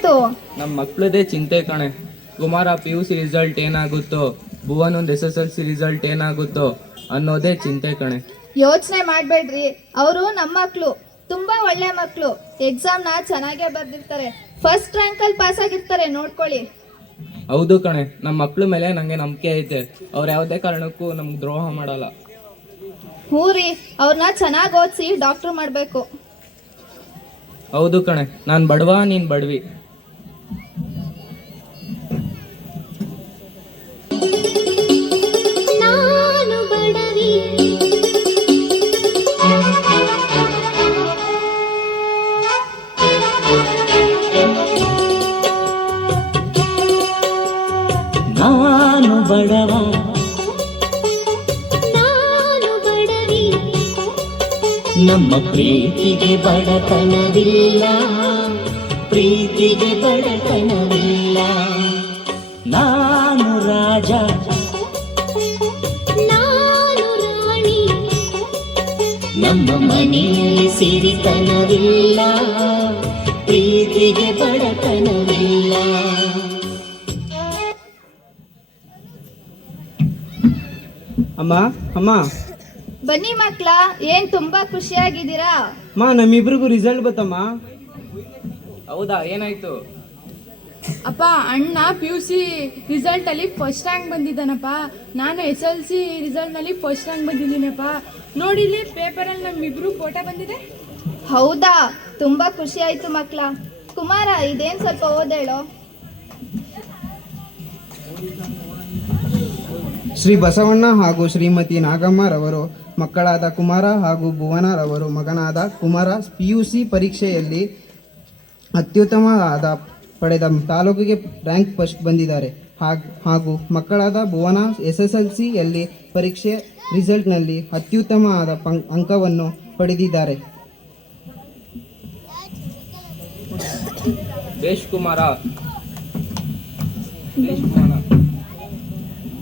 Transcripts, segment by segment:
ಏನಾಯ್ತು? ನಮ್ಮ ಮಕ್ಳದೇ ಚಿಂತೆ ಕಣೆ. ಕುಮಾರ PUC ರಿಸಲ್ಟ್ ಏನಾಗುತ್ತೋ, ಭುವನೊಂದು SSLC ರಿಸಲ್ಟ್ ಏನಾಗುತ್ತೋ ಅನ್ನೋದೇ ಚಿಂತೆ ಕಣೆ. ಯೋಚನೆ ಮಾಡಬೇಡ್ರಿ, ಅವರು ನಮ್ಮ ಮಕ್ಕಳು, ತುಂಬಾ ಒಳ್ಳೆ ಮಕ್ಕಳು. ಎಕ್ಸಾಮ್ನ ಚೆನ್ನಾಗೇ ಬರ್ದಿರ್ತಾರೆ, ಫಸ್ಟ್ ರ್ಯಾಂಕಲ್ಲಿ ಪಾಸ್ ಆಗಿರ್ತಾರೆ, ನೋಡ್ಕೊಳ್ಳಿ. ಹೌದು ಕಣೆ, ನಮ್ಮ ಮಕ್ಳ ಮೇಲೆ ನಂಗೆ ನಂಬಿಕೆ ಐತೆ. ಅವ್ರು ಯಾವುದೇ ಕಾರಣಕ್ಕೂ ನಮ್ಗೆ ದ್ರೋಹ ಮಾಡಲ್ಲ. ಹ್ಞೂ ರೀ, ಅವ್ರನ್ನ ಚೆನ್ನಾಗಿ ಓದಿಸಿ ಡಾಕ್ಟ್ರು ಮಾಡಬೇಕು. ಹೌದು ಕಣೆ, ನಾನು ಬಡವ, ನೀನು ಬಡವಿ. ನಾನು ಬಡವಿ, ನಾನು ಬಡವ, ನಾನು ಬಡವಿ, ನಮ್ಮ ಪ್ರೀತಿಗೆ ಬಡತನವಿಲ್ಲ, ಪ್ರೀತಿಗೆ ಬಡತನವಿಲ್ಲ. ನಾನು ರಾಜ, ನಾನು ರಾಣಿ, ನಮ್ಮ ಮನೆಯಲ್ಲಿ ಸಿರಿತನವಿಲ್ಲ, ಪ್ರೀತಿಗೆ ಬಡತನವಿಲ್ಲ. ಅಮ್ಮ ಅಮ್ಮ ಬನ್ನಿ ಮಕ್ಕಳ, ಏನ್ ತುಂಬಾ ಖುಷಿಯಾಗಿದ್ದೀರಾ? ಅಮ್ಮ, ನಮ್ಮಿಬ್ರಿಗೂ ರಿಸಲ್ಟ್ ಬತ್ತಮ್ಮ. ಹೌದಾ, ಏನಾಯ್ತು? ಅಪ್ಪ, ಅಣ್ಣ PUC ರಿಸಲ್ಟಲ್ಲಿ ಫಸ್ಟ್ ರ್ಯಾಂಕ್ ಬಂದಿದ್ದಾನಪ್ಪ. ನಾನು SLC ರಿಸಲ್ಟ್ನಲ್ಲಿ ಫಸ್ಟ್ ರ್ಯಾಂಕ್ ಬಂದಿದ್ದೀನಪ್ಪ. ನೋಡಿಲಿ ಪೇಪರಲ್ಲಿ ನಮ್ಮಿಬ್ರು ಫೋಟೋ ಬಂದಿದೆ. ಹೌದಾ, ತುಂಬಾ ಖುಷಿ ಆಯ್ತು ಮಕ್ಕಳ. ಕುಮಾರ, ಇದೇನ್ ಸ್ವಲ್ಪ ಓದೇಳೋ. ಶ್ರೀ ಬಸವಣ್ಣ ಹಾಗೂ ಶ್ರೀಮತಿ ನಾಗಮ್ಮರವರು ಮಕ್ಕಳಾದ ಕುಮಾರ ಹಾಗೂ ಭುವನರವರು ಮಗನಾದ ಕುಮಾರ PUC ಪರೀಕ್ಷೆಯಲ್ಲಿ ಅತ್ಯುತ್ತಮವಾದ ಪಡೆದ ತಾಲೂಕಿಗೆ ರ್ಯಾಂಕ್ ಫಸ್ಟ್ ಬಂದಿದ್ದಾರೆ. ಹಾಗೂ ಮಕ್ಕಳಾದ ಭುವನ SSLCಯಲ್ಲಿ ಪರೀಕ್ಷೆ ರಿಸಲ್ಟ್ನಲ್ಲಿ ಅತ್ಯುತ್ತಮವಾದ ಅಂಕವನ್ನು ಪಡೆದಿದ್ದಾರೆ. ಬೇಷ್ ಕುಮಾರ.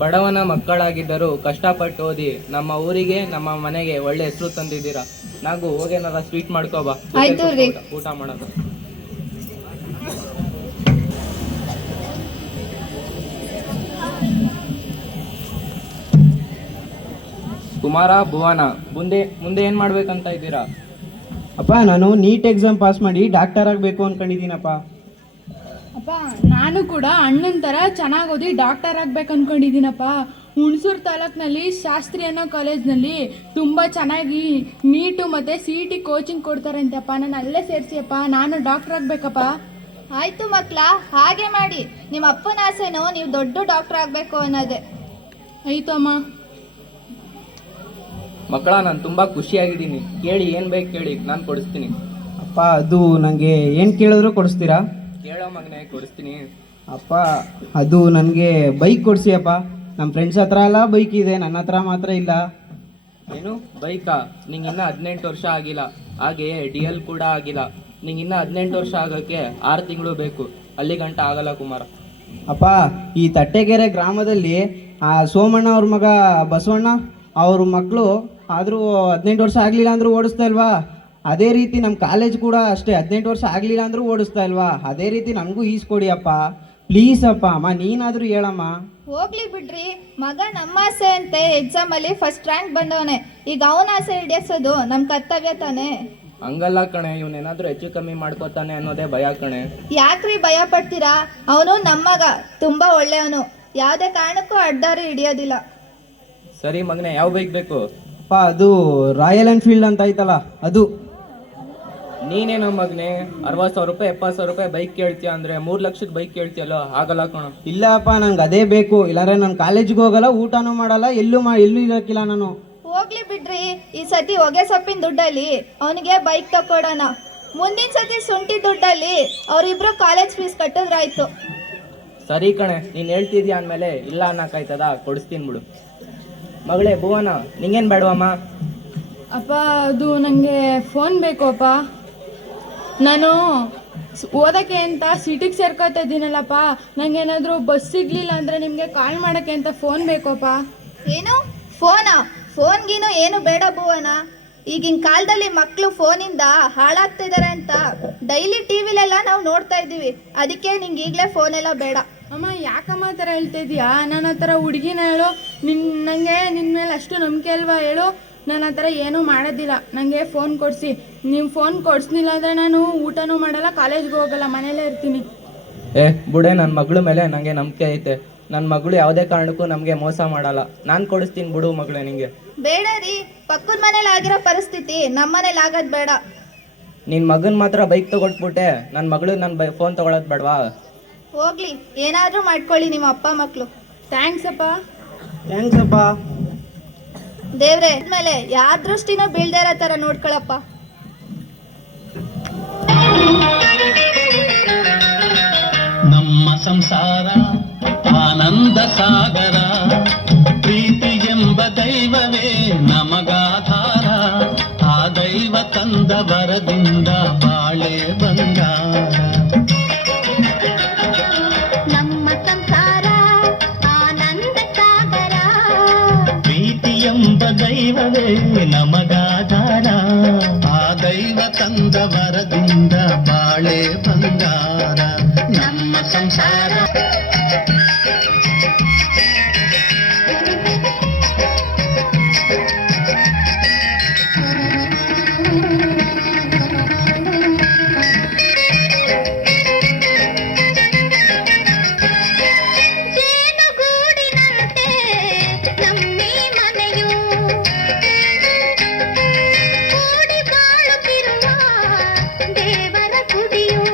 ಬಡವನ ಮಕ್ಕಳಾಗಿದ್ದರೂ ಕಷ್ಟಪಟ್ಟು ಓದಿ ನಮ್ಮ ಊರಿಗೆ, ನಮ್ಮ ಮನೆಗೆ ಒಳ್ಳೆ ಹೆಸರು ತಂದಿದ್ದೀರಾ. ನಾವು ಹೋಗೇನಾರ ಸ್ವೀಟ್ ಮಾಡ್ಕೋಬಾ, ಆಯ್ತು ರೀ. ಊಟ ಮಾಡೋದು. ಕುಮಾರ, ಭುವನ, ಮುಂದೆ ಏನ್ ಮಾಡ್ಬೇಕಂತ ಇದ್ದೀರಾ? ಅಪ್ಪ, ನಾನು ನೀಟ್ ಎಕ್ಸಾಮ್ ಪಾಸ್ ಮಾಡಿ ಡಾಕ್ಟರ್ ಆಗಬೇಕು ಅನ್ಕೊಂಡಿದ್ದೀನಪ್ಪ. ಅಪ್ಪ, ನಾನು ಕೂಡ ಅಣ್ಣನ ಥರ ಚೆನ್ನಾಗಿ ಓದಿ ಡಾಕ್ಟರ್ ಆಗ್ಬೇಕು ಅಂದ್ಕೊಂಡಿದ್ದೀನಪ್ಪ. ಹುಣಸೂರು ತಾಲೂಕಿನಲ್ಲಿ ಶಾಸ್ತ್ರಿ ಅನ್ನೋ ಕಾಲೇಜ್ನಲ್ಲಿ ತುಂಬ ಚೆನ್ನಾಗಿ ನೀಟು ಮತ್ತು CET ಕೋಚಿಂಗ್ ಕೊಡ್ತಾರೆ ಅಂತಪ್ಪ. ನಾನು ಅಲ್ಲೇ ಸೇರಿಸಿಯಪ್ಪ, ನಾನು ಡಾಕ್ಟರ್ ಆಗಬೇಕಪ್ಪ. ಆಯ್ತು ಮಕ್ಕಳ, ಹಾಗೆ ಮಾಡಿ. ನಿಮ್ಮ ಅಪ್ಪನ ಆಸೆನೂ ನೀವು ದೊಡ್ಡ ಡಾಕ್ಟರ್ ಆಗಬೇಕು ಅನ್ನೋದೇ. ಆಯಿತು ಅಮ್ಮ. ಮಕ್ಕಳ, ನಾನು ತುಂಬಾ ಖುಷಿಯಾಗಿದ್ದೀನಿ. ಕೇಳಿ, ಏನ್ ಬೇಕು ಕೇಳಿ, ನಾನು ಕೊಡಿಸ್ತೀನಿ. ಅಪ್ಪ, ಅದು ನನಗೆ ಏನು ಕೇಳಿದ್ರು ಕೊಡಿಸ್ತೀರಾ? ಕೇಳೋ ಮಗನೇ, ಕೊಡಿಸ್ತೀನಿ. ಅಪ್ಪ, ಅದು ನನಗೆ ಬೈಕ್ ಕೊಡಿಸಿ ಅಪ್ಪ. ನಮ್ಮ ಫ್ರೆಂಡ್ಸ್ ಹತ್ರ ಎಲ್ಲ ಬೈಕ್ ಇದೆ, ನನ್ನ ಹತ್ರ ಮಾತ್ರ ಇಲ್ಲ. ಏನು ಬೈಕಾ? ನಿಂಗೆ ಇನ್ನೂ 18 ವರ್ಷ ಆಗಿಲ್ಲ, ಹಾಗೆಯೇ DL ಕೂಡ ಆಗಿಲ್ಲ. ನಿಂಗೆ ಇನ್ನೂ 18 ವರ್ಷ ಆಗೋಕ್ಕೆ 6 ತಿಂಗಳು ಬೇಕು. ಅಲ್ಲಿ ಗಂಟ ಆಗಲ್ಲ ಕುಮಾರ. ಅಪ್ಪ, ಈ ತಟ್ಟೆಗೆರೆ ಗ್ರಾಮದಲ್ಲಿ ಆ ಸೋಮಣ್ಣ ಅವ್ರ ಮಗ ಬಸವಣ್ಣ ಅವ್ರ ಮಕ್ಕಳು ಆದರೂ 18 ವರ್ಷ ಆಗಲಿಲ್ಲ ಅಂದರೂ ಓಡಿಸ್ತಾ ಇಲ್ವಾ? ಅದೇ ರೀತಿ ನಮ್ಮ ಕಾಲೇಜ್ ಕೂಡ ಅಷ್ಟೇ, 18 ವರ್ಷ ಆಗಲಿಲ್ಲ ಅಂದರೂ ಓಡಿಸ್ತಾ ಇಲ್ವಾ? ಅದೇ ರೀತಿ ನನಗೂ ಈಸ್ಕೊಡಿ ಅಪ್ಪ, ಪ್ಲೀಸ್ ಅಪ್ಪ. ಅಮ್ಮ, ನೀನಾದರೂ ಹೇಳಮ್ಮ. ಹೋಗ್ಲಿ ಬಿಡ್ರಿ, ಮಗ ನಮ್ಮ ಆಸೆ ಅಂತೆ ಎಕ್ಸಾಮಲ್ಲಿ ಫಸ್ಟ್ ರ್ಯಾಂಕ್ ಬಂದವನೆ. ಈಗ ಅವನ ಆಸೆ ಹಿಡಿಯೋದು ನಮ್ಮ ಕರ್ತವ್ಯ ತಾನೇ. ಹಂಗಲ್ಲ ಕಣೆ, ಇವನೇನಾದ್ರೂ ಹೆಚ್ಚು ಕಮ್ಮಿ ಮಾಡ್ಕೋತಾನೆ ಅನ್ನೋದೇ ಭಯ ಕಣೆ. ಯಾಕ್ರಿ ಭಯ ಪಡ್ತೀರಾ? ಅವನು ನಮ್ಮ ಮಗ, ತುಂಬಾ ಒಳ್ಳೆಯವನು, ಯಾವುದೇ ಕಾರಣಕ್ಕೂ ಅಡ್ಡಾರಿ ಹಿಡಿಯೋದಿಲ್ಲ. ಸರಿ ಮಗನೇ, ಯಾವ ಬೈಕ್ ಬೇಕು? ಅಪ್ಪ, ಅದು ರಾಯಲ್ ಎನ್ಫೀಲ್ಡ್ ಅಂತ ಐತಲ್ಲ ಅದು. ನೀನೇನೋ ಮಗನೇ 60,000 ರೂಪಾಯಿ 70,000 ರೂಪಾಯಿ ಬೈಕ್ ಕೇಳ್ತೀಯ ಅಂದರೆ 3 ಲಕ್ಷದ ಬೈಕ್ ಕೇಳ್ತೀಯಲ್ಲೋ, ಆಗಲ್ಲ ಕಣ. ಇಲ್ಲ ಅಪ್ಪ, ನಂಗೆ ಅದೇ ಬೇಕು. ಇಲ್ಲಾಂದ್ರೆ ನಾನು ಕಾಲೇಜ್ಗೆ ಹೋಗಲ್ಲ, ಊಟನೂ ಮಾಡಲ್ಲ, ಎಲ್ಲೂ ಇರೋಕ್ಕಿಲ್ಲ ನಾನು. ಹೋಗ್ಲಿ ಬಿಡ್ರಿ, ಈ ಸತಿ ಹೊಗೆ ಸೊಪ್ಪಿನ ದುಡ್ಡಲ್ಲಿ ಅವನಿಗೆ ಬೈಕ್ ತಕೊಡೋಣ. ಮುಂದಿನ ಸತಿ ಶುಂಠಿ ದುಡ್ಡಲ್ಲಿ ಅವರಿಬ್ರು ಕಾಲೇಜ್ ಫೀಸ್ ಕಟ್ಟಿದ್ರಾಯ್ತು. ಸರಿ ಕಣೆ, ನೀನು ಹೇಳ್ತಿದ್ಯಾ ಅಂದಮೇಲೆ ಇಲ್ಲ ಅನ್ನಕ್ಕಾಯ್ತದ, ಕೊಡಿಸ್ತೀನಿ ಬಿಡು. ಮಗಳೇ ಭುವನ, ನಿಂಗೇನು ಬೇಡವಮ್ಮ? ಅಪ್ಪ, ಅದು ನನಗೆ ಫೋನ್ ಬೇಕು ಅಪ್ಪ. ನಾನು ಓದೋಕ್ಕೆ ಅಂತ ಸಿಟಿಗೆ ಸೇರ್ಕೋತಾ ಇದ್ದೀನಲ್ಲಪ್ಪ. ನನಗೇನಾದರೂ ಬಸ್ ಸಿಗಲಿಲ್ಲ ಅಂದರೆ ನಿಮಗೆ ಕಾಲ್ ಮಾಡೋಕ್ಕೆ ಅಂತ ಫೋನ್ ಬೇಕಪ್ಪ. ಏನು ಫೋನಾ? ಫೋನ್ಗೇನು ಏನು ಬೇಡ ಭುವನ. ಈಗಿನ ಕಾಲದಲ್ಲಿ ಮಕ್ಕಳು ಫೋನಿಂದ ಹಾಳಾಗ್ತಿದ್ದಾರೆ ಅಂತ ಡೈಲಿ ಟಿವಿಲೆಲ್ಲ ನಾವು ನೋಡ್ತಾ ಇದ್ದೀವಿ. ಅದಕ್ಕೆ ನಿಂಗೆ ಈಗಲೇ ಫೋನೆಲ್ಲ ಬೇಡ. ಅಮ್ಮ ಯಾಕಮ್ಮ ಆ ಥರ ಹೇಳ್ತಾ ಇದೀಯಾ? ನಾನು ಆ ಥರ ಹುಡುಗಿನ ಹೇಳು, ನನಗೆ ನಿನ್ನ ಮೇಲೆ ಅಷ್ಟು ನಂಬಿಕೆ ಅಲ್ವಾ ಹೇಳು? ನಾನು ಆ ಥರ ಏನೂ ಮಾಡೋದಿಲ್ಲ. ನನಗೆ ಫೋನ್ ಕೊಡಿಸಿ. ನೀವು ಫೋನ್ ಕೊಡಿಸ್ಲಿಲ್ಲ ಅಂದರೆ ನಾನು ಊಟನೂ ಮಾಡಲ್ಲ, ಕಾಲೇಜ್ಗೆ ಹೋಗಲ್ಲ, ಮನೇಲೇ ಇರ್ತೀನಿ. ಬುಡೆ, ನನ್ನ ಮಗಳ ಮೇಲೆ ನನಗೆ ನಂಬಿಕೆ ಐತೆ. ನನ್ನ ಮಗಳು ಯಾವುದೇ ಕಾರಣಕ್ಕೂ ನಮಗೆ ಮೋಸ ಮಾಡಲ್ಲ. ನಾನು ಕೊಡಿಸ್ತೀನಿ ಬಿಡು ಮಗಳೇ ನಿಂಗೆ. ಬೇಡ ರೀ, ಪಕ್ಕದ ಮನೇಲಿ ಆಗಿರೋ ಪರಿಸ್ಥಿತಿ ನಮ್ಮ ಮನೇಲಿ ಆಗೋದು ಬೇಡ. ನಿನ್ನ ಮಗನ ಮಾತ್ರ ಬೈಕ್ ತಗೊಟ್ಬಿಟ್ಟೆ, ನನ್ನ ಮಗಳು ನನ್ನ ಫೋನ್ ತಗೊಳ್ಳೋದು ಬೇಡವಾ? ಹೋಗ್ಲಿ, ಏನಾದರೂ ಮಾಡ್ಕೊಳ್ಳಿ ನಿಮ್ಮ ಅಪ್ಪ ಮಕ್ಕಳು. ಥ್ಯಾಂಕ್ಸ್ ಅಪ್ಪ. ಥ್ಯಾಂಕ್ಸಪ್ಪ. ದೇವ್ರೆ ಮೇಲೆ ಯಾರ ದೃಷ್ಟಿನೂ ಬೀಳ್ದೇ ಇರೋ ಥರ ನೋಡ್ಕೊಳಪ್ಪ. ನಮ್ಮ ಸಂಸಾರ ಆನಂದ ಸಾಗರ, ಪ್ರೀತಿ ಎಂಬ ದೈವವೇ ನಮಗಾಧಾರ, ಆ ದೈವ ತಂದ ವರದಿಂದ ಬಾಳೆ ಬಂಗಾರ. ನಮ್ಮ ಸಂಸಾರ ಆನಂದ ಸಾಗರ, ಪ್ರೀತಿ ಎಂಬ ದೈವವೇ ನಮಗಾಧಾರ, ಆ ದೈವ ತಂದ ವರದಿಂದ ಬಾಳೆ ಬಂಗಾರ. ನಮ್ಮ ಸಂಸಾರ ಜೇನುಗೂಡಿನಂತೆ ನಮ್ಮೀ ಮನೆಯು, ಕೂಡಿ ಬಾಳುತ್ತಿರುವ ದೇವರ ಗುಡಿಯು.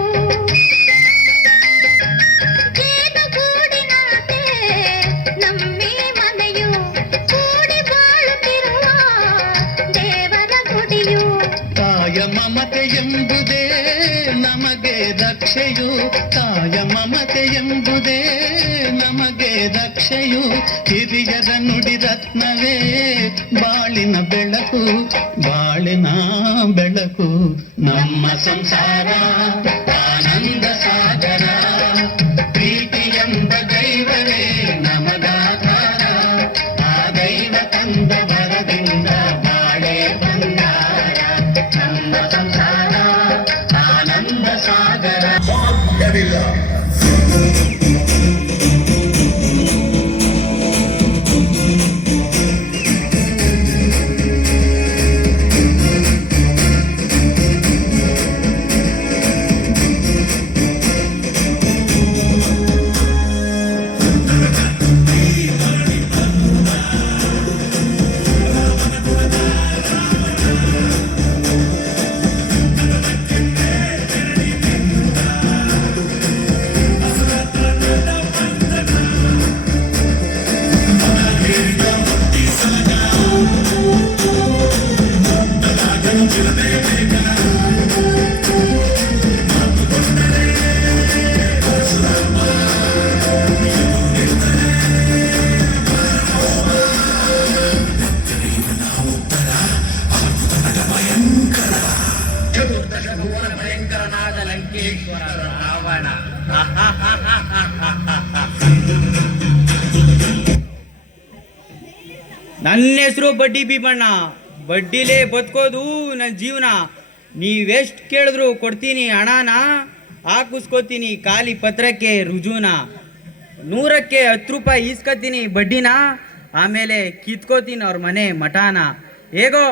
ಜೇನುಗೂಡಿನಂತೆ ನಮ್ಮೀ ಮನೆಯು, ಕೂಡಿ ಬಾಳುತ್ತಿರುವ ದೇವರ ಗುಡಿಯು. ತಾಯ ಮಮತೆ ಎಂಬುದೇ ನಮಗೆ ರಕ್ಷೆಯು, ತಾಯ ಮಮತೆ ಎಂಬುದೇ ನಮಗೆ ರಕ್ಷೆಯು, ಹಿರಿಯರ ನುಡಿ ರತ್ನವೇ ಬಾಳಿನ ಬೆಳಕು, ಬಾಳಿನ ಬೆಳಕು. ನಮ್ಮ ಸಂಸಾರ ಆನಂದ ಸಾಗರ, ಪ್ರೀತಿ ಎಂಬ ದೈವವೇ ನಮಗಾಧಾರ, ಆ ದೈವ ತಂದ ವರದಿಂದ ಬಾಳೆ ಬಂಗಾರ. ನಮ್ಮ ಸಂಸಾರ ಆನಂದ ಸಾಗರ. ನನ್ನ ಹೆಸರು ಬಡ್ಡಿ ಭೀಮಣ್ಣ. ಬಡ್ಡಿಲೇ ಬದುಕೋದು ನನ್ನ ಜೀವನ. ನೀವೆಷ್ಟು ಕೇಳಿದ್ರು ಕೊಡ್ತೀನಿ ಹಣನ, ಹಾಕಿಸ್ಕೋತೀನಿ ಖಾಲಿ ಪತ್ರಕ್ಕೆ ರುಜುನ. 100ಕ್ಕೆ 10 ರೂಪಾಯಿ ಈಸ್ಕೊತೀನಿ ಬಡ್ಡಿನ, ಆಮೇಲೆ ಕಿತ್ಕೋತೀನಿ ಅವ್ರ ಮನೆ ಮಠಾನ. ಹೇಗೋ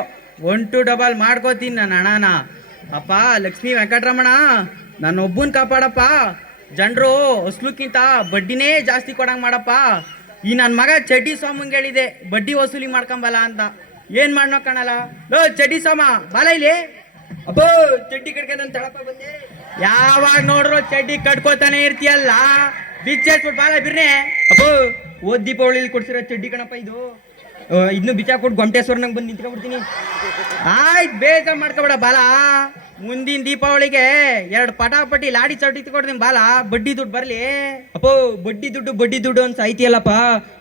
1 to 2 ಮಾಡ್ಕೋತೀನಿ ನನ್ನ ಹಣನ. ಅಪ್ಪ ಲಕ್ಷ್ಮೀ ವೆಂಕಟರಮಣ, ನನ್ನೊಬ್ಬನ ಕಾಪಾಡಪ್ಪ. ಜನರು ಅಸ್ಲಕ್ಕಿಂತ ಬಡ್ಡಿನೇ ಜಾಸ್ತಿ ಕೊಡಂಗೆ ಮಾಡಪ್ಪ. ಈ ನನ್ನ ಮಗ ಚಡ್ಡಿ ಸ್ವಾಮಿಗೆ ಹೇಳಿದೆ ಬಡ್ಡಿ ವಸೂಲಿ ಮಾಡ್ಕೊಂಬಲ್ಲ ಅಂತ. ಏನು ಮಾಡ್ನೋ ಕಾಣಲ್ಲ. ಲೋ ಚಡ್ಡಿ ಸ್ವಾಮ ಬಾಲ ಇಲ್ಲಿ. ಅಪ್ಪೋ ಚಡ್ಡಿ ಕಟ್ಕೊಂಡ್ ತಳಪ ಬಂದೆ. ಯಾವಾಗ ನೋಡ್ರು ಚಡ್ಡಿ ಕಟ್ಕೋತಾನೆ ಇರ್ತೀಯಲ್ಲ, ಬಿಚ್ಚಾಕ್ಬಿಟ್ಟು ಬಾಲ ಬಿರ್ನೆ. ಅಪ್ಪೋ ಓದ್ ದೀಪಾವಳಿಲಿ ಕೊಡ್ಸಿರೋ ಚಡ್ಡಿ ಕಣಪ್ಪ ಇದು. ಇದನ್ನು ಬಿಚ್ಚಾಕ್ಬಿಟ್ಟು ಗೊಮಟೇಶ್ವರನಂಗೆ ಬಂದು ನಿಂತ್ಕೊಂಡ್ಬಿಡ್ತೀನಿ. ಆಯ್ತು ಬೇಜಾರು ಮಾಡ್ಕೊಬೇಡ ಬಾಲ. ಮುಂದಿನ ದೀಪಾವಳಿಗೆ 2 ಪಟಾಪಟಿ ಲಾಡಿ ಚಡ್ಡಿ ತಗೊಡ್ತೀನಿ ಬಾಲ. ಬಡ್ಡಿ ದುಡ್ಡು ಬರಲಿ. ಅಪ್ಪೋ ಬಡ್ಡಿ ದುಡ್ಡು ಅಂತ ಸಾಯ್ತಿಯಲ್ಲಪ್ಪ,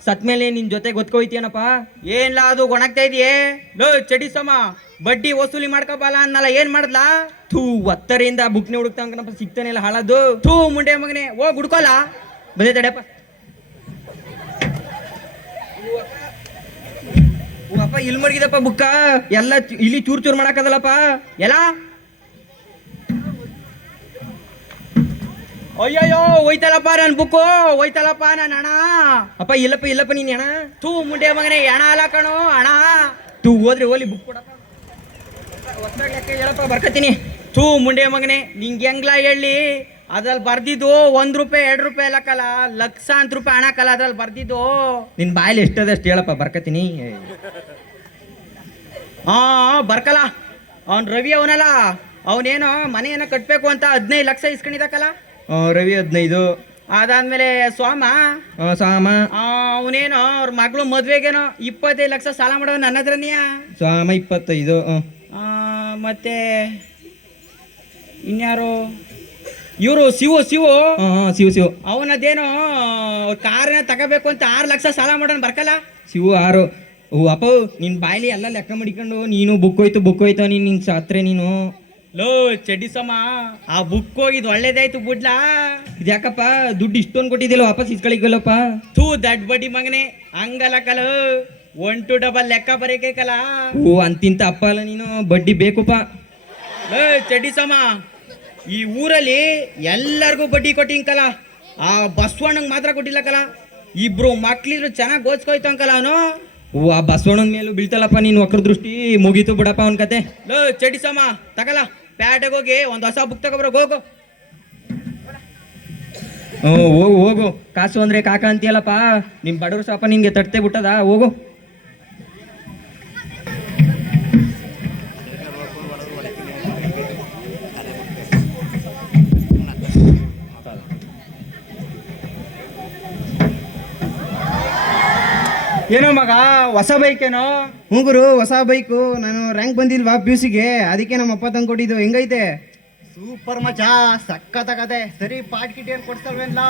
ಸತ್ ಮೇಲೆ ನಿನ್ ಜೊತೆ ಗೊತ್ಕೋಯ್ತೀಯನಪ್ಪ. ಏನ್ಲ ಅದು ಗೊಣಗ್ತಾ ಇದೆಯೇ? ಲೋ ಚಡ್ಡಿ ಸಮ, ಬಡ್ಡಿ ವಸೂಲಿ ಮಾಡ್ಕೋಬಾಲ ಅನ್ನಲ್ಲ, ಏನ್ ಮಾಡ್ಲಾ? ಥೂ 10ರಿಂದ ಬುಕ್ನೆ ಹುಡುಕ್ತಾನಪ್ಪ, ಸಿಗ್ತಾನೆ ಇಲ್ಲ ಹಾಳದು. ಥೂ ಮುಂಡೆ ಮಗನೇ, ಹೋಗ್ ಹುಡ್ಕೋಲ್ಲ. ಬಂದೆ ತಡೆಯಪ್ಪ. ಅಪ್ಪ ಇಲ್ಲಿ ಮಡಗಿದಪ್ಪ ಬುಕ್ಕ ಎಲ್ಲ ಇಲ್ಲಿ ಚೂರ್ ಚೂರ್ ಮಾಡಕ್ಕದಲ್ಲಪ್ಪ ಎಲ್ಲ ಅಯ್ಯಯ್ಯೋ ಹೋಯ್ತಲ್ಲಪ್ಪ ನನ್ನ ಬುಕ್ಕು ಹೋಯ್ತಲ್ಲಪ್ಪ ನನ್ನ ಹಣ ಅಪ್ಪ ಇಲ್ಲಪ್ಪ ನೀನ್ ಹಣ ತೂ ಮುಂಡೆ ಮಗನೇ ಹಣ ಅಲ್ಲ ಕಣೋ ಹಣ ತೂ ಹೋದ್ರೆ ಹೋಲಿ ಬುಕ್ ಕೊಡಪ್ಪ ಹೊಸ್ದಾಗ್ಲಕ್ಕೆ ಹೇಳಪ್ಪ ಬರ್ಕತೀನಿ ತೂ ಮುಂಡೆ ಮಗನೇ ನಿಂಗೆ ಹೆಂಗ್ಲಾ ಹೇಳಿ ಅದ್ರಲ್ಲಿ ಬರ್ದಿದ್ದು ₹1 ₹2 ಅಲ್ಲಕ್ಕಲ್ಲ ಲಕ್ಷಾಂತರ ರೂಪಾಯಿ ಹಣಕ್ಕಲ್ಲ ಅದ್ರಲ್ಲಿ ಬರ್ದಿದ್ದು ನಿನ್ ಬಾಯಲ್ಲಿ ಎಷ್ಟದ ಅಷ್ಟು ಹೇಳಪ್ಪ ಬರ್ಕತೀನಿ ಹಾ ಬರ್ಕಲ್ಲ ಅವ್ನ್ ರವಿ ಅವನಲ್ಲ ಅವನೇನೋ ಮನೆಯನ್ನ ಕಟ್ಬೇಕು ಅಂತ 15 ಲಕ್ಷ ಇಸ್ಕೊಂಡಿದ್ದಕ್ಕಲ್ಲ ರವಿ 15 ಅದಾದ್ಮೇಲೆ ಸ್ವಾಮ ಅವನೇನೋ ಅವ್ರ ಮಗಳು ಮದ್ವೆಗೇನೋ 25 ಲಕ್ಷ ಸಾಲ ಮಾಡೋ ನನ್ನ ಹತ್ರ ಸ್ವಾಮ 25 ಮತ್ತೆ ಇನ್ಯಾರು ಇವರು ಶಿವು ಅವನದೇನೋ ಕಾರನ್ನ ತಗೋಬೇಕು ಅಂತ 6 ಲಕ್ಷ ಸಾಲ ಮಾಡೋಣ ಬರ್ಕಲ್ಲ ಶಿವು 6 ಅಪ್ಪ ನಿನ್ ಬಾಯ್ಲಿ ಎಲ್ಲ ಲೆಕ್ಕ ಮಡಿಕೊಂಡು ನೀನು ಬುಕ್ ಹೋಯ್ತು ನಿನ್ ಸಾತ್ರೆ ನೀನು ಲೋ ಚಡ್ಡಿಸಮ್ಮ ಆ ಬುಕ್ ಹೋಗಿದ್ ಒಳ್ಳೇದಾಯ್ತು ಬಿಡ್ಲಾ ಇದ್ಯಾಕಪ್ಪ ದುಡ್ಡು ಇಷ್ಟೊಂದು ಕೊಟ್ಟಿದ್ದಿಲ್ಲ ವಾಪಸ್ ಇಸ್ಕೊಳಿಗಲ್ಲಪ್ಪ ತೂ ದಡ್ ಬಡ್ಡಿ ಮಗನೆ ಹಂಗಲ್ಲ ಕಲ 1 to 2 ಲೆಕ್ಕ ಬರೀಕಲ್ಲ ಅಂತಿಂತ ಅಪ್ಪ ಅಲ್ಲ ನೀನು ಬಡ್ಡಿ ಬೇಕುಪ್ಪ ಲೋ ಚಡ್ಡಿಸಮ್ಮ ಈ ಊರಲ್ಲಿ ಎಲ್ಲರಿಗೂ ಬಡ್ಡಿ ಕೊಟ್ಟಿಂಕಲ್ಲ ಆ ಬಸವಣ್ಣಂಗೆ ಮಾತ್ರ ಕೊಟ್ಟಿಲ್ಲಕಲ್ಲ ಇಬ್ರು ಮಕ್ಳಿದ್ರು ಚೆನ್ನಾಗಿ ಓದ್ಸ್ಕೊಯ್ತು ಅಂಕಲ್ಲ ಅವನು ಆ ಬಸವಣ್ಣನ ಮೇಲೂ ಬೀಳ್ತಲ್ಲಪ್ಪ ನೀನು ವಕ್ರ ದೃಷ್ಟಿ ಮುಗೀತು ಬಿಡಪ್ಪ ಅವನ ಕತೆ ಲೋ ಚಡಿಸಮ್ಮ ತಗಲ್ಲ ಪ್ಯಾಟೆಗೆ ಹೋಗಿ ಒಂದು ಹೊಸ ಬುಕ್ ತಗೊಬ್ರ ಹೋಗು ಹೋಗು ಕಾಸು ಅಂದ್ರೆ ಕಾಕ ಅಂತೀಯಲ್ಲಪ್ಪ ನಿಮ್ ಬಡವ್ರ ಸಾಪ ನಿನ್ಗೆ ತಟ್ಟೆ ಬಿಟ್ಟದ ಹೋಗು ಏನೋ ಮಗ ಹೊಸ ಬೈಕ್ ಏನೋ ಗುರು ಹೊಸ ಬೈಕು ನಾನು ರ್ಯಾಂಕ್ ಬಂದಿಲ್ವಾ PUCಗೆ ಅದಕ್ಕೆ ನಮ್ಮ ಅಪ್ಪ ತಂದು ಕೊಟ್ಟಿದ್ದು ಹೆಂಗೈತೆ ಸೂಪರ್ ಮಚಾ ಸಕ್ಕತ್ತಾಗದೆ ಸರಿ ಪಾರ್ಟಿ ಏನು ಕೊಡ್ತಲ್ವೇನ್ಲ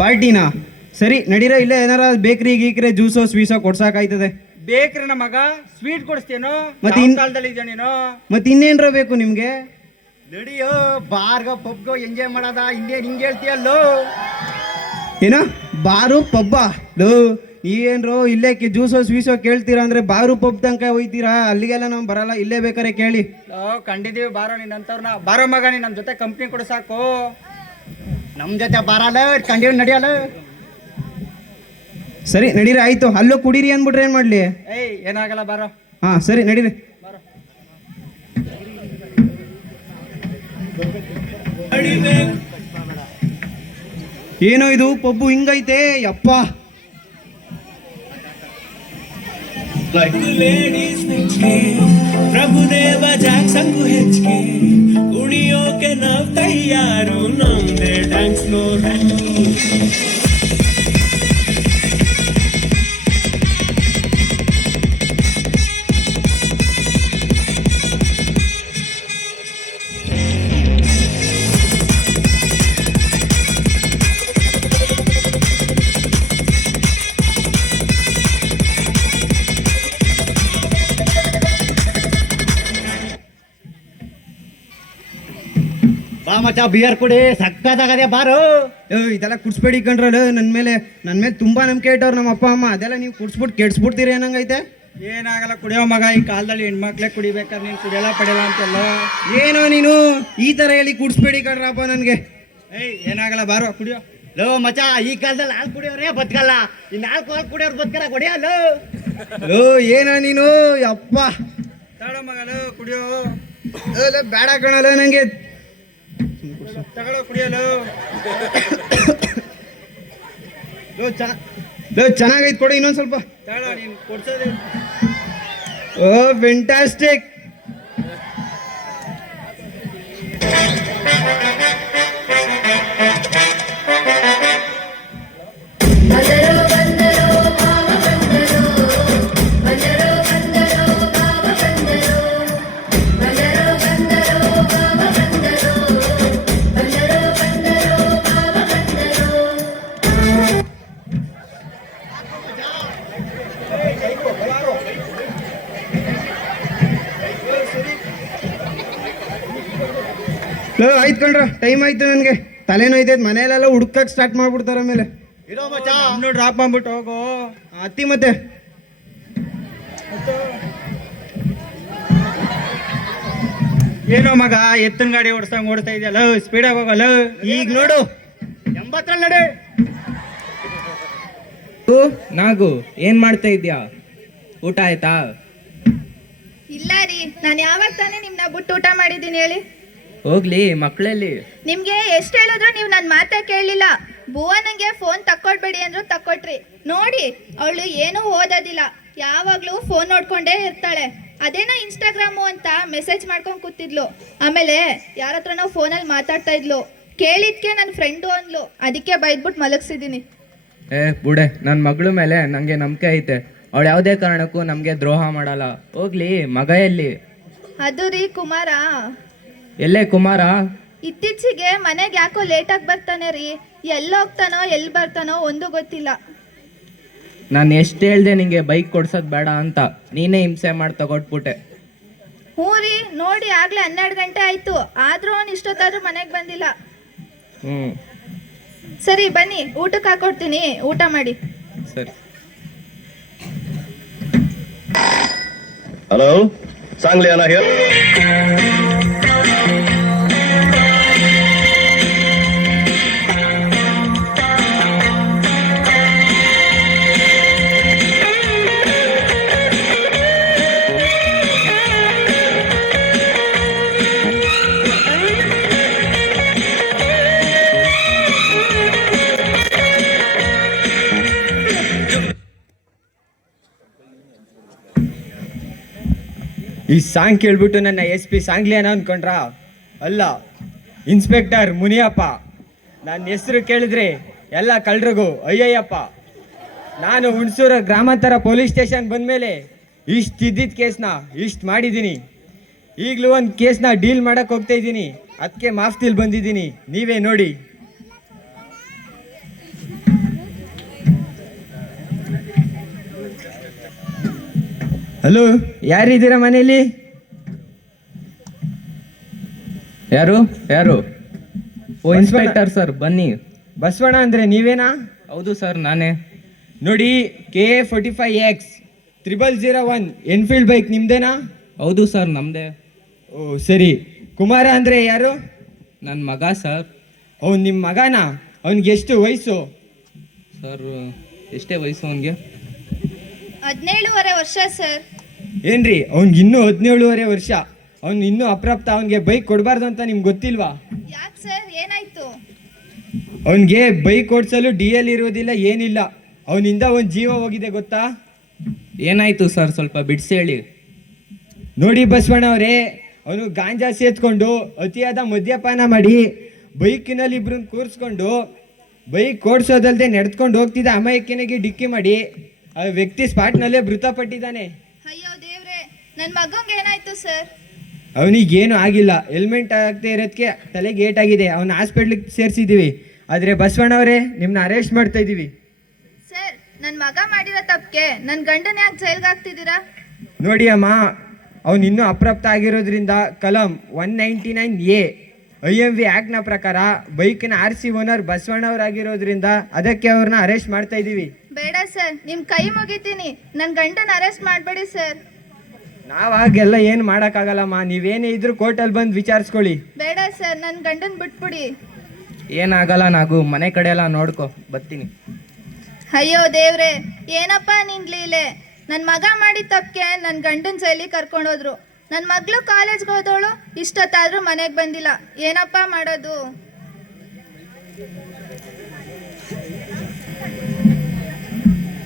ಪಾರ್ಟಿನಾ ಸರಿ ನಡೀರೋ ಇಲ್ಲೇ ಏನಾರ ಬೇಕ್ರಿ ಗೀಕ್ರೆ ಜ್ಯೂಸೋ ಸ್ವೀಸೋ ಕೊಡ್ಸಾಕಾಯ್ತದೆ ಬೇಕ್ರಿನ ಮಗ ಸ್ವೀಟ್ ಕೊಡಿಸ್ತೇನೋ ಮತ್ತೆ ಕಾಲದಲ್ಲಿ ನೀನು ಮತ್ತೆ ಇನ್ನೇನ್ರ ಬೇಕು ನಿಮ್ಗೆ ನಡಿಯೋ ಬಾರ್ಗೋ ಪಬ್ಗೋ ಎಂಜಾಯ್ ಮಾಡೋದ ಹಿಂಗೆ ಹಿಂಗೆ ಹೇಳ್ತೀಯಲ್ಲೋ ಏನೋ ಬಾರು ಪಬ್ಬ ಲೋ ಏನ್ರೋ ಇಲ್ಲೇ ಜ್ಯೂಸೋ ಸ್ವೀಸೋ ಕೇಳ್ತೀರಾ ಅಂದ್ರೆ ಬಾರು ಪಬ್ ತನಕ ಹೋಯ್ತೀರಾ ಅಲ್ಲಿಗೆಲ್ಲ ನಾವು ಬರಲ್ಲ ಇಲ್ಲೇ ಬೇಕಾರೆ ಕೇಳಿ ಕಂಡಿದೀವಿ ಬಾರೋ ನಿನ್ನಂತವ್ರನ್ನ ಬಾರೋ ಮಗ ನೀನ್ ನಮ್ಮ ಜೊತೆ ಕಂಪ್ನಿ ಕೊಡು ಸಾಕು ನಮ್ಮ ಜೊತೆ ಬರಲ್ಲ ಕಂಡೀವಿ ನಡಿಯಲ್ಲ ಸರಿ ನಡೀರಿ ಆಯ್ತು ಅಲ್ಲೂ ಕುಡೀರಿ ಅಂದ್ಬಿಟ್ರೆ ಏನ್ ಮಾಡ್ಲಿ ಏನಾಗಲ್ಲ ಬಾರೋ ಹಾ ಸರಿ ನಡೀರಿ ಏನೋ ಇದು ಪಬ್ಬು ಹಿಂಗೈತೆ ಯಪ್ಪ ಪ್ರಭುದೇವ ಜಾಕ್ಸಂಗು ಹೆಚ್ಚಿಗೆ ಕುಣಿಯೋಕೆ ನಾವ್ ತಯಾರು ನಮ್ದೇ ಡ್ಯಾನ್ಸ್ ಫ್ಲೋರ್ ಬಾ ಮಚಾ ಬಿಯರ್ ಕುಡಿ ಸಕ್ಕತ್ತಾಗದೆ ಬಾರು ಇದೆಲ್ಲ ಕುಡ್ಸ್ಬೇಡಿ ಕಣ್ರಲ್ಲ ನನ್ನ ಮೇಲೆ ತುಂಬಾ ನಂಬಿಕೆ ಇಟ್ಟವ್ರು ನಮ್ಮ ಅಪ್ಪ ಅಮ್ಮ ಅದೆಲ್ಲ ನೀವು ಕುಡ್ಸ್ಬಿಟ್ಟು ಕೆಡ್ಸ್ಬಿಡ್ತೀರಿ ಏನಂಗೈತೆ ಏನಾಗಲ್ಲ ಕುಡಿಯೋ ಮಗ ಈ ಕಾಲದಲ್ಲಿ ಹೆಣ್ಮಕ್ಳೇ ಕುಡಿಬೇಕಾದ್ರೆ ನೀನು ಕುಡಿಯಲ್ಲ ಪಡೆಯಲ್ಲ ಅಂತೆಲ್ಲ ಏನೋ ನೀನು ಈ ತರ ಹೇಳಿ ಕುಡ್ಸ್ಬೇಡಿ ಕಣ್ರಪ್ಪ ನನ್ಗೆ ಏನಾಗಲ್ಲ ಬಾರೋ ಕುಡಿಯೋ ಲೋ ಮಚಾ ಈ ಕಾಲದಲ್ಲಿ ಹಾಲು ಕುಡಿಯೋರೇ ಬದುಕಲ್ಲ ಈ 4 ಹಾಲು ಕುಡಿಯೋರು ಬದುಕಲ್ಲ ಕುಡಿಯಲ್ಲ ಲೋ ಏನೋ ನೀನು ಯಪ್ಪ ತಗೊಳ್ಳೋ ಮಗಲು ಕುಡಿಯೋ ಬೇಡ ಕಣಲ್ಲ ನಂಗೆ ತಗೊಳ್ಳೋ ಕುಡಿಯಲು ಚೆನ್ನಾಗೈತ್ ಕೊಡಿ ಇನ್ನೊಂದ್ ಸ್ವಲ್ಪ ತಗೊಳ್ಳೋ ನೀನು ಕೊಡ್ಸೋದು ಓ ಫ್ಯಾಂಟಾಸ್ಟಿಕ್ ಆಯ್ತು ಕಣ್ರ ಟೈಮ್ ಆಯ್ತು ನನಗೆ ತಲೆನೋಯ್ತೈತೆ ಮನೆಯಲ್ಲೆಲ್ಲ ಹುಡುಕಕ್ಕೆ ಸ್ಟಾರ್ಟ್ ಮಾಡ್ಬಿಡ್ತಾರೆ ಆಮೇಲೆ ಇರೋ ಮಚ್ಚ ನಮ್ನು ಡ್ರಾಪ್ ಮಾಡ್ಬಿಟ್ಟು ಹೋಗು. ಹತ್ತಿ ಮತ್ತೆ ಏನೋ ಮಗ ಎತ್ತಿನ ಗಾಡಿ ಓಡಿಸ್ತಾ ಇದೆಯಲ್ಲ, ಸ್ಪೀಡಾಗಿ ಹೋಗಲ್ಲ. ಈಗ ನೋಡು 80 ನಡೆ. ನಾಗು ಏನ್ ಮಾಡ್ತಾ ಇದ್ಯಾ? ಊಟ ಆಯ್ತಾ? ಇಲ್ಲ ರೀ, ನಾನು ಯಾವಾಗ ತಾನೇ ನಿಮ್ನ ಬಿಟ್ಟು ಊಟ ಮಾಡಿದ್ದೀನಿ ಹೇಳಿ? ಹೋಗ್ಲಿ, ಮಕ್ಕಳಲ್ಲಿ? ನಿಮ್ಗೆ ಎಷ್ಟು ಹೇಳಿದ್ರು ನೀವು ನನ್ನ ಮಾತೇ ಕೇಳಲಿಲ್ಲ. ಭುವನಿಗೆ ಫೋನ್ ತಕ್ಕೊಡ್ಬೇಡಿ ಅಂದ್ರು ತಕ್ಕೊಟ್ರಿ. ನೋಡಿ, ಅವಳು ಏನೂ ಓದೋದಿಲ್ಲ, ಯಾವಾಗಲೂ ಫೋನ್ ನೋಡ್ಕೊಂಡೇ ಇರ್ತಾಳೆ. ಅದೇನೋ ಇನ್ಸ್ಟಾಗ್ರಾಮು ಅಂತ ಮೆಸೇಜ್ ಮಾಡ್ಕೊಂಡು ಕೂತಿದ್ಲು. ಆಮೇಲೆ ಯಾರ ಹತ್ರನೋ ಫೋನಲ್ಲಿ ಮಾತಾಡ್ತಾ ಇದ್ಲು. ಕೇಳಿದ್ಕೆ ನನ್ನ ಫ್ರೆಂಡು ಅಂದ್ಲು, ಅದಕ್ಕೆ ಬೈದ್ಬಿಟ್ಟು ಮಲಗಿಸಿದ್ದೀನಿ. ಬುಡೆ, ನನ್ನ ಮಗಳ ಮೇಲೆ ನನಗೆ ನಂಬಿಕೆ ಐತೆ. ಅವಳು ಯಾವುದೇ ಕಾರಣಕ್ಕೂ ನಮಗೆ ದ್ರೋಹ ಮಾಡಲ್ಲ. ಹೋಗ್ಲಿ, ಮಗ ಎಲ್ಲಿ? ಅದು ರೀ ಕುಮಾರ, ಎಲ್ಲೇ ಕುಮಾರ? ಇತ್ತೀಚೆಗೆ ಮನೆಗೆ ಯಾಕೋ ಲೇಟಾಗಿ ಬರ್ತಾನೆ ರೀ. ಎಲ್ಲೋಗ್ತಾನೋ ಎಲ್ಲಿ ಬರ್ತಾನೋ ಒಂದು ಗೊತ್ತಿಲ್ಲ. ನಾನು ಎಷ್ಟು ಹೇಳ್ದೆ ನಿಂಗೆ ಬೈಕ್ ಕೊಡ್ಸೋದು ಬೇಡ ಅಂತ, ನೀನೇ ಹಿಂಸೆ ಮಾಡಿ ತಗೊಟ್ಬಿಟ್ಟೆ. ಹ್ಞೂ ರೀ, ನೋಡಿ ಆಗಲೇ 12 ಗಂಟೆ ಆಯಿತು, ಆದರೂ ಅವ್ನು ಇಷ್ಟೊತ್ತಾದರೂ ಮನೆಗೆ ಬಂದಿಲ್ಲ. ಸರಿ ಬನ್ನಿ, ಊಟಕ್ಕೆ ಹಾಕೊಡ್ತೀನಿ, ಊಟ ಮಾಡಿ. ಸರಿ. ಹಲೋ, ಸಾಂಗ್ಲಿ ಅಣ್ಣ ಹಿಯರ್. ಈ ಸಾಂಗ್ ಕೇಳ್ಬಿಟ್ಟು ನನ್ನ SP ಸಾಂಗ್ಲಿಯನ ಅಂದ್ಕೊಂಡ್ರಾ? ಅಲ್ಲ, ಇನ್ಸ್ಪೆಕ್ಟರ್ ಮುನಿಯಪ್ಪ. ನನ್ನ ಹೆಸರು ಕೇಳಿದ್ರೆ ಎಲ್ಲ ಕಳ್ರಿಗೂ ಅಯ್ಯಯ್ಯಪ್ಪ. ನಾನು ಹುಣಸೂರು ಗ್ರಾಮಾಂತರ ಪೊಲೀಸ್ ಸ್ಟೇಷನ್ ಬಂದಮೇಲೆ ಇದ್ದಿದ್ದ ಕೇಸ್ನ ಮಾಡಿದ್ದೀನಿ. ಈಗಲೂ ಒಂದು ಕೇಸ್ನ ಡೀಲ್ ಮಾಡಕ್ಕೆ ಹೋಗ್ತಾ ಇದ್ದೀನಿ, ಅದಕ್ಕೆ ಮಾಫ್ತಿಲ್ ಬಂದಿದ್ದೀನಿ, ನೀವೇ ನೋಡಿ. ಹಲೋ, ಯಾರಿದ್ದೀರಾ ಮನೇಲಿ? ಯಾರು ಯಾರು? ಓ, ಇನ್ಸ್ಪೆಕ್ಟರ್ ಸರ್, ಬನ್ನಿ. ಬಸವಣ್ಣ ಅಂದರೆ ನೀವೇನಾ? ಹೌದು ಸರ್, ನಾನೇ. ನೋಡಿ, KA45X 0001 ಎನ್ಫೀಲ್ಡ್ ಬೈಕ್ ನಿಮ್ದೇನಾ? ಹೌದು ಸರ್, ನಮ್ಮದೇ. ಓ ಸರಿ. ಕುಮಾರ ಅಂದರೆ ಯಾರು? ನನ್ನ ಮಗ ಸರ್. ಅವ್ನು ನಿಮ್ಮ ಮಗನಾ? ಅವ್ನಿಗೆ ಎಷ್ಟು ವಯಸ್ಸು? ಸರ್, ಎಷ್ಟೇ ವಯಸ್ಸು ಅವನಿಗೆ? 17.5 ವರ್ಷ ಸರ್. ಏನ್ರಿ, ಅವ್ನಿಗೆ ಇನ್ನೂ 17.5 ವರ್ಷ. ಅವ್ನು ಇನ್ನೂ ಅಪ್ರಾಪ್ತ. ಅವನಿಗೆ ಬೈಕ್ ಕೊಡಬಾರ್ದು ಅಂತ ನಿಮ್ಗೆ ಗೊತ್ತಿಲ್ವಾ? ಯಾಕೆ ಸರ್, ಏನಾಯ್ತು? ಅವನಿಗೆ ಬೈಕ್ ಓಡಿಸಲು DL ಇರೋದಿಲ್ಲ, ಏನಿಲ್ಲ. ಅವನಿಂದ ಒಂದು ಜೀವ ಹೋಗಿದೆ, ಗೊತ್ತಾ? ಏನಾಯ್ತು ಸರ್, ಸ್ವಲ್ಪ ಬಿಡಿಸಿ ಹೇಳಿ. ನೋಡಿ ಬಸವಣ್ಣ ಅವರೇ, ಅವನು ಗಾಂಜಾ ಸೇತ್ಕೊಂಡು ಅತಿಯಾದ ಮದ್ಯಪಾನ ಮಾಡಿ ಬೈಕಿನಲ್ಲಿ ಇಬ್ರನ್ನ ಕೂರಿಸ್ಕೊಂಡು ಬೈಕ್ ಓಡಿಸೋದಲ್ಲದೆ ನಡೆದ್ಕೊಂಡು ಹೋಗ್ತಿದ್ದ ಅಮಾಯಕನಿಗೆ ಡಿಕ್ಕಿ ಮಾಡಿ ಆ ವ್ಯಕ್ತಿ ಸ್ಪಾಟ್ನಲ್ಲೇ ಮೃತಪಟ್ಟಿದ್ದಾನೆ. ಅಯ್ಯೋ ದೇವ್ರೆ, ನನ್ನ ಮಗಂಗೆ ಏನಾಯ್ತು ಸರ್? ಅವನಿಗೇನು ಆಗಿಲ್ಲ, ಹೆಲ್ಮೆಟ್ ಆಗದೆ ಇರೋದಕ್ಕೆ ತಲೆಗೆ ಏಟಾಗಿದೆ. ಅವನ ಹಾಸ್ಪಿಟ್ಲಿಗೆ ಸೇರಿಸಿದ್ದೀವಿ. ಆದರೆ ಬಸವಣ್ಣವರೇ, ನಿಮ್ಮನ್ನ ಅರೆಸ್ಟ್ ಮಾಡ್ತಾ ಇದ್ದೀವಿ. ಸರ್, ನನ್ನ ಮಗ ಮಾಡಿರೋ ತಪ್ಪಿಗೆ ನನ್ನ ಗಂಡನ ಯಾಕೆ ಜೈಲ್ಗೆ ಹಾಕ್ತಿದ್ದೀರಾ? ನೋಡಿ ಅಮ್ಮ, ಅವನು ಇನ್ನೂ ಅಪ್ರಾಪ್ತ ಆಗಿರೋದ್ರಿಂದ ಕಲಂ 199A IMV ಆ್ಯಕ್ಟ್ನ ಪ್ರಕಾರ ಬೈಕ್ನ RC ಓನರ್ ಬಸವಣ್ಣವರಾಗಿರೋದ್ರಿಂದ ಅದಕ್ಕೆ ಅವ್ರನ್ನ ಅರೆಸ್ಟ್ ಮಾಡ್ತಾ ಇದ್ದೀವಿ. ಬೇಡ ಸರ್, ನಿಮ್ಮ ಕೈ ಮುಗಿತೀನಿ, ನನ್ನ ಗಂಡನ ಅರೆಸ್ಟ್ ಮಾಡಬೇಡಿ ಸರ್. ನಾವು ಹಾಗೆಲ್ಲ ಏನು ಮಾಡೋಕ್ಕಾಗಲ್ಲಮ್ಮ. ನೀವೇನೇ ಇದ್ರೂ ಕೋರ್ಟಲ್ಲಿ ಬಂದು ವಿಚಾರಿಸ್ಕೊಳ್ಳಿ. ಬೇಡ ಸರ್, ನನ್ನ ಗಂಡನ ಬಿಟ್ಬಿಡಿ. ಏನಾಗಲ್ಲ ನಾಗು, ಮನೆ ಕಡೆ ಎಲ್ಲ ನೋಡ್ಕೊ, ಬರ್ತೀನಿ. ಅಯ್ಯೋ ದೇವ್ರೆ, ಏನಪ್ಪ ನಿನ್ ಲೀಲೆ? ನನ್ನ ಮಗ ಮಾಡಿದ ತಪ್ಪಿಗೆ ನನ್ನ ಗಂಡನ ಜೈಲಿಗೆ ಕರ್ಕೊಂಡೋದ್ರು. ನನ್ನ ಮಗಳು ಕಾಲೇಜ್ಗೆ ಹೋದವಳು ಇಷ್ಟೊತ್ತಾದರೂ ಮನೆಗೆ ಬಂದಿಲ್ಲ. ಏನಪ್ಪ ಮಾಡೋದು?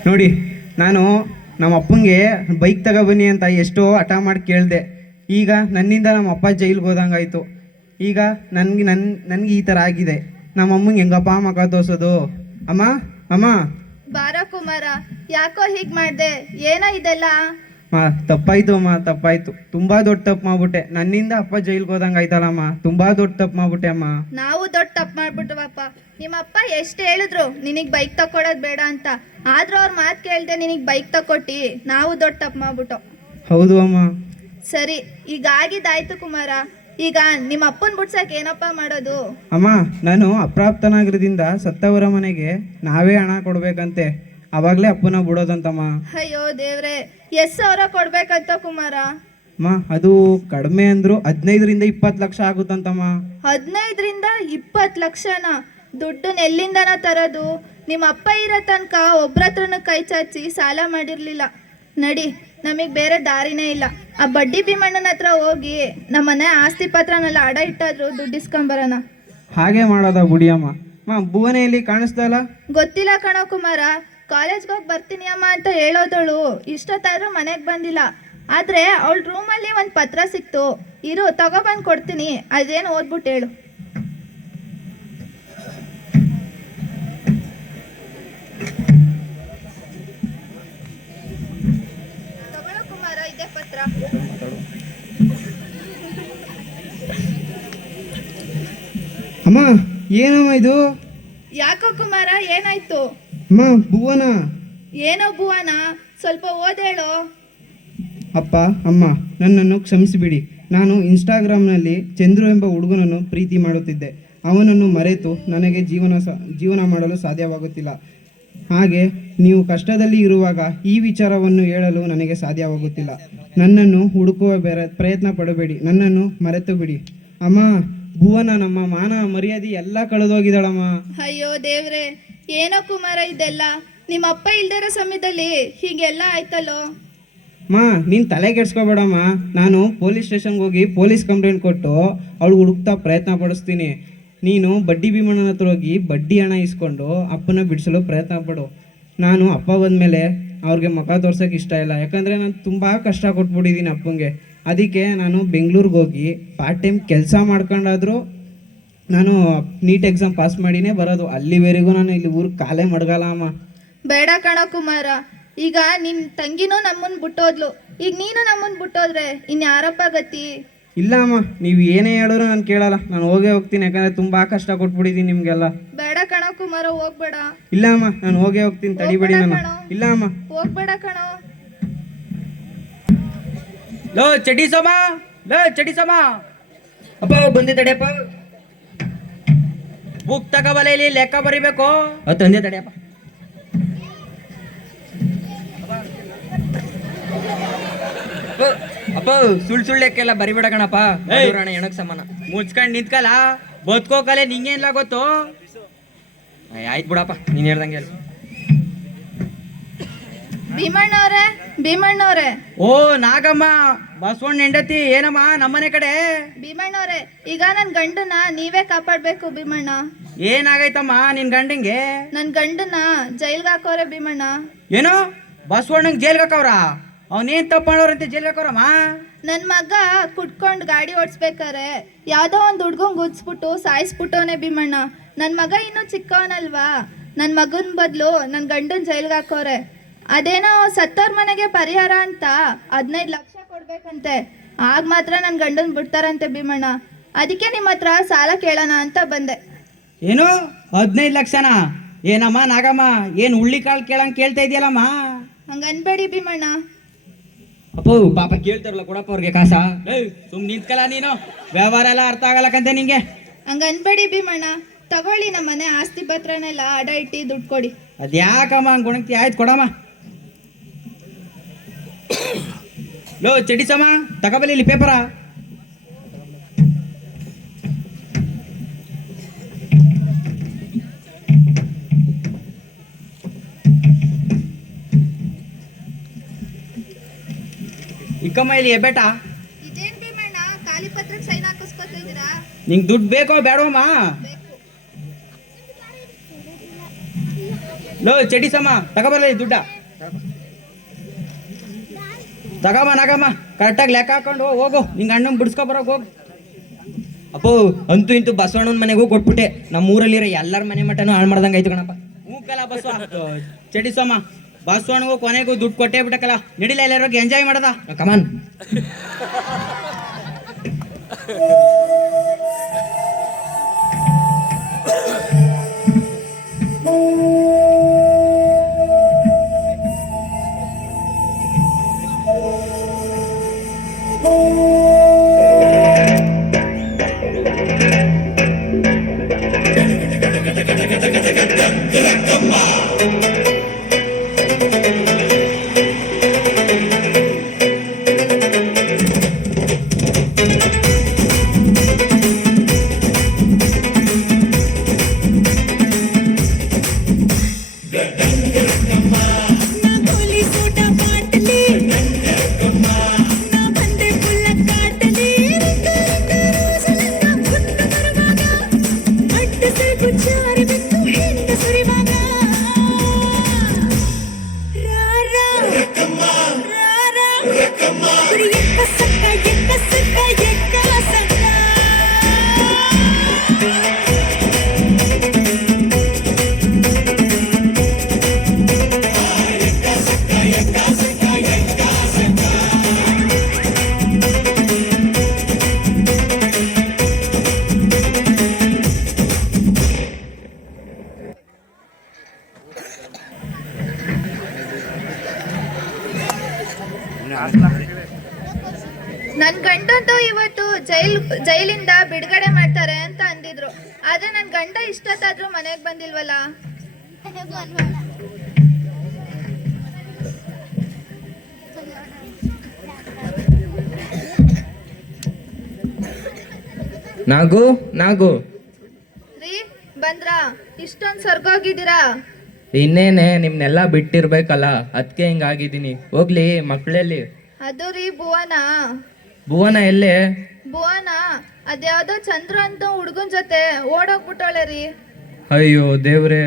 ನೋಡಿ, ನಾನು ನಮ್ಮ ಅಪ್ಪಂಗೆ ಬೈಕ್ ತಗೊಬನ್ನಿ ಅಂತ ಎಷ್ಟೋ ಹಠ ಮಾಡಿ ಕೇಳಿದೆ. ಈಗ ನನ್ನಿಂದ ನಮ್ಮ ಅಪ್ಪ ಜೈಲಿಗೆ ಹೋದಂಗಾಯ್ತು. ಈಗ ನನಗೆ ಈ ಥರ ಆಗಿದೆ. ನಮ್ಮ ಅಮ್ಮಂಗೆ ಹೆಂಗಪ್ಪ ಮಗ ತೋರ್ಸೋದು? ಅಮ್ಮ ಅಮ್ಮ. ಬಾರೋ ಕುಮಾರ, ಯಾಕೋ ಹೀಗೆ ಮಾಡಿದೆ? ಏನೋ ಇದೆಲ್ಲ? ತಪ್ಪಾಯ್ತು ಅಮ್ಮ, ತಪ್ಪಾಯ್ತು. ತುಂಬ ದೊಡ್ಡ ತಪ್ಪು ಮಾಡ್ಬಿಟ್ಟೆ. ನನ್ನಿಂದ ಅಪ್ಪ ಜೈಲಿಗೆ ಹೋದಂಗೆ ಆಯ್ತಲ್ಲಮ್ಮ. ತುಂಬ ದೊಡ್ಡ ತಪ್ಪು ಮಾಡ್ಬಿಟ್ಟೆ ಅಮ್ಮ. ನಾವು ದೊಡ್ಡ ತಪ್ಪು ಮಾಡ್ಬಿಟ್ವಪ್ಪ. ನಿಮ್ಮಪ್ಪ ಎಷ್ಟು ಹೇಳಿದ್ರು ನಿನಗೆ ಬೈಕ್ ತಕ್ಕೊಡೋದು ಬೇಡ ಅಂತ, ಆದರೂ ಅವ್ರ ಮಾತು ಕೇಳ್ದೆ ನಿನಗೆ ಬೈಕ್ ತಕ್ಕೊಟ್ಟು. ನಾವು ದೊಡ್ಡ ತಪ್ಪು ಮಾಡ್ಬಿಟ್ಟು. ಹೌದು ಅಮ್ಮ. ಸರಿ, ಈಗ ಆಗಿದ್ದಾಯ್ತು ಕುಮಾರ. ಈಗ ನಿಮ್ಮ ಅಪ್ಪನ ಬಿಡ್ಸಕ್ಕೆ ಏನಪ್ಪ ಮಾಡೋದು? ಅಮ್ಮ, ನಾನು ಅಪ್ರಾಪ್ತನಾಗಿರೋದ್ರಿಂದ ಸತ್ತವರ ಮನೆಗೆ ನಾವೇ ಹಣ ಕೊಡ್ಬೇಕಂತೆ, ಅವಾಗಲೇ ಅಪ್ಪನ ಬಿಡೋದಂತಮ್ಮ. ಅಯ್ಯೋ ದೇವ್ರೆ, ಎಷ್ಟು ಸಾವಿರ ಕೊಡ್ಬೇಕಂತ ಕುಮಾರ? ಅಮ್ಮ, ಅದು ಕಡಿಮೆ ಅಂದ್ರು 15ರಿಂದ 20 ಲಕ್ಷ ಆಗುತ್ತಂತಮ್ಮ. 15ರಿಂದ 20 ಲಕ್ಷನ? ದುಡ್ಡನ್ನ ಎಲ್ಲಿಂದನ ತರೋದು? ನಿಮ್ಮ ಅಪ್ಪ ಇರೋ ತನಕ ಒಬ್ರ ಹತ್ರನೂ ಕೈ ಚಾಚಿ ಸಾಲ ಮಾಡಿರ್ಲಿಲ್ಲ. ನಡಿ, ನಮಗೆ ಬೇರೆ ದಾರಿನೇ ಇಲ್ಲ. ಆ ಬಡ್ಡಿ ಭೀಮಣ್ಣನ ಹತ್ರ ಹೋಗಿ ನಮ್ಮನೆ ಆಸ್ತಿ ಪತ್ರನೆಲ್ಲ ಅಡ ಇಟ್ಟಾದ್ರು ದುಡ್ಡು ಇಸ್ಕೊಂಬರೋಣ. ಹಾಗೆ ಮಾಡೋದ ಬುಡಿಯಮ್ಮ. ಭುವನೆಯಲ್ಲಿ ಕಾಣಿಸ್ತಾ ಇಲ್ಲ? ಗೊತ್ತಿಲ್ಲ ಕಣೋ ಕುಮಾರ, ಕಾಲೇಜ್ಗೆ ಹೋಗಿ ಬರ್ತೀನಿ ಅಮ್ಮ ಅಂತ ಹೇಳೋದಳು ಇಷ್ಟೊತ್ತಾದ್ರೂ ಮನೆಗೆ ಬಂದಿಲ್ಲ. ಆದರೆ ಅವಳ ರೂಮಲ್ಲಿ ಒಂದು ಪತ್ರ ಸಿಕ್ತು, ಇರು ತಗೊಬಂದು ಕೊಡ್ತೀನಿ, ಅದೇನು ಓದ್ಬಿಟ್ಟು ಹೇಳು. ತಗೊಳ್ಳೋ ಕುಮಾರ, ಇದೇ ಪತ್ರ. ಅಮ್ಮ, ಏನಮ್ಮ ಇದು? ಯಾಕೋ ಕುಮಾರ, ಏನಾಯ್ತು? ಅಮ್ಮ, ಭುವನ. ಏನೋ ಭುವನ, ಸ್ವಲ್ಪ ಓದೇಳೋ. ಅಪ್ಪ, ಅಮ್ಮ, ನನ್ನನ್ನು ಕ್ಷಮಿಸಿಬಿಡಿ. ನಾನು ಇನ್ಸ್ಟಾಗ್ರಾಮ್ನಲ್ಲಿ ಚಂದ್ರು ಎಂಬ ಹುಡುಗನನ್ನು ಪ್ರೀತಿ ಮಾಡುತ್ತಿದ್ದೆ. ಅವನನ್ನು ಮರೆತು ನನಗೆ ಜೀವನ ಮಾಡಲು ಸಾಧ್ಯವಾಗುತ್ತಿಲ್ಲ. ಹಾಗೆ ನೀವು ಕಷ್ಟದಲ್ಲಿ ಇರುವಾಗ ಈ ವಿಚಾರವನ್ನು ಹೇಳಲು ನನಗೆ ಸಾಧ್ಯವಾಗುತ್ತಿಲ್ಲ. ನನ್ನನ್ನು ಹುಡುಕುವ ಪ್ರಯತ್ನ ಪಡಬೇಡಿ, ನನ್ನನ್ನು ಮರೆತು ಬಿಡಿ. ಅಮ್ಮ, ಭುವನ ನಮ್ಮ ಮಾನ ಮರ್ಯಾದೆ ಎಲ್ಲ ಕಳೆದೋಗಿದ್ದಾಳಮ್ಮ. ಅಯ್ಯೋ ದೇವ್ರೆ, ಏನೋ ಕುಮಾರ ಇದೆಲ್ಲ? ನಿಮ್ಮ ಅಪ್ಪ ಇಲ್ದಿರೋ ಸಮಯದಲ್ಲಿ ಹೀಗೆಲ್ಲ ಆಯ್ತಲ್ಲೋ. ನೀನು ತಲೆ ಕೆಡ್ಸ್ಕೊಬೇಡಮ್ಮ. ನಾನು ಪೊಲೀಸ್ ಸ್ಟೇಷನ್ಗೆ ಹೋಗಿ ಪೊಲೀಸ್ ಕಂಪ್ಲೇಂಟ್ ಕೊಟ್ಟು ಅವಳು ಹುಡುಕ್ತಾ ಪ್ರಯತ್ನ ಪಡಿಸ್ತೀನಿ. ನೀನು ಬಡ್ಡಿ ಭೀಮಣ್ಣನ ಹತ್ರ ಹೋಗಿ ಬಡ್ಡಿ ಹಣ ಇಸ್ಕೊಂಡು ಅಪ್ಪನ ಬಿಡಿಸಲು ಪ್ರಯತ್ನ ಪಡು. ನಾನು ಅಪ್ಪ ಬಂದಮೇಲೆ ಅವ್ರಿಗೆ ಮುಖ ತೋರ್ಸೋಕೆ ಇಷ್ಟ ಇಲ್ಲ, ಯಾಕಂದರೆ ನಾನು ತುಂಬ ಕಷ್ಟ ಕೊಟ್ಬಿಟ್ಟಿದ್ದೀನಿ ಅಪ್ಪಂಗೆ. ಅದಕ್ಕೆ ನಾನು ಬೆಂಗಳೂರಿಗೆ ಹೋಗಿ ಪಾರ್ಟ್ ಟೈಮ್ ಕೆಲಸ ಮಾಡ್ಕೊಂಡಾದರೂ ನಾನು ನೀಟ್ ಎಕ್ಸಾಮ್ ಪಾಸ್ ಮಾಡಿನೇ ಬರೋದು. ಅಲ್ಲಿವರೆಗೂ ನಾನು ಇಲ್ಲಿ ಊರಿಗೆ ಕಾಲೇ ಮಡಗಲ್ಲ ಅಮ್ಮ. ಬೇಡ ಕಣೋ ಕುಮಾರ, ಈಗ ನಿನ್ನ ತಂಗಿನೂ ನಮ್ಮನ್ನು ಬಿಟ್ಟೋದ್ಲು, ಈಗ ನೀನು ನಮ್ಮನ್ನು ಬಿಟ್ಟೋದ್ರೆ ಇನ್ಯಾರಪ್ಪ ಗತಿ? ಇಲ್ಲ ಅಮ್ಮ, ನೀವು ಏನೇ ಹೇಳಿದ್ರು ನಾನು ಕೇಳಲ್ಲ. ನಾನು ಹೋಗೇ ಹೋಗ್ತೀನಿ, ಯಾಕಂದರೆ ತುಂಬ ಕಷ್ಟ ಕೊಟ್ಬಿಟ್ಟಿದ್ದೀನಿ ನಿಮಗೆಲ್ಲ. ಬೇಡ ಕಣೋ ಕುಮಾರ, ಹೋಗ್ಬೇಡ. ಇಲ್ಲ ಅಮ್ಮ, ನಾನು ಹೋಗೇ ಹೋಗ್ತೀನಿ, ತಡಿಬೇಡಿ ನಾನು. ಇಲ್ಲ ಅಮ್ಮ, ಹೋಗ್ಬೇಡ ಕಣೋ. ಲೋ ಚಟಿ ಸಮ, ಲೋ ಚಟಿ ಸಮ. ಅಪ್ಪ ಬಂದೆ ತಡೆಯಪ್ಪ. ಬುಕ್ ತಗೋಬಲ್ಲ, ಇಲ್ಲಿ ಲೆಕ್ಕ ಬರಿಬೇಕು. ತಂದೆ ತಡೆಯಪ್ಪ. ಅಪ್ಪ, ಸುಳ್ಳು ಲೆಕ್ಕೆಲ್ಲ ಬರಿಬೇಡ ಕಣಪ್ಪ. ಎಣಕ್ ಸಮಾನ ಮುಚ್ಕೊಂಡು ನಿಂತ್ಕಲ್ಲ, ಬದುಕೋಕಲೆ ನಿಂಗೇನಿಲ್ಲ ಗೊತ್ತು. ಆಯ್ತು ಬಿಡಪ್ಪ, ನೀನು ಹೇಳ್ದಂಗೆ ಅಲ್ಲ. ಭೀಮಣ್ಣವ್ರೆ, ಭೀಮಣ್ಣವ್ರೆ. ಓ ನಾಗಮ್ಮ, ಬಸವಣ್ಣ ಹೆಂಡತಿ, ಏನಮ್ಮ ನಮ್ಮನೆ ಕಡೆ? ಭೀಮಣ್ಣವ್ರೆ, ಈಗ ನನ್ನ ಗಂಡನ ನೀವೇ ಕಾಪಾಡಬೇಕು ಭೀಮಣ್ಣ. ಏನಾಗೈತಮ್ಮ ನಿನ್ ಗಂಡಂಗೆ? ನನ್ನ ಗಂಡನ ಜೈಲ್ಗೆ ಹಾಕೋರೆ ಭೀಮಣ್ಣ. ಏನು ಬಸವಣ್ಣಂಗೆ ಜೈಲ್ಗೆ ಹಾಕವ್ರ? ಅವನೇನ್ ತಪ್ಪು ಮಾಡೋರಂತೆ ಜೈಲ್ಗೆ ಹಾಕೋರಮ್ಮ? ನನ್ನ ಮಗ ಕುಟ್ಕೊಂಡು ಗಾಡಿ ಓಡಿಸ್ಬೇಕಾರೆ ಯಾವುದೋ ಒಂದು ಹುಡ್ಗಂಗೆ ಗುದ್ಸ್ಬಿಟ್ಟು ಸಾಯಿಸ್ಬಿಟ್ಟವನೇ ಭೀಮಣ್ಣ. ನನ್ನ ಮಗ ಇನ್ನೂ ಚಿಕ್ಕವನಲ್ವಾ, ನನ್ನ ಮಗನ ಬದಲು ನನ್ನ ಗಂಡನ ಜೈಲ್ಗೆ ಹಾಕೋರೆ. ಅದೇನೋ ಸತ್ತವ್ರ ಮನೆಗೆ ಪರಿಹಾರ ಅಂತ 15 ಲಕ್ಷ ಕೊಡ್ಬೇಕಂತೆ, ಆಗ ಮಾತ್ರ ನನ್ನ ಗಂಡನ ಬಿಡ್ತಾರಂತೆ ಭೀಮಣ್ಣ. ಅದಕ್ಕೆ ನಿಮ್ಮ ಹತ್ರ ಸಾಲ ಕೇಳೋಣ ಅಂತ ಬಂದೆ. ಏನು 15 ಲಕ್ಷನ? ಏನಮ್ಮ ನಾಗಮ್ಮ, ಏನು ಹುಳ್ಳಿ ಕಾಳು ಕೇಳಂಗೆ ಕೇಳ್ತಾ ಇದೆಯಲ್ಲಮ್ಮ? ಹಂಗೆ ಅನ್ಬೇಡಿ ಭೀಮಣ್ಣ. ಅಪ್ಪ ಪಾಪ ಕೇಳ್ತಾರಲ್ಲ, ಕೊಡಪ್ಪ ಅವ್ರಿಗೆ ಕಾಸ. ಸುಮ್ ನಿಂತ್ಕಲ್ಲ ನೀನು, ವ್ಯವಹಾರ ಎಲ್ಲ ಅರ್ಥ ಆಗಲ್ಲಕ್ಕಂತೆ ನಿಂಗೆ. ಹಂಗೆ ಅನ್ಬೇಡಿ ಭೀಮಣ್ಣ, ತಗೊಳ್ಳಿ ನಮ್ಮನೆ ಆಸ್ತಿ ಪತ್ರನೆಲ್ಲ ಅಡ ಇಟ್ಟು ದುಡ್ಡು ಕೊಡಿ. ಅದ್ಯಾಕಮ್ಮ ಹಂಗೆ ಗುಣಕ್ತಿ? ಆಯ್ತು ಕೊಡಮ್ಮ. ಲೋ ಚಟಿ ಸಮ, ತಗೋಬಲ್ಲಿ ಇಲ್ಲಿ ಪೇಪರ. ಇಕ್ಕಮ್ಮ ಇಲ್ಲಿ ಬೇಟ. ಇದೇನ್ ಭೀಮಣ್ಣ, ಖಾಲಿ ಪತ್ರಕ್ಕೆ ಸೈನ್ ಹಾಕಿಸ್ಕೊತಿದ್ದೀರಾ? ನಿಂಗೆ ದುಡ್ಡು ಬೇಕೋ ಬೇಡವಮ್ಮ? ಲೋ ಚಟಿ ಸಮ, ತಗೋಬಲ್ಲ ದುಡ್ಡ. ತಗಮ್ಮ ನಾಗಮ್ಮ, ಕರೆಕ್ಟಾಗಿ ಲೆಕ್ಕ ಹಾಕೊಂಡು ಹೋಗು, ನಿಂಗೆ ಅಣ್ಣಂಗೆ ಬಿಡಿಸ್ಕೊ ಬರೋಕೆ ಹೋಗು. ಅಪ್ಪ, ಅಂತೂ ಇಂತೂ ಬಸವಣ್ಣನ ಮನೆಗೂ ಕೊಟ್ಬಿಟ್ಟೆ. ನಮ್ಮ ಊರಲ್ಲಿರೋ ಎಲ್ಲರ ಮನೆ ಮಟನೂ ಹಾಳು ಮಾಡ್ದಂಗೆ ಆಯ್ತು ಕಣಪ್ಪ. ಮೂಕಲ್ಲ ಬಸವ ಚಟಿ ಸೋಮ, ಬಸವಣ್ಣಗೂ ಕೊನೆಗೂ ದುಡ್ಡು ಕೊಟ್ಟೇ ಬಿಟ್ಟಕ್ಕಲ್ಲ. ನಡಿಲ್ಲ ಎಲ್ಲರೂ ಎಂಜಾಯ್ ಮಾಡದ. ಕಮಾನ್. ಜೈಲಿಂದ ಬಿಡುಗಡೆ ಮಾಡ್ತಾರೆ ಅಂತ ಅಂದಿದ್ರು. ಆದ್ರೆ ನನ್ ಗಂಡ ಇಷ್ಟೊತ್ತಾದ್ರೂ ಮನೆಗ್ ಬಂದಿಲ್ವಲ್ಲ. ನಾಗು ನಾಗು ರೀ ಬಂದ್ರಾ? ಇಷ್ಟೊಂದ್ ಸರ್ಗೋಗಿದ್ದೀರಾ? ಇನ್ನೇನೆ ನಿಮ್ನೆಲ್ಲ ಬಿಟ್ಟಿರ್ಬೇಕಲ್ಲ, ಅದಕ್ಕೆ ಹಿಂಗಾಗಿದ್ದೀನಿ. ಹೋಗ್ಲಿ, ಮಕ್ಕಳಲ್ಲಿ ಅದು ರೀ ಭುವನ. ಭುವನ ಎಲ್ಲೇ? ಭುವನ ಅದ್ಯಾವ್ದೋ ಚಂದ್ರು ಅಂತ ಹುಡ್ಗನ್ ಜೊತೆ ಓಡೋಗ್ಬಿಟ್ಟವಳೆ ರೀ. ಅಯ್ಯೋ ದೇವ್ರೆ.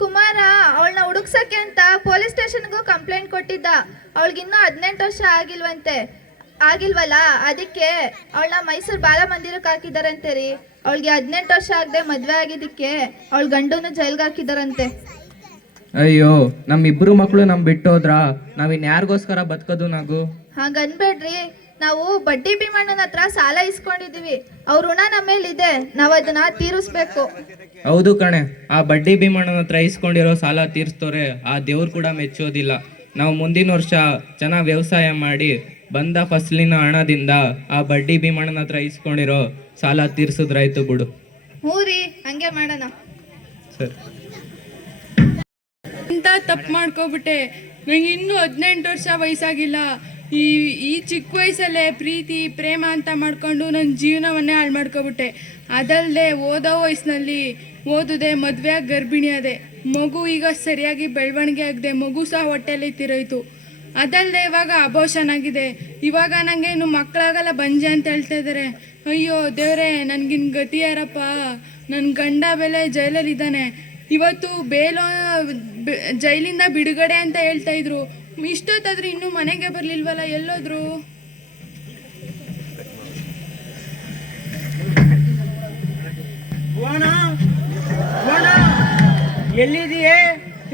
ಕುಮಾರ ಅವಳನ್ನ ಹುಡುಕ್ಸಕ್ಕೆ ಅಂತ ಪೊಲೀಸ್ ಸ್ಟೇಷನ್ಗೂ ಕಂಪ್ಲೇಂಟ್ ಕೊಟ್ಟಿದ್ದ. ಅವಳಿಗಿನ್ನೂ 18 ವರ್ಷ ಆಗಿಲ್ವಲ್ಲ, ಅದಕ್ಕೆ ಅವಳನ್ನ ಮೈಸೂರು ಬಾಲ ಮಂದಿರಕ್ಕೆ ಹಾಕಿದಾರಂತೆ ರೀ. ಅವಳಿಗೆ 18 ವರ್ಷ ಆಗದೆ ಮದ್ವೆ ಆಗಿದ್ದಕ್ಕೆ ಅವಳ ಗಂಡನ ಜೈಲ್ಗೆ ಹಾಕಿದಾರಂತೆ. ಅಯ್ಯೋ, ನಮ್ಮಿಬ್ರು ಮಕ್ಕಳು ನಮ್ ಬಿಟ್ಟೋದ್ರಾ? ನಾವಿನ್ ಯಾರಿಗೋಸ್ಕರ ಬದುಕೋದು ನಾಗು? ಹಾಗನ್ಬೇಡ್ರಿ, ನಾವು ಬಡ್ಡಿ ಭೀಮಣ್ಣನ ಹತ್ರ ಸಾಲ ಇಸ್ಕೊಂಡಿದೀವಿ. ಅವ್ರ ಋಣ ನಮ್ಮ ಮೇಲಿದೆ, ನಾವು ಅದನ್ನ ತೀರಿಸ್ಬೇಕು. ಹೌದು ಕಣೆ, ಆ ಬಡ್ಡಿ ಭೀಮಣ್ಣನ ಹತ್ರ ಇಸ್ಕೊಂಡಿರೋ ಸಾಲ ತೀರಿಸ್ತೋರೆ ಆ ದೇವ್ರು ಕೂಡ ಮೆಚ್ಚೋದಿಲ್ಲ. ನಾವು ಮುಂದಿನ ವರ್ಷ ಚೆನ್ನಾಗಿ ವ್ಯವಸಾಯ ಮಾಡಿ ಬಂದ ಫಸಲಿನ ಹಣದಿಂದ ಆ ಬಡ್ಡಿ ಭೀಮಣ್ಣನ ಹತ್ರ ಇಸ್ಕೊಂಡಿರೋ ಸಾಲ ತೀರ್ಸಿದ್ರಾಯ್ತು ಬಿಡು. ಹ್ಞೂ ರೀ, ಹಂಗೆ ಮಾಡೋಣ. ಸರಿ. ಅಂತ ತಪ್ಪು ಮಾಡ್ಕೊಬಿಟ್ಟೆ. ನಂಗೆ ಇನ್ನೂ 18 ವರ್ಷ ವಯಸ್ಸಾಗಿಲ್ಲ. ಈ ಚಿಕ್ಕ ವಯಸ್ಸಲ್ಲೇ ಪ್ರೀತಿ ಪ್ರೇಮ ಅಂತ ಮಾಡ್ಕೊಂಡು ನನ್ನ ಜೀವನವನ್ನೇ ಹಾಳು ಮಾಡ್ಕೊಬಿಟ್ಟೆ. ಅದಲ್ಲದೆ ಓದೋ ವಯಸ್ಸಿನಲ್ಲಿ ಓದಿದೆ, ಮದುವೆ ಗರ್ಭಿಣಿ ಆದೆ, ಮಗು ಈಗ ಸರಿಯಾಗಿ ಬೆಳವಣಿಗೆ ಆಗದೆ ಮಗು ಸಹ ಹೊಟ್ಟೆಯಲ್ಲಿ ತಿರೋಯ್ತು. ಅದಲ್ಲದೆ ಇವಾಗ ಅಬೋಷನ್ ಆಗಿದೆ. ಇವಾಗ ನನಗೆ ಇನ್ನು ಮಕ್ಕಳಾಗಲ್ಲ ಬಂಜೆ ಅಂತ ಹೇಳ್ತಾ ಇದ್ದಾರೆ. ಅಯ್ಯೋ ದೇವ್ರೆ, ನನಗಿನ್ ಗತಿ ಯಾರಪ್ಪ? ನನ್ನ ಗಂಡ ಬೆಲೆ ಜೈಲಲ್ಲಿದ್ದಾನೆ. ಇವತ್ತು ಜೈಲಿಂದ ಬಿಡುಗಡೆ ಅಂತ ಹೇಳ್ತಾ ಇದ್ರು. ಇಷ್ಟೊತ್ತಾದ್ರೂ ಇನ್ನೂ ಮನೆಗೆ ಬರ್ಲಿಲ್ವಲ್ಲ, ಎಲ್ಲೋದ್ರು? ಎಲ್ಲಿದೀಯೇ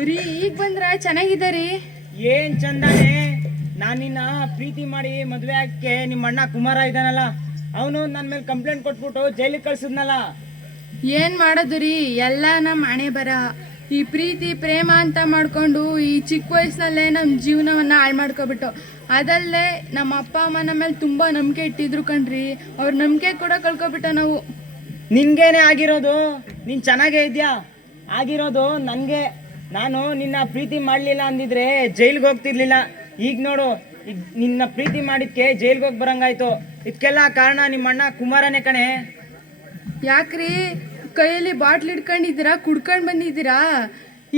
ರೀ? ಈಗ ಬಂದ್ರ? ಚೆನ್ನಾಗಿದ್ದಾರಿ? ಏನ್ ಚಂದಾನೆ. ನಾನು ನಿನ್ನ ಪ್ರೀತಿ ಮಾಡಿ ಮದ್ವೆ ಹಾಕಿ ನಿಮ್ಮ ಅಣ್ಣ ಕುಮಾರ ಇದ್ದಾನಲ್ಲ, ಅವನು ನನ್ನ ಮೇಲೆ ಕಂಪ್ಲೇಂಟ್ ಕೊಟ್ಬಿಟ್ಟು ಜೈಲಿಗೆ ಕಳ್ಸಿದ್ನಲ್ಲ. ಏನ್ ಮಾಡೋದು ರೀ, ಎಲ್ಲ ನಮ್ಮ ಹಣೆ ಬರ. ಈ ಪ್ರೀತಿ ಪ್ರೇಮ ಅಂತ ಮಾಡ್ಕೊಂಡು ಈ ಚಿಕ್ಕ ವಯಸ್ಸಿನಲ್ಲೇ ನಮ್ಮ ಜೀವನವನ್ನು ಹಾಳು ಮಾಡ್ಕೊಬಿಟ್ಟು. ಅದಲ್ಲೇ ನಮ್ಮ ಅಪ್ಪ ಅಮ್ಮ ನಮ್ಮ ಮೇಲೆ ತುಂಬ ನಂಬಿಕೆ ಇಟ್ಟಿದ್ರು ಕಣ್ರಿ. ಅವ್ರ ನಂಬಿಕೆ ಕೂಡ ಕಳ್ಕೊಬಿಟ್ಟ ನಾವು. ನಿನ್ಗೇನೆ ಆಗಿರೋದು? ನೀನು ಚೆನ್ನಾಗೇ ಇದೆಯಾ? ಆಗಿರೋದು ನನಗೆ. ನಾನು ನಿನ್ನ ಪ್ರೀತಿ ಮಾಡಲಿಲ್ಲ ಅಂದಿದ್ರೆ ಜೈಲಿಗೆ ಹೋಗ್ತಿರ್ಲಿಲ್ಲ. ಈಗ ನೋಡು, ಈಗ ನಿನ್ನ ಪ್ರೀತಿ ಮಾಡಿದ್ಕೆ ಜೈಲಿಗೆ ಹೋಗಿ ಬರಂಗಾಯ್ತು. ಇದಕ್ಕೆಲ್ಲ ಕಾರಣ ನಿಮ್ಮ ಅಣ್ಣ ಕುಮಾರನೇ ಕಣೆ. ಯಾಕ್ರಿ ಕೈಯಲ್ಲಿ ಬಾಟ್ಲ್ ಇಟ್ಕೊಂಡಿದ್ದೀರಾ, ಕುಡ್ಕೊಂಡು ಬಂದಿದ್ದೀರಾ?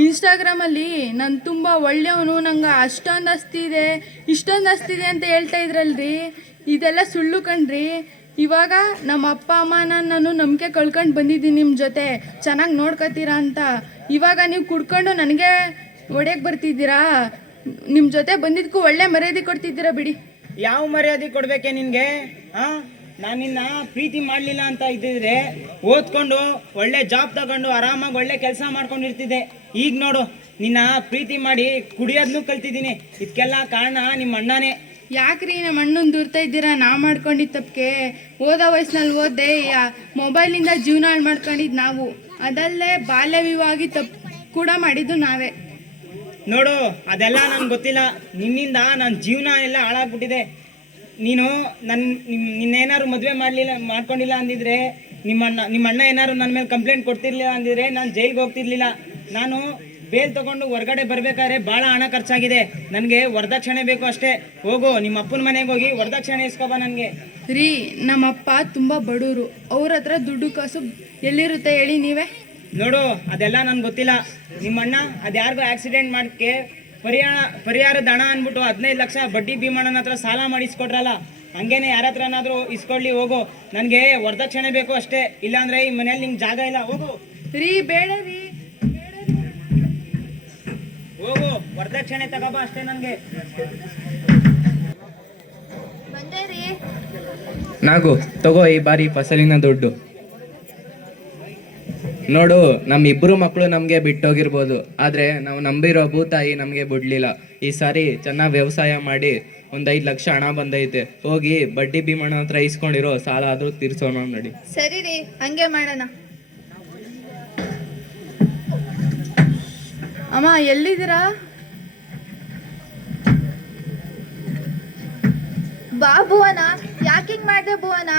ಇನ್ಸ್ಟಾಗ್ರಾಮಲ್ಲಿ ನಾನು ತುಂಬ ಒಳ್ಳೆಯವನು, ನಂಗೆ ಅಷ್ಟೊಂದು ಆಸ್ತಿ ಇದೆ, ಇಷ್ಟೊಂದು ಆಸ್ತಿ ಇದೆ ಅಂತ ಹೇಳ್ತಾ ಇದ್ರಲ್ರಿ. ಇದೆಲ್ಲ ಸುಳ್ಳು ಕಣ್ರಿ. ಇವಾಗ ನಮ್ಮ ಅಪ್ಪ ಅಮ್ಮ ನಾನು ನಂಬಿಕೆ ಕಳ್ಕೊಂಡು ಬಂದಿದ್ದೀನಿ ನಿಮ್ಮ ಜೊತೆ ಚೆನ್ನಾಗಿ ನೋಡ್ಕೊತೀರಾ ಅಂತ. ಇವಾಗ ನೀವು ಕುಡ್ಕೊಂಡು ನನಗೆ ಒಡೆಯಕ್ಕೆ ಬರ್ತಿದ್ದೀರಾ? ನಿಮ್ಮ ಜೊತೆ ಬಂದಿದ್ದಕ್ಕೂ ಒಳ್ಳೆ ಮರ್ಯಾದೆ ಕೊಡ್ತಿದ್ದೀರಾ ಬಿಡಿ. ಯಾವ ಮರ್ಯಾದೆ ಕೊಡ್ಬೇಕೆ ನಿನಗೆ? ಹಾಂ, ನಾನು ನಿನ್ನ ಪ್ರೀತಿ ಮಾಡಲಿಲ್ಲ ಅಂತ ಇದ್ದಿದ್ರೆ ಓದ್ಕೊಂಡು ಒಳ್ಳೆ ಜಾಬ್ ತಗೊಂಡು ಆರಾಮಾಗಿ ಒಳ್ಳೆ ಕೆಲಸ ಮಾಡ್ಕೊಂಡಿರ್ತಿದ್ದೆ. ಈಗ ನೋಡು, ನಿನ್ನ ಪ್ರೀತಿ ಮಾಡಿ ಕುಡಿಯೋದನ್ನು ಕಲ್ತಿದ್ದೀನಿ. ಇದಕ್ಕೆಲ್ಲ ಕಾರಣ ನಿಮ್ಮ ಅಣ್ಣನೇ. ಯಾಕ್ರಿ ನಮ್ಮ ಅಣ್ಣನ ದೂರ್ತಾ ಇದ್ದೀರಾ? ನಾ ಮಾಡ್ಕೊಂಡಿದ್ದ ತಪ್ಪಿಗೆ ಓದೋ ವಯಸ್ಸಿನಲ್ಲಿ ಓದ್ದೆ ಮೊಬೈಲಿಂದ ಜೀವನ ಹಾಳು ಮಾಡ್ಕೊಂಡಿದ್ದು ನಾವು. ಅದಲ್ಲೇ ಬಾಲ್ಯ ವಿವಾಹ ತಪ್ಪು ಕೂಡ ಮಾಡಿದ್ದು ನಾವೇ. ನೋಡು, ಅದೆಲ್ಲ ನನಗೆ ಗೊತ್ತಿಲ್ಲ. ನಿನ್ನಿಂದ ನನ್ನ ಜೀವನ ಎಲ್ಲ ಹಾಳಾಗ್ಬಿಟ್ಟಿದೆ. ನೀನು ನಿನ್ನೇನಾದ್ರು ಮದುವೆ ಮಾಡ್ಕೊಂಡಿಲ್ಲ ಅಂದಿದ್ರೆ, ನಿಮ್ಮ ಅಣ್ಣ ಏನಾದ್ರು ನನ್ನ ಮೇಲೆ ಕಂಪ್ಲೇಂಟ್ ಕೊಡ್ತಿರ್ಲಿಲ್ಲ ಅಂದಿದ್ರೆ ನಾನು ಜೈಲಿಗೆ ಹೋಗ್ತಿರ್ಲಿಲ್ಲ. ನಾನು ಬೇಲ್ ತಗೊಂಡು ಹೊರಗಡೆ ಬರ್ಬೇಕಾದ್ರೆ ಭಾಳ ಹಣ ಖರ್ಚಾಗಿದೆ. ನನಗೆ ವರದಕ್ಷಿಣೆ ಬೇಕು ಅಷ್ಟೇ. ಹೋಗು, ನಿಮ್ಮ ಅಪ್ಪನ ಮನೆಗೆ ಹೋಗಿ ವರದಕ್ಷಿಣೆ ಇಸ್ಕೊಬ ನನಗೆ. ರೀ, ನಮ್ಮಪ್ಪ ತುಂಬ ಬಡವರು, ಅವ್ರ ಹತ್ರ ದುಡ್ಡು ಕಾಸು ಎಲ್ಲಿರುತ್ತೆ ಹೇಳಿ ನೀವೇ? ನೋಡು, ಅದೆಲ್ಲ ನನಗೆ ಗೊತ್ತಿಲ್ಲ. ನಿಮ್ಮಣ್ಣ ಅದ್ಯಾರಿಗೂ ಆಕ್ಸಿಡೆಂಟ್ ಮಾಡೋಕ್ಕೆ ಪರಿಹಾರದ ಹಣ ಅಂದ್ಬಿಟ್ಟು 15 ಲಕ್ಷ ಬಡ್ಡಿ ಭೀಮಣ್ಣನ ಹತ್ರ ಸಾಲ ಮಾಡಿಸ್ಕೊಟ್ರಲ್ಲ, ಹಂಗೇನೆ ಯಾರ ಹತ್ರನಾದರೂ ಇಸ್ಕೊಳ್ಳಿ. ಹೋಗು, ನನಗೆ ವರದಕ್ಷಿಣೆ ಬೇಕು ಅಷ್ಟೇ. ಇಲ್ಲಾಂದ್ರೆ ಈ ಮನೇಲಿ ನಿಂಗೆ ಜಾಗ ಇಲ್ಲ. ಹೋಗು ರೀ. ಬೇಡ ರೀ, ಹೋಗು, ವರದಕ್ಷಿಣೆ ತಗೋಬ ಅಷ್ಟೇ ನನಗೆ. ಬಂದೆ ರೀ. ನಾಗು, ತಗೋ ಈ ಬಾರಿ ಫಸಲಿನ ದುಡ್ಡು. ನೋಡು, ನಮ್ಮಿಬ್ಬರು ಮಕ್ಕಳು ನಮಗೆ ಬಿಟ್ಟೋಗಿರ್ಬೋದು, ಆದರೆ ನಾವು ನಂಬಿರೋ ಭೂತಾಯಿ ನಮಗೆ ಬಿಡ್ಲಿಲ್ಲ. ಈ ಸಾರಿ ಚೆನ್ನಾಗಿ ವ್ಯವಸಾಯ ಮಾಡಿ ಒಂದು 5 ಲಕ್ಷ ಹಣ ಬಂದೈತೆ. ಹೋಗಿ ಬಡ್ಡಿ ಭೀಮಣ್ಣ ಹತ್ರ ಇಸ್ಕೊಂಡಿರೋ ಸಾಲ ಆದರೂ ತೀರ್ಸೋಣ ನೋಡಿ. ಸರಿ ರೀ, ಹಂಗೆ ಮಾಡೋಣ. ಅಮ್ಮ ಎಲ್ಲಿದ್ದೀರಾ? ಬಾಬುವನ ಯಾಕೆ ಯಾಕಿಂಗ್ ಮಾಡ್ದೆ ಭುವನ?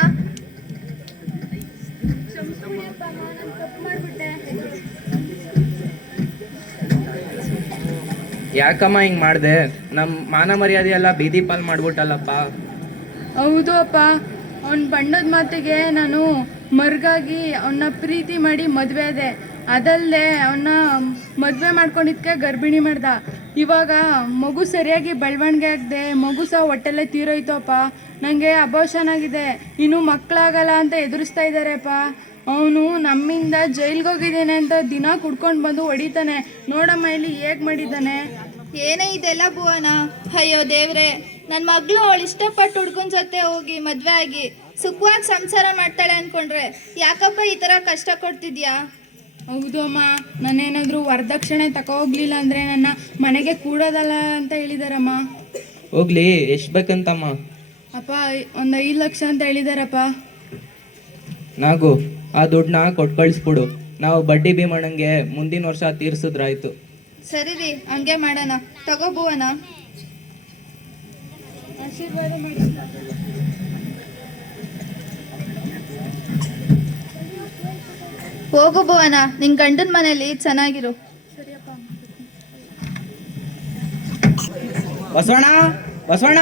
ಯಾಕಮ್ಮ ಹಿಂಗೆ ಮಾಡಿದೆ? ನಮ್ಮ ಮಾನ ಮರ್ಯಾದೆ ಎಲ್ಲ ಬೀದಿ ಪಾಲ್ ಮಾಡ್ಬಿಟ್ಟಲ್ಲಪ್ಪ. ಹೌದು ಅಪ್ಪ, ಅವನ ಬಣ್ಣದ ಮಾತಿಗೆ ನಾನು ಮರ್ಗಾಗಿ ಅವನ್ನ ಪ್ರೀತಿ ಮಾಡಿ ಮದುವೆ ಆದೆ. ಅದಲ್ಲದೆ ಅವನ್ನ ಮದುವೆ ಮಾಡ್ಕೊಂಡಿದ್ದಕ್ಕೆ ಗರ್ಭಿಣಿ ಮಾಡ್ದ. ಇವಾಗ ಮಗು ಸರಿಯಾಗಿ ಬೆಳವಣಿಗೆ ಆಗದೆ ಮಗು ಸಹ ಹೊಟ್ಟೆಲ್ಲೇ ತೀರೋಯ್ತು ಅಪ್ಪ. ನನಗೆ ಅಬೋಷನ್ ಆಗಿದೆ, ಇನ್ನೂ ಮಕ್ಕಳಾಗಲ್ಲ ಅಂತ ಎದುರಿಸ್ತಾ ಇದ್ದಾರೆಪ್ಪ. ಅವನು ನಮ್ಮಿಂದ ಜೈಲ್ಗೆ ಹೋಗಿದ್ದೇನೆ ಅಂತ ದಿನ ಕುಡ್ಕೊಂಡು ಬಂದು ಹೊಡಿತಾನೆ. ನೋಡಮ್ಮ ಇಲ್ಲಿ ಹೇಗೆ ಮಾಡಿದ್ದಾನೆ. ಏನೇ ಇದೆಲ್ಲ ಭುವನ? ಅಯ್ಯೋ ದೇವ್ರೆ, ನನ್ನ ಮಗಳು ಅವಳು ಇಷ್ಟಪಟ್ಟು ಹುಡ್ಗನ ಜೊತೆ ಹೋಗಿ ಮದ್ವೆ ಆಗಿ ಸುಖವಾಗಿ ಸಂಸಾರ ಮಾಡ್ತಾಳೆ ಅನ್ಕೊಂಡ್ರೆ ಯಾಕಪ್ಪ ಈ ಥರ ಕಷ್ಟ ಕೊಡ್ತಿದ್ಯಾ? ಹೌದು ಅಮ್ಮ, ನಾನೇನಾದರೂ ವರದಕ್ಷಿಣೆ ಹೋಗ್ಲಿಲ್ಲ ಅಂದರೆ ನನ್ನ ಮನೆಗೆ ಕೂಡೋದಲ್ಲ ಅಂತ ಹೇಳಿದಾರಮ್ಮ. ಹೋಗ್ಲಿ, ಎಷ್ಟು ಬೇಕಂತಮ್ಮ? ಅಪ್ಪ, ಒಂದು 5 ಲಕ್ಷ ಅಂತ ಹೇಳಿದಾರಪ್ಪ. ನಾಗು, ಆ ದುಡ್ಡನ್ನ ಕೊಟ್ಟು ಕಳಿಸ್ಬಿಡು. ನಾವು ಬಡ್ಡಿ ಭೀಮಣ್ಣಂಗೆ ಮುಂದಿನ ವರ್ಷ ತೀರ್ಸಿದ್ರಾಯ್ತು. ಸರಿ ರೀ, ಹಂಗೆ ಮಾಡೋಣ. ತಗೋ ಭುವನ. ಆಶೀರ್ವಾದ ಮಾಡಿ. ಹೋಗು ಭುವನ, ನಿನ್ ಗಂಡನ ಮನೇಲಿ ಚೆನ್ನಾಗಿರು. ಬಸವಣ್ಣ, ಬಸವಣ್ಣ,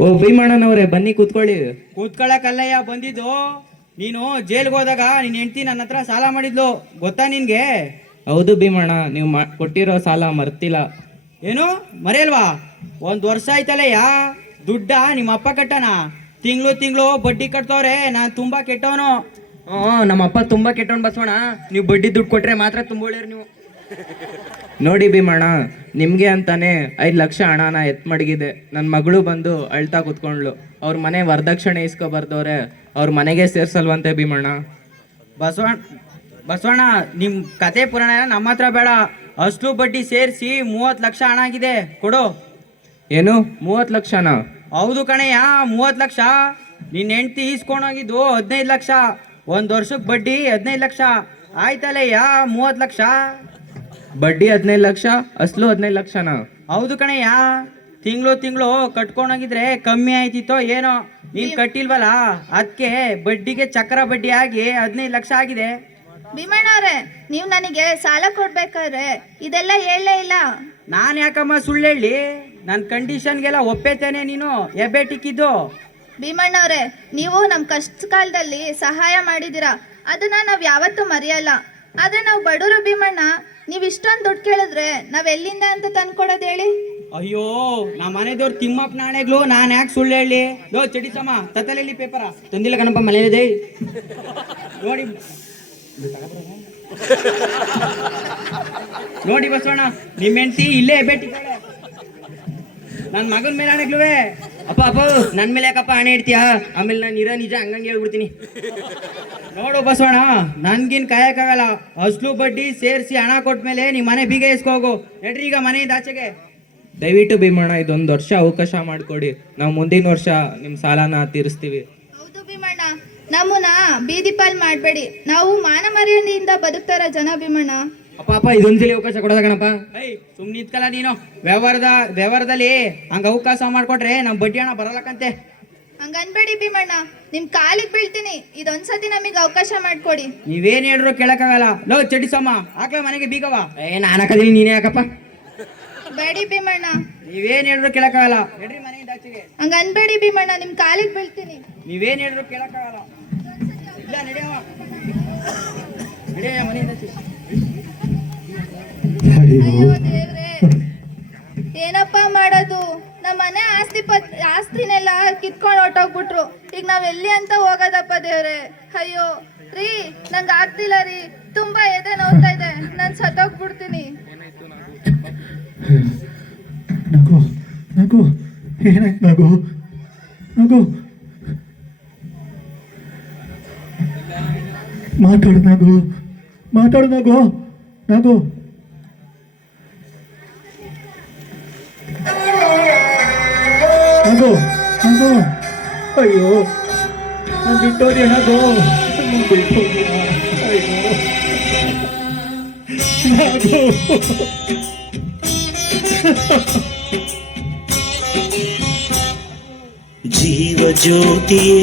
ಓ ಭೀಮಣ್ಣನವ್ರೆ, ಬನ್ನಿ ಕೂತ್ಕೊಳ್ಳಿ. ಕೂತ್ಕೊಳ್ಳಕ್ಕಲ್ಲಯ್ಯ ಬಂದಿದ್ದು. ನೀನು ಜೈಲ್ಗೆ ಹೋದಾಗ ನಿನ್ನ ಹೆಂಡತಿ ನನ್ನ ಹತ್ರ ಸಾಲ ಮಾಡಿದ್ಲು, ಗೊತ್ತಾ ನಿನ್ಗೆ? ಹೌದು ಭೀಮಣ್ಣ, ನೀವು ಕೊಟ್ಟಿರೋ ಸಾಲ ಮರ್ತಿಲ್ಲ. ಏನು ಮರೆಯಲ್ವಾ? 1 ವರ್ಷ ಆಯ್ತಲ್ಲಯ್ಯ. ದುಡ್ಡ ನಿಮ್ಮ ಅಪ್ಪ ಕಟ್ಟನ? ತಿಂಗಳು ಬಡ್ಡಿ ಕಟ್ತವ್ರೆ. ನಾನು ತುಂಬಾ ಕೆಟ್ಟವನು. ನಮ್ಮಪ್ಪ ತುಂಬಾ ಕೆಟ್ಟವನು ಬಸವಣ್ಣ. ನೀವು ಬಡ್ಡಿ ದುಡ್ಡು ಕೊಟ್ರೆ ಮಾತ್ರ ತುಂಬೋಳಿರಿ ನೀವು. ನೋಡಿ ಭೀಮಣ್ಣ, ನಿಮಗೆ ಅಂತಾನೆ 5 ಲಕ್ಷ ಹಣನ ಮಡಗಿದೆ. ನನ್ನ ಮಗಳು ಬಂದು ಅಳ್ತಾ ಕೂತ್ಕೊಂಡ್ಲು. ಅವ್ರ ಮನೆ ವರದಕ್ಷಿಣೆ ಇಸ್ಕೊಬಾರ್ದವ್ರೆ, ಅವ್ರ ಮನೆಗೆ ಸೇರ್ಸಲ್ವಂತೆ ಭೀಮಣ್ಣ. ಬಸವಣ್ಣ, ನಿಮ್ಮ ಕತೆ ಪುರಾಣ ನಮ್ಮ ಹತ್ರ ಬೇಡ. ಅಷ್ಟು ಬಡ್ಡಿ ಸೇರಿಸಿ 30 ಲಕ್ಷ ಹಣ ಆಗಿದೆ, ಕೊಡು. ಏನು 30 ಲಕ್ಷನಾ? ಹೌದು ಕಣಯ್ಯ, 30 ಲಕ್ಷ. ನಿನ್ನ ಹೆಂಡತಿ ಈಸ್ಕೊಂಡೋಗಿದ್ದು 15 ಲಕ್ಷ. 1 ವರ್ಷಕ್ಕೆ ಬಡ್ಡಿ 15 ಲಕ್ಷ ಆಯ್ತಲ್ಲಯ್ಯ. 30 ಲಕ್ಷ ಬಡ್ಡಿ 15 ಲಕ್ಷ, ಅಸಲು 15 ಲಕ್ಷನಾ? ಹೌದು ಕಣಯ್ಯ. ತಿಂಗಳು ಕಟ್ಕೊಂಡೋಗಿದ್ರೆ ಕಮ್ಮಿ ಆಯ್ತಿತ್ತೋ ಏನೋ. ನೀನ್ ಕಟ್ಟಿಲ್ವಲ್ಲ, ಅದಕ್ಕೆ ಬಡ್ಡಿಗೆ ಚಕ್ರ ಬಡ್ಡಿ ಆಗಿ 15 ಲಕ್ಷ ಆಗಿದೆ. ಭೀಮಣ್ಣವ್ರೆ, ನೀವು ನನಗೆ ಸಾಲ ಕೊಡ್ಬೇಕಾದ್ರೆ ಇದೆಲ್ಲ ಹೇಳಲೇ ಇಲ್ಲ. ನಾನು ಯಾಕಮ್ಮ ಸುಳ್ಳು ಹೇಳಿ? ನನ್ನ ಕಂಡೀಷನ್ಗೆಲ್ಲ ಒಪ್ಪೇತೇನೆ ನೀನು ಎಬ್ಬೆಟಿಕ್ಕಿದ್ದು. ಭೀಮಣ್ಣವ್ರೆ, ನೀವು ನಮ್ಮ ಕಷ್ಟ ಕಾಲದಲ್ಲಿ ಸಹಾಯ ಮಾಡಿದ್ದೀರಾ, ಅದನ್ನ ನಾವು ಯಾವತ್ತೂ ಮರೆಯಲ್ಲ. ಆದ್ರೆ ನಾವು ಬಡವರು ಭೀಮಣ್ಣ. ನೀವು ಇಷ್ಟೊಂದು ದುಡ್ಡು ಕೇಳಿದ್ರೆ ನಾವ್ ಎಲ್ಲಿಂದ ಅಂತ ತಂದ್ಕೊಡೋದು ಹೇಳಿ? ಅಯ್ಯೋ, ನಮ್ಮ ಮನೆದವ್ರು ತಿಮ್ಮಪ್ಪ ನಾಣೆಗಳು, ನಾನು ಯಾಕೆ ಸುಳ್ಳು ಹೇಳಿ? ಲೋ ಚಡಿಸಮ್ಮ, ತತ್ತಲೆಯಲ್ಲಿ ಪೇಪರ ತಂದಿಲ್ಲ ಕಣಪ್ಪ, ಮನೆಯಲ್ಲಿದೆ ನೋಡಿ. ನೋಡಿ ಬಸವಣ್ಣ, ನಿಮ್ಮ ಹೆಂಡತಿ ಇಲ್ಲೇ ಎಬ್ಬೆಟ್ಟಿದ್ದಾಳೆ. ನನ್ನ ಮಗನ ಮೇಲೆ ಹಣೆಗ್ಲುವೆ. ಅಪ್ಪ ನನ್ನ ಮೇಲೆ ಯಾಕಪ್ಪ ಹಣೆ ಇಡ್ತೀಯಾ? ಆಮೇಲೆ ನಾನು ಇರೋ ನಿಜ ಹಂಗಂಗೆ ಹೇಳ್ಬಿಡ್ತೀನಿ. ನೋಡು ಬಸವಣ್ಣ, ನನ್ಗಿನ್ ಕಾಯಕ್ಕಾಗಲ್ಲ. ಅಸ್ಲು ಬಡ್ಡಿ ಸೇರಿಸಿ ಹಣ ಕೊಟ್ಮೇಲೆ ನಿಮ್ಮ ಮನೆ ಬೀಗ ಇಸ್ಕೋಗು. ನಡ್ರಿ ಈಗ ಮನೆಯಿಂದ ಆಚೆಗೆ. ದಯವಿಟ್ಟು ಭೀಮಣ್ಣ, ಇದೊಂದು ವರ್ಷ ಅವಕಾಶ ಮಾಡಿಕೊಡಿ. ನಾವು ಮುಂದಿನ ವರ್ಷ ನಿಮ್ಮ ಸಾಲನ ತೀರಿಸ್ತೀವಿ. ಹೌದು ಭೀಮಣ್ಣ, ನಮ್ಮನ್ನ ಬೀದಿ ಪಾಲ್ ಮಾಡಬೇಡಿ. ನಾವು ಮಾನ ಮರ್ಯಾದೆಯಿಂದ ಬದುಕ್ತಾರ ಜನ ಭೀಮಣ್ಣ. ಅಪ್ಪ ಇದೊಂದ್ಸಲಿ ಅವಕಾಶ ಕೊಡೋದ ಕಣಪ್ಪ. ಸುಮ್ಮನೆ ನಿಂತ್ಕಲ್ಲ ನೀನು. ವ್ಯವಹಾರದಲ್ಲಿ ಹಂಗ ಅವಕಾಶ ಮಾಡ್ಕೊಟ್ರೆ ನಮ್ ಬಡ್ಡಿ ಹಣ ಬರಲಕ್ಕಂತೆ. ಹಂಗ ಅನ್ಬೇಡಿ ಭೀಮಣ್ಣ, ನಿಮ್ ಕಾಲಿಗೆ ಬೀಳ್ತೀನಿ. ಇದೊಂದ್ಸತಿ ನಮಗೆ ಅವಕಾಶ ಮಾಡ್ಕೊಡಿ. ನೀವೇನ್ ಹೇಳಿದ್ರು ಕೇಳಕ್ಕಾಗಲ್ಲ. ಲೋ ಚಡಿಸಮ್ಮ, ಹಾಕ್ಲ ಮನೆಗೆ ಬೀಗವ. ನಾನು ಹಾಕದಿನಿ, ನೀನೇ ಯಾಕಪ್ಪ? ಬೇಡಿ ಭೀಮಣ್ಣ, ನೀವೇನ್ ಹೇಳಿದ್ರು ಕೇಳಕ್ಕಾಗಲ್ಲ. ನಡ್ರಿ ಮನೆಯಿಂದ ಆಚೆಗೆ. ಹಂಗ ಅನ್ಬೇಡಿ ಭೀಮಣ್ಣ, ನಿಮ್ ಕಾಲಿಗೆ ಬೀಳ್ತೀನಿ. ನೀವೇನ್ ಹೇಳಿದ್ರು ಕೇಳಕ್ಕಾಗಲ್ಲ. ಇಲ್ಲ ನಡೆಯವ, ನಡೆಯ ಮನೆಯಿಂದ ಆಚೆಗೆ. ಅಯ್ಯೋ ದೇವ್ರೆ, ಏನಪ್ಪ ಮಾಡೋದು? ನಮ್ಮ ಮನೆ ಆಸ್ತಿನೆಲ್ಲ ಕಿತ್ಕೊಂಡು ಹೊಟ್ಟೋಗ್ಬಿಟ್ರು. ಈಗ ನಾವ್ ಎಲ್ಲಿ ಅಂತ ಹೋಗೋದಪ್ಪ ದೇವ್ರೆ? ಅಯ್ಯೋ ರೀ, ನಂಗೆ ಆಗ್ತಿಲ್ಲ ರೀ, ತುಂಬಾ ಎದೆ ನೋವ್ತಾ ಇದೆ. ನಾನು ಸತ್ತೋಗ್ಬಿಡ್ತೀನಿ. ನಗು ನಗು, ಏನಾಯ್ತು ನಗು? ನಗು, ಮಾತಾಡು ನಗು, ಮಾತಾಡು ನಗು, ನಗು. ನಗು ನಗು, ಅಯ್ಯೋ ನಾನು ಬಿಟ್ಟೋದೆ ನಗು, ಬಿಟ್ಟೋದಿಲ್ಲ. ಅಯ್ಯೋ ನಾಗು ಜೀವ ಜ್ಯೋತಿಯೇ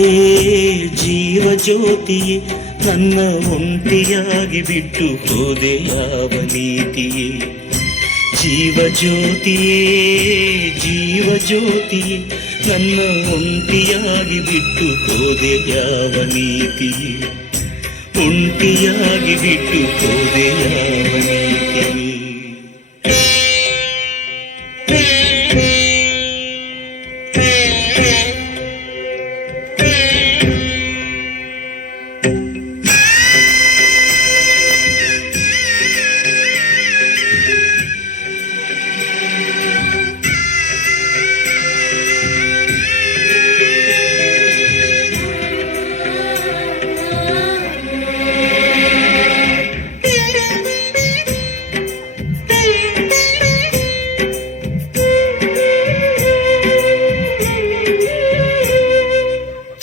ಜೀವ ಜ್ಯೋತಿಯೇ ನನ್ನ ಒಂಟಿಯಾಗಿ ಬಿಟ್ಟು ಹೋದೆ ಯಾವ ನೀತಿಯೇ ಜೀವ ಜ್ಯೋತಿಯೇ ಜೀವ ಜ್ಯೋತಿಯೇ ನನ್ನ ಒಂಟಿಯಾಗಿ ಬಿಟ್ಟು ಹೋದೆ ಯಾವ ನೀತಿಯೇ ಒಂಟಿಯಾಗಿ ಬಿಟ್ಟು ಹೋದೆ ಯಾವ ನೀತಿಯೇ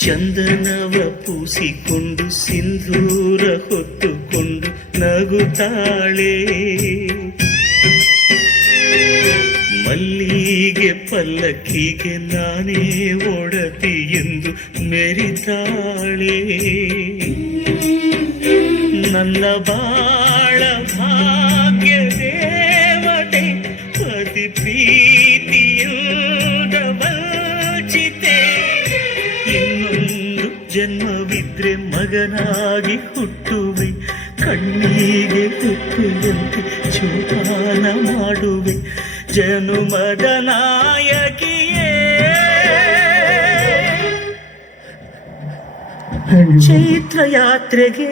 ಚಂದನವ ಪೂಸಿಕೊಂಡು ಸಿಂಧೂರ ಹೊತ್ತುಕೊಂಡು ನಗುತ್ತಾಳೆ ಮಲ್ಲಿಗೆ ಪಲ್ಲಕ್ಕಿಗೆ ನಾನೇ ಒಡತಿ ಎಂದು ಮೆರಿತಾಳೆ ನನ್ನ ಬಾಳ ಭಾಗ್ಯ ದೇವತೆ ಪತಿ ಪ್ರೀತಿಯಿಂದ ವಂಚಿತೆ ಇನ್ನೊಂದು ಜನ್ಮವಿದ್ರೆ ಮಗನಾಗಿ ಹುಟ್ಟುವೆ ಕಣ್ಣಿಗೆ ತುಪ್ಪೆಯಂತೆ ಜೋಪಾನ ಮಾಡುವೆ ಜನುಮದ ನಾಯಕಿಯೇ ಚೈತ್ರ ಯಾತ್ರೆಗೆ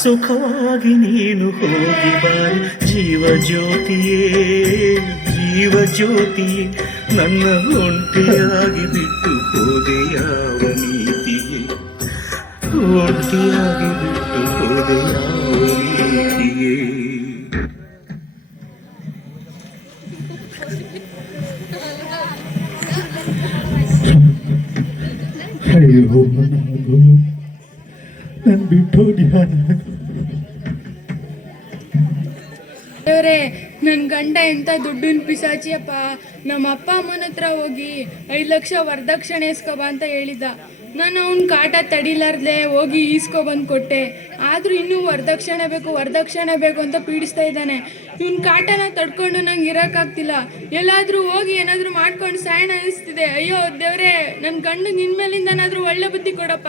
ಸುಖವಾಗಿ ನೀನು ಹೋಗಿ ಬಾರಿ ಜೀವ ಜ್ಯೋತಿಯೇ ಜೀವ ಜ್ಯೋತಿಯೇ ನನ್ನ ಒಂಟಿಯಾಗಿ ಬಿಟ್ಟು ಹೋದೆ ಯಾವ ನೀತಿಯೇ ಒಂಟಿಯಾಗಿ ಬಿಟ್ಟು ಹೋದೆ ಯಾವ ನೀತಿಯೇ ಅಯ್ಯೋ ನಾಗು ನಾನು ಬಿಟ್ಟೋದ್ಯಾ ನಾಗು ದೇವ್ರೆ ನನ್ನ ಗಂಡ ಎಂಥ ದುಡ್ಡಿನ ಪಿಸಾಚಿಯಪ್ಪ. ನಮ್ಮ ಅಪ್ಪ ಅಮ್ಮನ ಹತ್ರ ಹೋಗಿ 5 ಲಕ್ಷ ವರದಕ್ಷಿಣೆ ಇಸ್ಕೊಬ ಅಂತ ಹೇಳಿದ್ದ. ನಾನು ಅವ್ನ ಕಾಟ ತಡಿಲಾರ್ದೆ ಹೋಗಿ ಈಸ್ಕೊಬಂದು ಕೊಟ್ಟೆ. ಆದರೂ ಇನ್ನೂ ವರದಕ್ಷಿಣೆ ಬೇಕು ಅಂತ ಪೀಡಿಸ್ತಾ ಇದ್ದಾನೆ. ಇವನ ಕಾಟನ ತಡ್ಕೊಂಡು ನಂಗೆ ಇರೋಕ್ಕಾಗ್ತಿಲ್ಲ. ಎಲ್ಲಾದರೂ ಹೋಗಿ ಏನಾದರೂ ಮಾಡ್ಕೊಂಡು ಸಾಯಣ ಅನಿಸ್ತಿದೆ. ಅಯ್ಯೋ ದೇವ್ರೆ, ನನ್ನ ಗಂಡಗೆ ಇನ್ಮೇಲಿಂದನಾದರೂ ಒಳ್ಳೆ ಬುದ್ಧಿ ಕೊಡಪ್ಪ.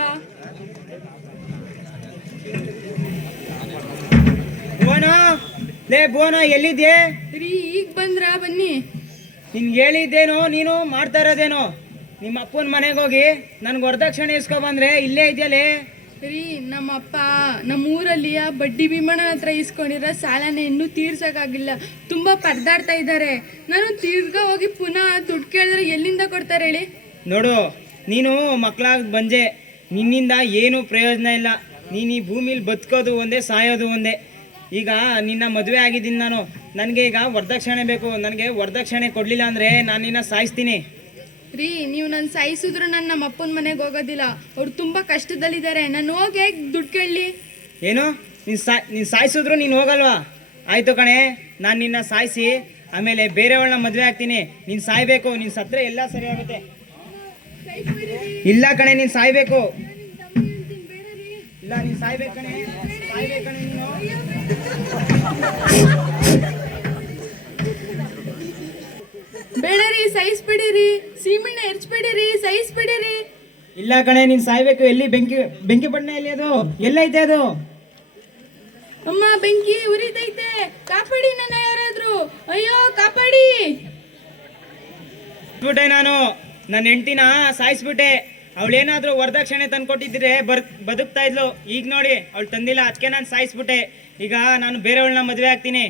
ಬೋನ ಎಲ್ಲಿದ್ಯೆ? ರೀ ಈಗ ಬಂದ್ರಾ? ಬನ್ನಿ. ನಿನ್ಗೆ ಹೇಳಿದ್ದೇನೋ ನೀನು ಮಾಡ್ತಾ ಇರೋದೇನೋ. ನಿಮ್ಮ ಅಪ್ಪನ ಮನೆಗೆ ಹೋಗಿ ನನ್ಗೆ ವರದಕ್ಷಿಣೆ ಇಸ್ಕೊ ಬಂದ್ರೆ ಇಲ್ಲೇ ಇದೆಯಲ್ಲೇ. ರೀ ನಮ್ಮಪ್ಪ ನಮ್ಮೂರಲ್ಲಿ ಆ ಬಡ್ಡಿ ಭೀಮಣ್ಣನ ಹತ್ರ ಇಸ್ಕೊಂಡಿರೋ ಸಾಲನ ಇನ್ನೂ ತೀರ್ಸೋಕ್ಕಾಗಿಲ್ಲ. ತುಂಬ ಪರದಾಡ್ತಾ ಇದ್ದಾರೆ. ನಾನು ತಿರ್ಗಾ ಹೋಗಿ ಪುನಃ ದುಡ್ಡು ಕೇಳಿದ್ರೆ ಎಲ್ಲಿಂದ ಕೊಡ್ತಾರೆ ಹೇಳಿ? ನೋಡು, ನೀನು ಮಕ್ಕಳಾಗಿ ಬಂಜೆ, ನಿನ್ನಿಂದ ಏನೂ ಪ್ರಯೋಜನ ಇಲ್ಲ. ನೀನು ಈ ಭೂಮಿಲಿ ಬದುಕೋದು ಒಂದೇ, ಸಾಯೋದು ಒಂದೇ. ಈಗ ನಿನ್ನ ಮದುವೆ ಆಗಿದ್ದೀನಿ ನಾನು. ನನಗೆ ಈಗ ವರದಕ್ಷಿಣೆ ಬೇಕು. ನನಗೆ ವರದಕ್ಷಿಣೆ ಕೊಡಲಿಲ್ಲ ಅಂದರೆ ನಾನು ನಿನ್ನ ಸಾಯಿಸ್ತೀನಿ. ರೀ ನೀವು ನನ್ನ ಸಾಯಿಸಿದ್ರು ನಾನು ನಮ್ಮ ಅಪ್ಪನ ಮನೆಗೆ ಹೋಗೋದಿಲ್ಲ. ಅವ್ರು ತುಂಬ ಕಷ್ಟದಲ್ಲಿದ್ದಾರೆ. ನಾನು ಹೋಗಿ ಹೇಗೆ ದುಡ್ಡು ಕೇಳಲಿ? ಏನು ನೀನು ಸಾಯಿಸಿದ್ರು ನೀನು ಹೋಗಲ್ವಾ? ಆಯಿತು ಕಣೆ, ನಾನು ನಿನ್ನ ಸಾಯಿಸಿ ಆಮೇಲೆ ಬೇರೆಯವಳನ್ನ ಮದುವೆ ಆಗ್ತೀನಿ. ನೀನು ಸಾಯ್ಬೇಕು. ನೀನು ಸತ್ತರೆ ಎಲ್ಲ ಸರಿ ಆಗುತ್ತೆ. ಇಲ್ಲ ಕಣೆ, ನೀನು ಸಾಯ್ಬೇಕು. ಇಲ್ಲ, ನೀನು ಸಾಯ್ಬೇಕು ಕಣೆ, ಸಾಯ್ಬೇಕು ಕಣೆ ನೀನು. ಬೇಡ ರೀ, ಸಹಿಸ್ಬಿಡಿರಿ. ಸೀಮೆಣ್ಣೆ ಎರ್ಚ್ಬಿಡಿರಿ, ಸಹಿಸ್ಬಿಡಿರಿ. ಇಲ್ಲ ಕಣೆ, ನೀನು ಸಾಯ್ಬೇಕು. ಎಲ್ಲಿ ಬೆಂಕಿ ಬಣ್ಣ ಎಲ್ಲಿ? ಅದು ಎಲ್ಲೈತೆ ಅದು? ಅಮ್ಮ, ಬೆಂಕಿ ಉರಿತೈತೆ, ಕಾಪಾಡಿ ನನ್ನ ಯಾರಾದ್ರೂ. ಅಯ್ಯೋ ಕಾಪಾಡಿ. ಬಿಟ್ಟೆ ನಾನು ನನ್ನ ಹೆಂಡತಿನ ಸಾಯಿಸ್ಬಿಟ್ಟೆ. ಅವಳೇನಾದ್ರೂ ವರದಕ್ಷಿಣೆ ತಂದು ಕೊಟ್ಟಿದ್ರೆ ಬದುಕ್ತಾ ಇದ್ಲು. ಈಗ ನೋಡಿ ಅವಳು ತಂದಿಲ್ಲ, ಅದಕ್ಕೆ ನಾನು ಸಾಯಿಸ್ಬಿಟ್ಟೆ. ಈಗ ನಾನು ಬೇರೆಯವಳನ್ನ ಮದುವೆ ಆಗ್ತೀನಿ.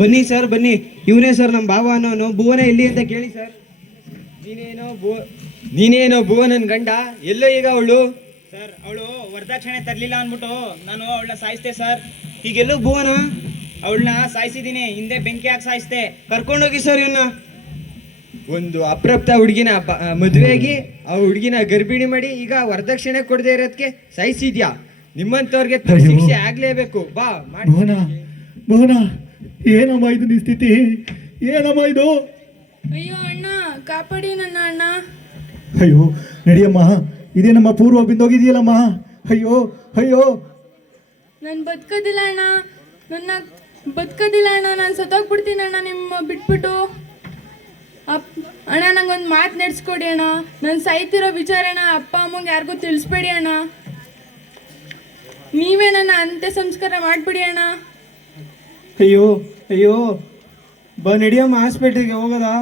ಬನ್ನಿ ಸರ್, ಬನ್ನಿ. ಇವನೇ ಸರ್ ನಮ್ಮ ಬಾವ ಅನ್ನೋನು. ಭುವನ ಎಲ್ಲಿ ಅಂತ ಕೇಳಿ ಸರ್. ನೀನೇನೋ ಭುವನನ್ ಗಂಡ, ಎಲ್ಲೋ ಈಗ ಅವಳು? ಸರ್, ಅವಳು ವರದಕ್ಷಿಣೆ ತರಲಿಲ್ಲ ಅಂದ್ಬಿಟ್ಟು ನಾನು ಅವಳನ್ನ ಸಾಯಿಸ್ತೆ ಸರ್. ಈಗೆಲ್ಲೋ ಭುವನ? ಅವಳನ್ನ ಸಾಯಿಸಿದ್ದೀನಿ. ಹಿಂದೆ ಬೆಂಕಿ ಹಾಕಿ ಸಾಯಿಸ್ತೆ. ಕರ್ಕೊಂಡೋಗಿ ಸರ್ ಇವನ್ನ. ಒಂದು ಅಪ್ರಾಪ್ತ ಹುಡುಗಿನ ಮದುವೆಯಾಗಿ ಆ ಹುಡುಗಿನ ಗರ್ಭಿಣಿ ಮಾಡಿ ಈಗ ವರದಕ್ಷಿಣೆ ಕೊಡದೇ ಇರೋದಕ್ಕೆ ಸಹಿಸಿದ್ಯಾ? ನಿಮ್ಮಂಥವ್ರಿಗೆ ಶಿಕ್ಷೆ ಆಗ್ಲೇಬೇಕು. ಬಾ ಮಾಡಿ. ಮೋಹನ ಮೋಹನ, ಏನಮ್ಮ ಇದು ನಿನ್ ಸ್ಥಿತಿ? ಏನಮ್ಮ ಇದು? ಅಯ್ಯೋ ಅಣ್ಣ, ಕಾಪಾಡಿ ನನ್ನ ಅಣ್ಣ. ಅಯ್ಯೋ ನಡಿಯಮ್ಮ, ಇದೇನಮ್ಮ ಪೂರ್ವ ಬಿಂದೋಗಿದೆಯಲ್ಲಮ್ಮ. ಅಯ್ಯೋ ಅಯ್ಯೋ, ನಾನು ಬದುಕೋದಿಲ್ಲ ಅಣ್ಣ, ನನ್ನ ಬದುಕೋದಿಲ್ಲ ಅಣ್ಣ, ನಾನು ಸತ್ತೋಗ್ಬಿಡ್ತೀನಿ ಅಣ್ಣ ನಿಮ್ಮ ಬಿಟ್ಬಿಟ್ಟು. ಅಣ್ಣ ನಂಗೊಂದು ಮಾತು ನಡೆಸ್ಕೊಡಿ ಅಣ್ಣ, ನಾನು ಸಾಯ್ತಿರೋ ವಿಚಾರ ಅಣ್ಣ ಅಪ್ಪ ಅಮ್ಮಂಗೆ ಯಾರಿಗೂ ತಿಳಿಸ್ಬೇಡಿ ಅಣ್ಣ. ನೀವೇ ನನ್ನ ಅಂತ್ಯ ಸಂಸ್ಕಾರ ಮಾಡಿಬಿಡಿ ಅಣ್ಣ. ಅಯ್ಯೋ ಅಯ್ಯೋ, ಬಾ ನಡಿಯಮ್ಮ ಹಾಸ್ಪಿಟ್ಲಿಗೆ ಹೋಗೋದಾ?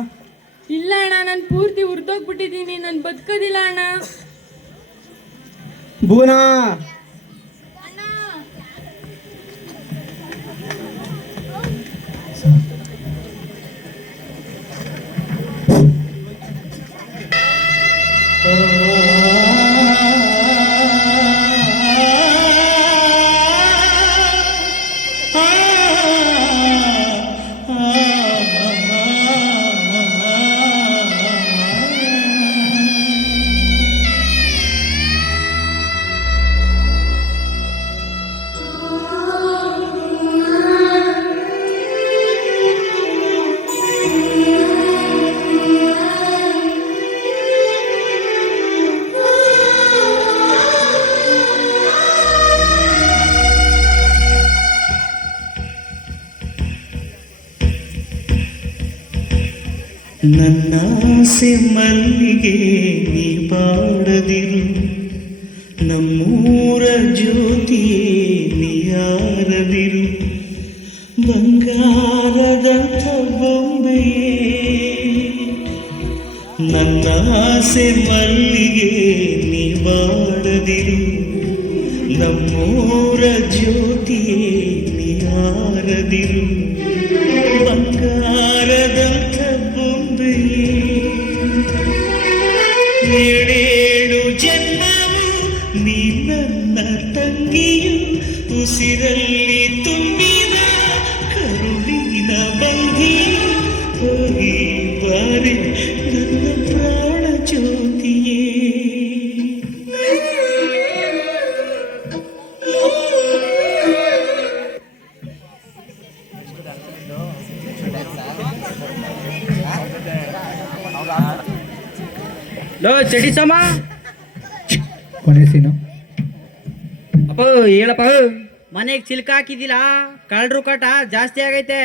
ಇಲ್ಲ ಅಣ್ಣ, ನಾನು ಪೂರ್ತಿ ಉರ್ದೋಗ್ಬಿಟ್ಟಿದ್ದೀನಿ, ನಾನು ಬದುಕೋದಿಲ್ಲ ಅಣ್ಣ. ಭುವನಾ, ಅಣ್ಣ ನನ್ನಾಸೆ ಮಲ್ಲಿಗೆ ನೀ ಬಾಡದಿರು, ನಮ್ಮೂರ ಜ್ಯೋತಿಯೇ ನೀಯಾರದಿರು, ಬಂಗಾರದಂಥ ಬೊಂಬೆಯೇ ನನ್ನಾಸೆ ಮಲ್ಲಿಗೆ ನೀ ಬಾಡದಿರು, ನಮ್ಮೂರ ಜ್ಯೋತಿಯೇ ನೀಯಾರದಿರು, ಬಂಗಾರದಂಥ ಏಳೇಳು ಜನ್ಮವು ನೀ ನನ್ನ ತಂಗಿಯು, ಉಸಿರಲ್ಲಿ ತುಂಬಿದ ಕರುಳಿನ ಬಂಧಿಯು, ಹೋಗಿ ಬಾರಿ ನನ್ನ ಪ್ರಾಣ ಜ್ಯೋತಿಯೇ. ಲೋ ಚಡಿ ಸಮ ಕೊನೆ ಸೀನು. ಅಪ್ಪ ಹೇಳಪ್ಪ, ಮನೆಗೆ ಚಿಲ್ಕ ಹಾಕಿದಿಲ್ಲ, ಕಳ್ರು ಕಾಟ ಜಾಸ್ತಿ ಆಗೈತೆ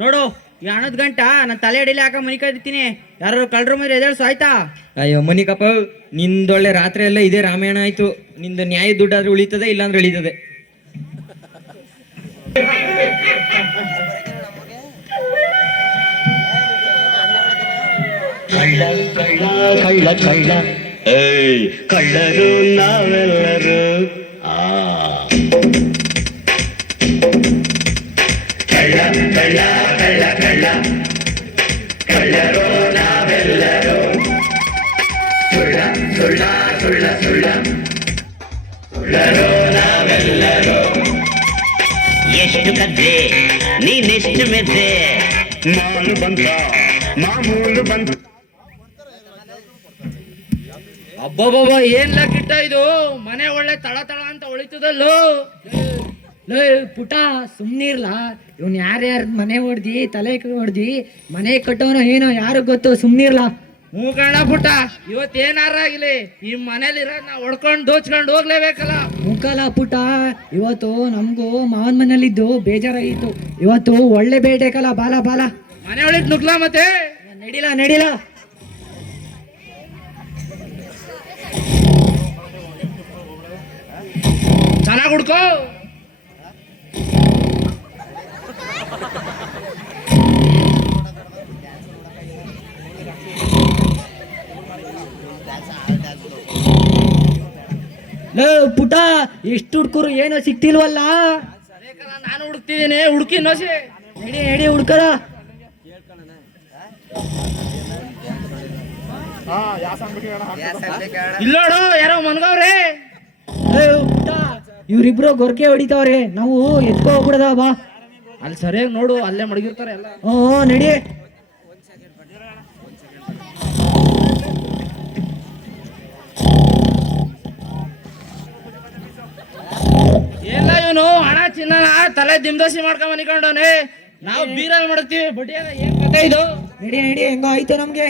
ನೋಡು. ಈ ಹಣದ ಗಂಟ ನಾನು ತಲೆ ಅಡಿಲಿ ಹಾಕ ಮನಿ ಕದಿತೀನಿ, ಯಾರು ಕಳ್ರು ಮನೆ ಎದೇಳ್ಸು ಆಯ್ತಾ? ಅಯ್ಯೋ ಮನಿಕಪ್ಪ, ನಿಂದೊಳ್ಳೆ ರಾತ್ರಿ ಎಲ್ಲ ಇದೇ ರಾಮಾಯಣ ಆಯ್ತು. ನಿಂದು ನ್ಯಾಯ ದುಡ್ಡಾದ್ರೆ ಉಳಿತದೆ, ಇಲ್ಲಾಂದ್ರೆ ಉಳಿತದೆ. ಕಳ್ಳ ಕಳ್ಳ ಕಳ್ಳ ಕಳ್ಳ, ಏಯ್ ಕಳ್ಳರು ನಾವೆಲ್ಲರೂ. ಕಳ್ಳ ಕಳ್ಳ ಕಳ್ಳ ಕಳ್ಳ, ಕಳ್ಳರು ನಾವೆಲ್ಲರೂ. ಸುಳ್ಳ ಸುಳ್ಳ ಸುಳ್ಳ ಸುಳ್ಳ, ಸುಳ್ಳರು ನಾವೆಲ್ಲರೂ. ಎಷ್ಟು ಕದ್ದೆ ನೀನೆಷ್ಟು ಮೆದ್ದೆ, ಮಾಲು ಬಂತ ಮಾಮೂಲು ಬಂತ. ಅಬ್ಬಬ್ಬಬ್ಬ, ಏನ್ ಕಿಟ್ಟ ಇದು, ಮನೆ ಒಳ್ಳೆ ತಳ ತಳ ಅಂತ ಹೊಳಿತದಲ್ಲೋ. ಲೇ ಪುಟ ಸುಮ್ನಿರ್ಲ, ಇವ್ನು ಯಾರ್ಯಾರ ಮನೆ ಹೊಡ್ದಿ ತಲೆ ಹೊಡ್ದಿ ಮನೆ ಕಟ್ಟೋನೋ ಏನೋ ಯಾರು ಗೊತ್ತು, ಸುಮ್ನಿರ್ಲ. ಹ್ಞೂ ಕಣ ಪುಟ್ಟ, ಇವತ್ತೇನಾರ ಆಗಿಲಿ ಈ ಮನೇಲಿರೋ ನಾ ಹೊಡ್ಕೊಂಡು ದೋಚ್ಕೊಂಡು ಹೋಗ್ಲೇಬೇಕಲ್ಲ. ಮುಖಲ ಪುಟ, ಇವತ್ತು ನಮಗೂ ಮಾವನ ಮನೇಲಿದ್ದು ಬೇಜಾರಾಗಿತ್ತು, ಇವತ್ತು ಒಳ್ಳೆ ಬೇಟೆಕಲ್ಲ. ಬಾಲ ಬಾಲ ಮನೆ ಒಳಗೆ ನುಗ್ಲಾ ಮತ್ತೆ. ನಡಿಲ ನಡಿಲ. ಚೆನ್ನಾಗಿ ಹುಡ್ಕೋ. ಲೇ ಪುಟ, ಎಷ್ಟು ಹುಡ್ಕರು ಏನೋ ಸಿಕ್ತಿಲ್ವಲ್ಲ. ನಾನು ಹುಡುಕ್ತಿದ್ದೀನಿ, ಹುಡುಕಿ ನೋಸಿ. ನಡಿ ನಡಿ ಹುಡ್ಕರ. ಇಲ್ಲೋಡು, ಯಾರೋ ಮನ್ಗವ್ರೆ. ಪುಟ, ಇವ್ರಿಬ್ರು ಗೊರ್ಕೆ ಹೊಡಿತಾವ್ರೆ, ನಾವು ಎತ್ಕೊ ಹೋಗ್ಬಿಡದ ಬಾ. ಅಲ್ಲಿ ಸರಿಯಾಗಿ ನೋಡು, ಅಲ್ಲೇ ಮಡಗಿರ್ತಾರೆ ಎಲ್ಲ. ನಡಿ. ಎಲ್ಲ ಇವನು ಹಣ ಚಿನ್ನನ ತಲೆ ದಿಂದೋಸಿ ಮಾಡ್ಕೊಂಡ್ ಮನಿಕೊಂಡವನೆ. ನಾವು ಬೀರಲ್ಲಿ ಮಾಡ್ತೀವಿ ಬಡ್ಡಿ ಏನ್ ಕತೆ ಇದು? ನಡಿ ನಡಿ, ಹೆಂಗೋ ಆಯ್ತು ನಮ್ಗೆ.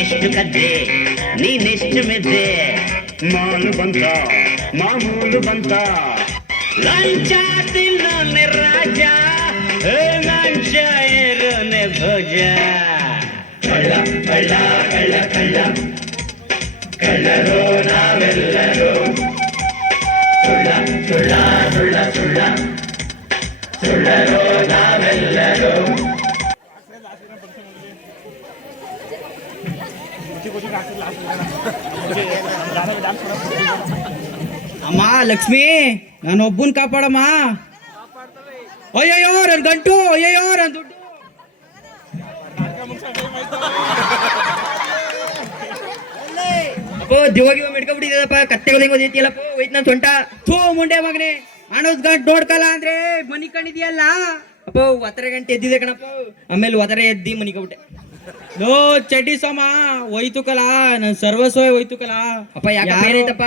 ಎಷ್ಟು ಕದ್ದೆ ನೀನೆಷ್ಟು ಮೆದ್ದೆ, ಮಾಲು ಬಂತ ಮಾಮೂಲು ಬಂತ, ಲಂಚ ತಿನ್ನೋನೆ ರಾಜ, ಲಂಚ ಏರೋನೆ ಭೋಜ. ಕಳ್ಳ ಕಳ್ಳ ಕಳ್ಳ ಕಳ್ಳ ಕಳ್ಳರೋ ನಾವೆಲ್ಲರೂ, ಸುಳ್ಳ ಸುಳ್ಳ ಸುಳ್ಳ ಸುಳ್ಳ ಸುಳ್ಳರೋ ನಾವೆಲ್ಲರೂ. ಅಮ್ಮ ಲಕ್ಷ್ಮಿ, ನಾನು ಒಬ್ಬನ್ ಕಾಪಾಡಮ್ಮ. ಅಯ್ಯಯ್ಯೋ ನನ್ ಗಂಟು, ಅಯ್ಯಯ್ಯೋ ನನ್ ದುಡ್ಡು. ಅಪ್ಪೋ ದಿವಾಗಿ ಮೆಡ್ಕೊಬಿಟ್ಟಿದಪ್ಪ, ಕತ್ತೆಗಳು ಹೆಂಗೋದಿಯಲ್ಲಪ್ಪ, ಹೋಯ್ತು ನನ್ ಸೊಂಟ. ಥೂ ಮುಂಡೆ ಮಗನೆ, ಹಣದ ಗಂಟು ನೋಡ್ಕಲ್ಲ ಅಂದ್ರೆ ಮನಿ ಕಣಿದೆಯಲ್ಲ. ಅಪ್ಪ ಒತ್ತರೆ ಗಂಟೆ ಎದ್ದಿದೆ ಕಣಪ್ಪ, ಆಮೇಲೆ ಒತ್ತರೆ ಎದ್ದಿ ಮನಿ ಕಬಿಟ್ಟೆ. ಲೋ ಚಡ್ಡಿ ಸೋಮ ಹೋಯ್ತು ಕಲ, ನನ್ ಸರ್ವಸ್ವ ಹೋಯ್ತು ಕಲ. ಅಪ್ಪ ಯಾಕಪ್ಪ,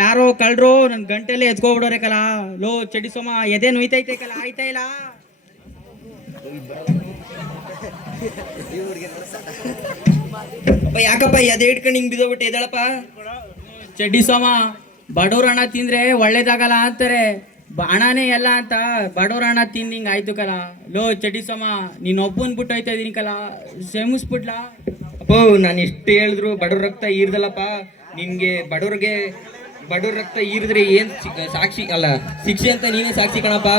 ಯಾರೋ ಕಳ್ರು ನನ್ ಗಂಟೆಲ್ಲೇ ಎತ್ಕೊಬಿಡೋರೆ ಕಲ. ಲೋ ಚಡ್ಡಿ ಸೋಮ ಎದೆ ನೋಯ್ತೈತೆ ಕಲ, ಆಯ್ತಾ ಇಲ್ಲ? ಅಪ್ಪ ಯಾಕಪ್ಪ ಎದೆ ಇಟ್ಕೊಂಡು ಹಿಂಗ್ ಬಿದ್ದೋಗ್ಬಿಟ್ಟೆ, ಎದಳಪ್ಪ. ಚಡ್ಡಿ ಸೋಮ, ಬಡವ್ರ ಹಣ ತಿಂದ್ರೆ ಒಳ್ಳೇದಾಗಲ್ಲ ಅಂತಾರೆ, ಹಣನೇ ಎಲ್ಲ ಅಂತ ಬಡವ್ರ ಹಣ ತಿಂದು ಹಿಂಗೆ ಆಯ್ತು ಕಲ. ಲೋ ಚಡ್ಡಿ ಸೋಮ, ನೀನು ಒಬ್ಬನ್ ಬಿಟ್ಟು ಹೋಯ್ತಾ ಇದೀನಿ ಕಲ, ಸೇಮಿಸ್ಬಿಡ್ಲಾ? ಅಪ್ಪೋ ನಾನು ಎಷ್ಟು ಹೇಳಿದ್ರು ಬಡವ್ರ ರಕ್ತ ಈರ್ದಲ್ಲಪ್ಪ. ನಿನ್ಗೆ ಬಡವ್ರ ರಕ್ತ ಈರಿದ್ರೆ ಏನ್ ಸಾಕ್ಷಿ ಅಲ್ಲ ಶಿಕ್ಷೆ ಅಂತ ನೀನೇ ಸಾಕ್ಷಿ ಕಣಪ್ಪ.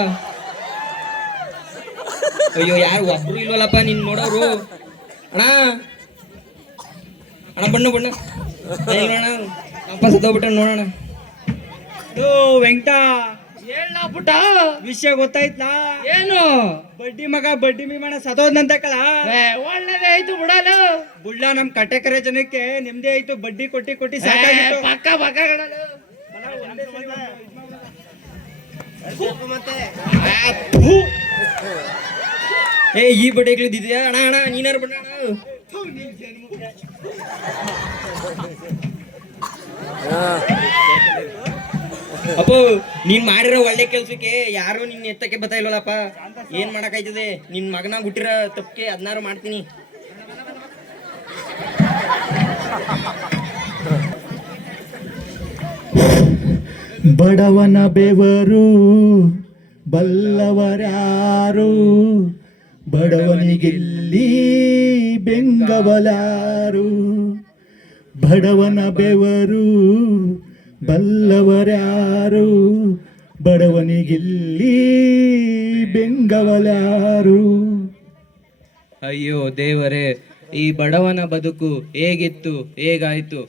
ಅಯ್ಯೋ ಯಾರು ಒಬ್ರು ಇಲ್ವಲ್ಲಪ್ಪ ನಿನ್ ನೋಡೋರು. ಅಣ್ಣ ಅಣ್ಣ ಬಣ್ಣ ಬಣ್ಣ ನೋಡೋಣ, ಅಪ್ಪ ಸತ್ತೋಗ್ಬಿಟ್ಟ ನೋಡೋಣ. ಓ ವೆಂಕಟ, ಹೇಳ ಪುಟ್ಟ, ವಿಷಯ ಗೊತ್ತಾಯ್ತಾ? ಏನು? ಬಡ್ಡಿ ಮಗ ಬಡ್ಡಿ ಮೀಮಣ ಸದೋದಂತ ಕಳ. ಒಳ್ಳೇದೇ ಆಯ್ತು ಬಿಡಲು. ಬುಳ್ಳ ನಮ್ ಕಟಕರೆ ಜನಕ್ಕೆ ನಿಮ್ದೇ ಆಯ್ತು, ಬಡ್ಡಿ ಕೊಟ್ಟಿ ಕೊಟ್ಟಿ ಸಾಕಾಗಿತ್ತು. ಪಕ್ಕ ಪಕ್ಕ ಕಣಲು. ಏ ಈ ಬಡ್ಡಿಗಳಿದ್ಯಾ ಅಣ್ಣ? ಅಣ್ಣ ನೀನಾರು ಬಣ್ಣ. ಅಪ್ಪೋ ನೀನ್ ಮಾಡಿರೋ ಒಳ್ಳೆ ಕೆಲ್ಸಕ್ಕೆ ಯಾರು ನಿನ್ನ ಎತ್ತಕ್ಕೆ ಬರ್ತಾ ಇಲ್ವಲ್ಲಪ್ಪ. ಏನ್ ಮಾಡಕ್ಕಾಯ್ತದೆ, ನಿನ್ ಮಗನ ಹುಟ್ಟಿರೋ ತಪ್ಪಿಗೆ ಅದನ್ನಾರು ಮಾಡ್ತೀನಿ. ಬಡವನ ಬೆವರು ಬಲ್ಲವರ್ಯಾರು, ಬಡವನಿಗಿಲ್ಲಿ ಬೆಂಗವಲಾರು. ಬಡವನ ಬೆವರು ಬಲ್ಲವರ್ಯಾರು, ಬಡವನಿಗಿಲ್ಲಿ ಬೆಂಗವಲಾರು. ಅಯ್ಯೋ ದೇವರೇ, ಈ ಬಡವನ ಬದುಕು ಹೇಗಿತ್ತು, ಹೇಗಾಯ್ತು?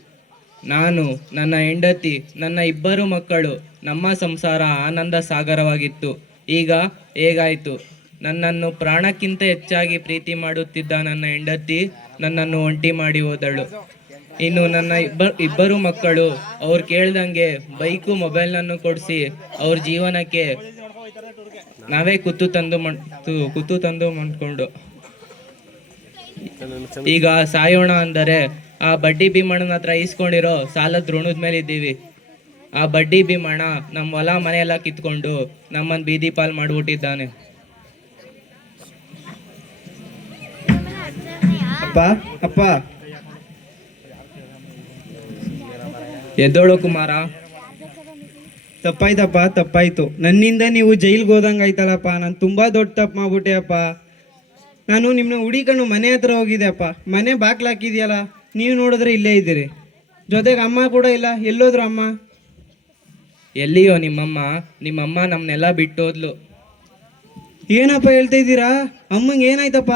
ನಾನು, ನನ್ನ ಹೆಂಡತಿ, ನನ್ನ ಇಬ್ಬರು ಮಕ್ಕಳು, ನಮ್ಮ ಸಂಸಾರ ಆನಂದ ಸಾಗರವಾಗಿತ್ತು. ಈಗ ಹೇಗಾಯ್ತು? ನನ್ನನ್ನು ಪ್ರಾಣಕ್ಕಿಂತ ಹೆಚ್ಚಾಗಿ ಪ್ರೀತಿ ಮಾಡುತ್ತಿದ್ದ ನನ್ನ ಹೆಂಡತಿ ನನ್ನನ್ನು ಒಂಟಿ ಮಾಡಿ ಹೋದಳು. ಇನ್ನು ನನ್ನ ಇಬ್ಬರು ಮಕ್ಕಳು ಅವ್ರು ಕೇಳ್ದಂಗೆ ಬೈಕು ಮೊಬೈಲ್ನನ್ನು ಕೊಡಿಸಿ ಅವ್ರ ಜೀವನಕ್ಕೆ ನಾವೇ ಕುತ್ತು ತಂದು ಮಾಡ್ಕೊಂಡು ಈಗ ಸಾಯೋಣ ಅಂದರೆ ಆ ಬಡ್ಡಿ ಭೀಮಣ್ಣನ ಹತ್ರ ಈಸ್ಕೊಂಡಿರೋ ಸಾಲದ ಋಣದ ಮೇಲೆ ಇದ್ದೀವಿ. ಆ ಬಡ್ಡಿ ಭೀಮಣ್ಣ ನಮ್ಮ ಹೊಲ ಮನೆಯೆಲ್ಲ ಕಿತ್ಕೊಂಡು ನಮ್ಮನ್ನು ಬೀದಿ ಪಾಲ್ ಮಾಡಿಬಿಟ್ಟಿದ್ದಾನೆ. ಅಪ್ಪ ಅಪ್ಪ ಎದ್ದೋಳು ಕುಮಾರ. ತಪ್ಪಾಯ್ತಪ್ಪ, ತಪ್ಪಾಯ್ತು. ನನ್ನಿಂದ ನೀವು ಜೈಲ್ಗೆ ಹೋದಂಗೆ ಆಯ್ತಲ್ಲಪ್ಪ. ನಾನು ತುಂಬ ದೊಡ್ಡ ತಪ್ಪು ಮಾಡ್ಬಿಟ್ಟೆ ಅಪ್ಪ. ನಾನು ನಿಮ್ಮನ್ನ ಹುಡಿಕೊಂಡು ಮನೆ ಹತ್ರ ಹೋಗಿದ್ದೆ ಅಪ್ಪ. ಮನೆ ಬಾಗ್ಲು ಹಾಕಿದ್ಯಲ್ಲ, ನೀವು ನೋಡಿದ್ರೆ ಇಲ್ಲೇ ಇದ್ದೀರಿ. ಜೊತೆಗೆ ಅಮ್ಮ ಕೂಡ ಇಲ್ಲ. ಎಲ್ಲೋದ್ರು ಅಮ್ಮ? ಎಲ್ಲಿಯೋ ನಿಮ್ಮಮ್ಮ? ನಿಮ್ಮಮ್ಮ ನಮ್ಮನ್ನೆಲ್ಲ ಬಿಟ್ಟೋದ್ಲು. ಏನಪ್ಪ ಹೇಳ್ತಾ ಇದ್ದೀರಾ? ಅಮ್ಮಂಗೆ ಏನಾಯ್ತಪ್ಪ?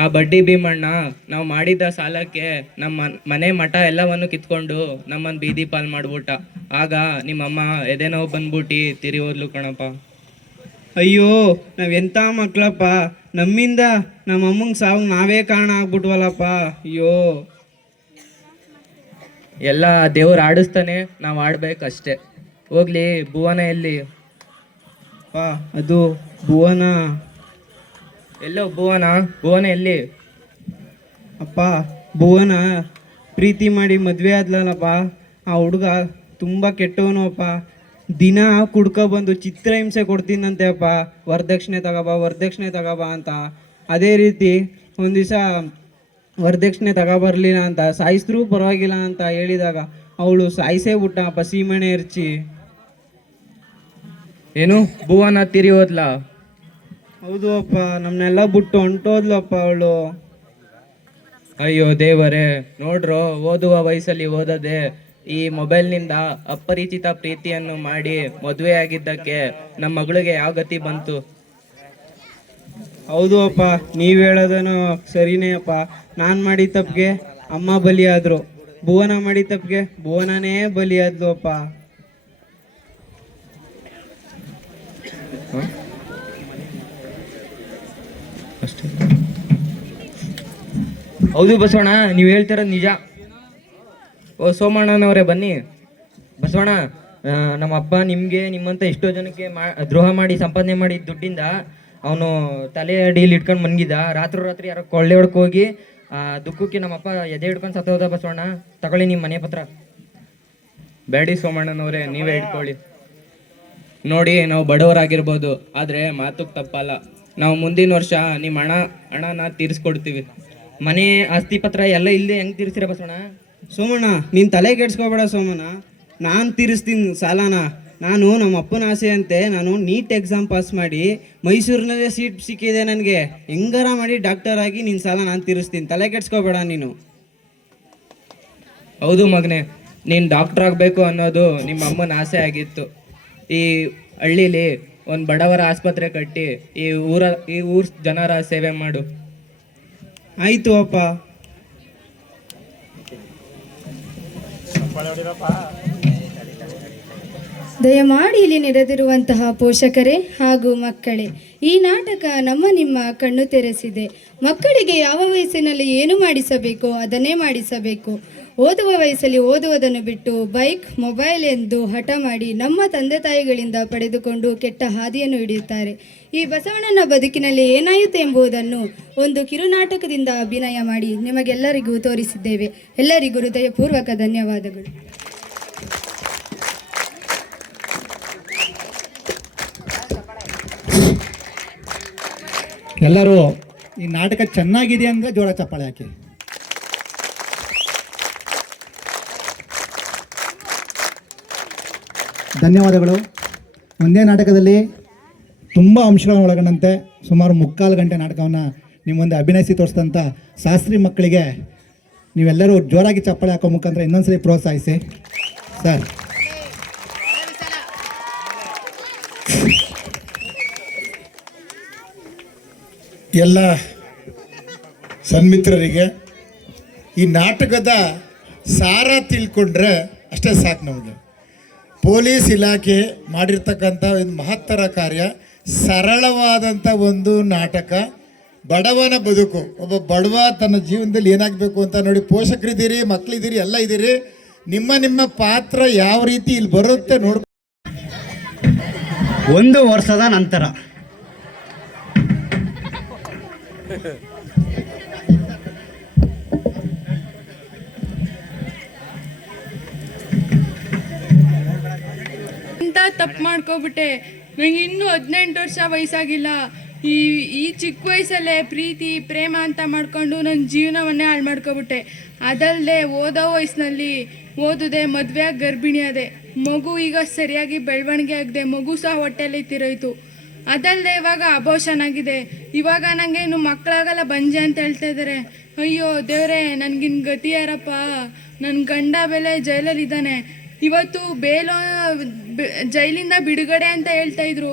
ಆ ಬಡ್ಡಿ ಭೀಮಣ್ಣ ನಾವು ಮಾಡಿದ್ದ ಸಾಲಕ್ಕೆ ನಮ್ಮ ಮನೆ ಮಠ ಎಲ್ಲವನ್ನು ಕಿತ್ಕೊಂಡು ನಮ್ಮನ್ನು ಬೀದಿ ಪಾಲ್ ಮಾಡ್ಬಿಟ್ಟ. ಆಗ ನಿಮ್ಮಮ್ಮ ಎದೆ ನೋವು ಬಂದ್ಬಿಟ್ಟು ತಿರಿ ಹೋದ್ಲು ಕಣಪ್ಪ. ಅಯ್ಯೋ, ನಾವೆಂಥ ಮಕ್ಕಳಪ್ಪ. ನಮ್ಮಿಂದ ನಮ್ಮ ಅಮ್ಮಂಗೆ ಸಾವು ನಾವೇ ಕಾರಣ ಆಗ್ಬಿಟ್ವಲ್ಲಪ್ಪ. ಅಯ್ಯೋ, ಎಲ್ಲ ದೇವ್ರು ಆಡಿಸ್ತಾನೆ, ನಾವು ಆಡ್ಬೇಕಷ್ಟೇ. ಹೋಗ್ಲಿ, ಭುವನ ಎಲ್ಲಿ? ಅಪ್ಪ ಅದು ಭುವನ. ಎಲ್ಲೋ ಭುವನ? ಭುವನ ಎಲ್ಲಿ? ಅಪ್ಪ ಭುವನ ಪ್ರೀತಿ ಮಾಡಿ ಮದುವೆ ಆದ್ಲಲ್ಲಪ್ಪ. ಆ ಹುಡುಗ ತುಂಬ ಕೆಟ್ಟವನು ಅಪ್ಪ. ದಿನ ಕುಡ್ಕೊಬಂದು ಚಿತ್ರಹಿಂಸೆ ಕೊಡ್ತೀನಂತೆ ಅಪ್ಪ. ವರದಕ್ಷಿಣೆ ತಗೋಬಾ ಅಂತ. ಅದೇ ರೀತಿ ಒಂದು ದಿವಸ ವರದಕ್ಷಿಣೆ ತಗೋಬರ್ಲಿಲ್ಲ ಅಂತ, ಸಾಯಿಸಿದ್ರೂ ಪರವಾಗಿಲ್ಲ ಅಂತ ಹೇಳಿದಾಗ ಅವಳು ಸಾಯಿಸೇ ಬಿಟ್ಟ ಅಪ್ಪ, ಸೀಮೆಣ್ಣೆ ಎರಚಿ. ಏನು, ಭುವನ ತಿರಿ ಹೋದ್ಲಾ? ಹೌದು ಅಪ್ಪ, ನಮ್ಮನ್ನೆಲ್ಲ ಬಿಟ್ಟು ಹೊಂಟೋದ್ಲಪ್ಪ ಅವಳು. ಅಯ್ಯೋ ದೇವರೇ, ನೋಡ್ರೋ, ಓದುವ ವಯಸ್ಸಲ್ಲಿ ಓದದೆ ಈ ಮೊಬೈಲ್ನಿಂದ ಅಪರಿಚಿತ ಪ್ರೀತಿಯನ್ನು ಮಾಡಿ ಮದುವೆ ಆಗಿದ್ದಕ್ಕೆ ನಮ್ಮ ಮಗಳಿಗೆ ಯಾವ ಗತಿ ಬಂತು? ಹೌದು ಅಪ್ಪ, ನೀವು ಹೇಳೋದನು ಸರಿನೇ ಅಪ್ಪ. ನಾನು ಮಾಡಿದ ತಪ್ಪಿಗೆ ಅಮ್ಮ ಬಲಿಯಾದರು, ಭುವನ ಮಾಡಿದ ತಪ್ಪಿಗೆ ಭುವನನೇ ಬಲಿಯಾದ್ಲು ಅಪ್ಪ. ಹೌದು ಬಸವಣ್ಣ, ನೀವು ಹೇಳ್ತಿರೋದು ನಿಜ. ಓ ಸೋಮಣ್ಣನವರೇ ಬನ್ನಿ. ಬಸವಣ್ಣ, ನಮ್ಮ ಅಪ್ಪ ನಿಮಗೆ ನಿಮ್ಮಂತ ಎಷ್ಟೋ ಜನಕ್ಕೆ ದ್ರೋಹ ಮಾಡಿ ಸಂಪಾದನೆ ಮಾಡಿ ದುಡ್ಡಿಂದ ಅವನು ತಲೆ ಅಡಿಯಲ್ಲಿ ಇಟ್ಕೊಂಡು ಮನ್ಗಿದ್ದ. ರಾತ್ರಿ ಯಾರೋ ಕೊಳ್ಳೆ ಹೊಡ್ಕ ಹೋಗಿ ದುಃಖಕ್ಕೆ ನಮ್ಮಪ್ಪ ಎದೆ ಹಿಡ್ಕೊಂಡು ಸತ್ತೋದ. ಬಸವಣ್ಣ, ತಗೊಳ್ಳಿ ನಿಮ್ಮ ಮನೆ ಪತ್ರ. ಬೇಡಿ ಸೋಮಣ್ಣನವರೇ, ನೀವೇ ಇಟ್ಕೊಳ್ಳಿ. ನೋಡಿ, ನಾವು ಬಡವರಾಗಿರ್ಬೋದು, ಆದರೆ ಮಾತುಕ್ಕೆ ತಪ್ಪಲ್ಲ. ನಾವು ಮುಂದಿನ ವರ್ಷ ನಿಮ್ಮ ಹಣನ ತೀರಿಸ್ಕೊಡ್ತೀವಿ. ಮನೆ ಆಸ್ತಿ ಪತ್ರ ಎಲ್ಲ ಇಲ್ಲದೆ ಹೆಂಗೆ ತೀರಿಸ್ತೀರ ಬಸವಣ್ಣ? ಸೋಮಣ್ಣ, ನೀನು ತಲೆ ಕೆಡ್ಸ್ಕೊಬೇಡ ಸೋಮಣ್ಣ. ನಾನು ತೀರಿಸ್ತೀನಿ ಸಾಲನ. ನಾನು ನಮ್ಮ ಅಪ್ಪನ ಆಸೆ ಅಂತೆ ನಾನು ನೀಟ್ ಎಕ್ಸಾಮ್ ಪಾಸ್ ಮಾಡಿ ಮೈಸೂರಿನಲ್ಲೇ ಸೀಟ್ ಸಿಕ್ಕಿದೆ ನನಗೆ. ಹೆಂಗಾರ ಮಾಡಿ ಡಾಕ್ಟರ್ ಆಗಿ ನಿನ್ನ ಸಾಲ ನಾನು ತೀರಿಸ್ತೀನಿ, ತಲೆ ಕೆಡ್ಸ್ಕೊಬೇಡ ನೀನು. ಹೌದು ಮಗನೇ, ನೀನು ಡಾಕ್ಟರ್ ಆಗಬೇಕು ಅನ್ನೋದು ನಿಮ್ಮ ಅಮ್ಮನ ಆಸೆ ಆಗಿತ್ತು. ಈ ಹಳ್ಳೀಲಿ ಒಂದು ಬಡವರ ಆಸ್ಪತ್ರೆ ಕಟ್ಟಿ ಈ ಊರ ಜನರ ಸೇವೆ ಮಾಡು. ಆಯಿತು ಅಪ್ಪ. ದಯಮಾಡಿ ಇಲ್ಲಿ ನೆರೆದಿರುವಂತಹ ಪೋಷಕರೇ ಹಾಗೂ ಮಕ್ಕಳೇ, ಈ ನಾಟಕ ನಿಮ್ಮ ಕಣ್ಣು ತೆರೆಸಿದೆ. ಮಕ್ಕಳಿಗೆ ಯಾವ ವಯಸ್ಸಿನಲ್ಲಿ ಏನು ಮಾಡಿಸಬೇಕೋ ಅದನ್ನೇ ಮಾಡಿಸಬೇಕು. ಓದುವ ವಯಸ್ಸಲ್ಲಿ ಓದುವುದನ್ನು ಬಿಟ್ಟು ಬೈಕ್, ಮೊಬೈಲ್ ಎಂದು ಹಠ ಮಾಡಿ ನಮ್ಮ ತಂದೆ ತಾಯಿಗಳಿಂದ ಪಡೆದುಕೊಂಡು ಕೆಟ್ಟ ಹಾದಿಯನ್ನು ಹಿಡಿಯುತ್ತಾರೆ. ಈ ಬಸವಣ್ಣನ ಬದುಕಿನಲ್ಲಿ ಏನಾಯಿತು ಎಂಬುದನ್ನು ಒಂದು ಕಿರುನಾಟಕದಿಂದ ಅಭಿನಯ ಮಾಡಿ ನಿಮಗೆಲ್ಲರಿಗೂ ತೋರಿಸಿದ್ದೇವೆ. ಎಲ್ಲರಿಗೂ ಹೃದಯಪೂರ್ವಕ ಧನ್ಯವಾದಗಳು. ಎಲ್ಲರೂ ಈ ನಾಟಕ ಚೆನ್ನಾಗಿದೆ ಅಂದರೆ ಜೋರ ಚಪ್ಪಾಳೆ ಹಾಕಿ. ಧನ್ಯವಾದಗಳು. ಒಂದೇ ನಾಟಕದಲ್ಲಿ ತುಂಬ ಅಂಶಗಳನ್ನು ಒಳಗೊಂಡಂತೆ ಸುಮಾರು 3/4 ಗಂಟೆ ನಾಟಕವನ್ನು ನಿಮ್ಮ ಮುಂದೆ ಅಭಿನಯಿಸಿ ತೋರಿಸಿದಂಥ ಶಾಸ್ತ್ರಿ ಮಕ್ಕಳಿಗೆ ನೀವೆಲ್ಲರೂ ಜೋರಾಗಿ ಚಪ್ಪಾಳೆ ಹಾಕೋ ಮುಖಾಂತರ ಇನ್ನೊಂದ್ಸರಿ ಪ್ರೋತ್ಸಾಹಿಸಿ ಸರ್. ಎಲ್ಲ ಸನ್ಮಿತ್ರರಿಗೆ ಈ ನಾಟಕದ ಸಾರ ತಿಳ್ಕೊಂಡ್ರೆ ಅಷ್ಟೇ ಸಾಕು ನಮಗೆ. ಪೊಲೀಸ್ ಇಲಾಖೆ ಮಾಡಿರ್ತಕ್ಕಂಥ ಒಂದು ಮಹತ್ತರ ಕಾರ್ಯ, ಸರಳವಾದಂಥ ಒಂದು ನಾಟಕ. ಬಡವನ ಬದುಕು, ಒಬ್ಬ ಬಡವ ತನ್ನ ಜೀವನದಲ್ಲಿ ಏನಾಗಬೇಕು ಅಂತ ನೋಡಿ, ಪೋಷಕರಿದ್ದೀರಿ, ಮಕ್ಕಳಿದ್ದೀರಿ, ಎಲ್ಲ ಇದ್ದೀರಿ. ನಿಮ್ಮ ಪಾತ್ರ ಯಾವ ರೀತಿ ಇಲ್ಲಿ ಬರುತ್ತೆ ನೋಡ್. 1 ವರ್ಷದ ನಂತರ ಇಂಥ ತಪ್ಪು ಮಾಡ್ಕೊಬಿಟ್ಟೆ. ನಂಗೆ ಇನ್ನೂ 18 ವರ್ಷ ವಯಸ್ಸಾಗಿಲ್ಲ. ಈ ಚಿಕ್ಕ ವಯಸ್ಸಲ್ಲೇ ಪ್ರೀತಿ ಪ್ರೇಮ ಅಂತ ಮಾಡಿಕೊಂಡು ನನ್ನ ಜೀವನವನ್ನೇ ಹಾಳು ಮಾಡ್ಕೊಬಿಟ್ಟೆ. ಅದಲ್ಲದೆ ಓದೋ ವಯಸ್ಸಿನಲ್ಲಿ ಓದಿದೆ, ಮದುವೆಯಾಗಿ ಗರ್ಭಿಣಿ ಆದೆ. ಮಗು ಈಗ ಸರಿಯಾಗಿ ಬೆಳವಣಿಗೆ ಆಗದೆ, ಮಗು ಸಹ ಹೊಟ್ಟೆಯಲ್ಲಿ ತಿರೋಯ್ತು. ಅದಲ್ಲದೆ ಇವಾಗ ಅಬೋಷನ್ ಆಗಿದೆ. ಇವಾಗ ನನಗೆ ಇನ್ನು ಮಕ್ಕಳಾಗಲ್ಲ ಬಂಜೆ ಅಂತ ಹೇಳ್ತಾ ಇದ್ದಾರೆ. ಅಯ್ಯೋ ದೇವರೇ, ನನಗಿನ್ ಗತಿ ಯಾರಪ್ಪ? ನನ್ನ ಗಂಡ ಬೆಲೆ ಜೈಲಲ್ಲಿದ್ದಾನೆ. ಇವತ್ತು ಜೈಲಿಂದ ಬಿಡುಗಡೆ ಅಂತ ಹೇಳ್ತಾ ಇದ್ರು.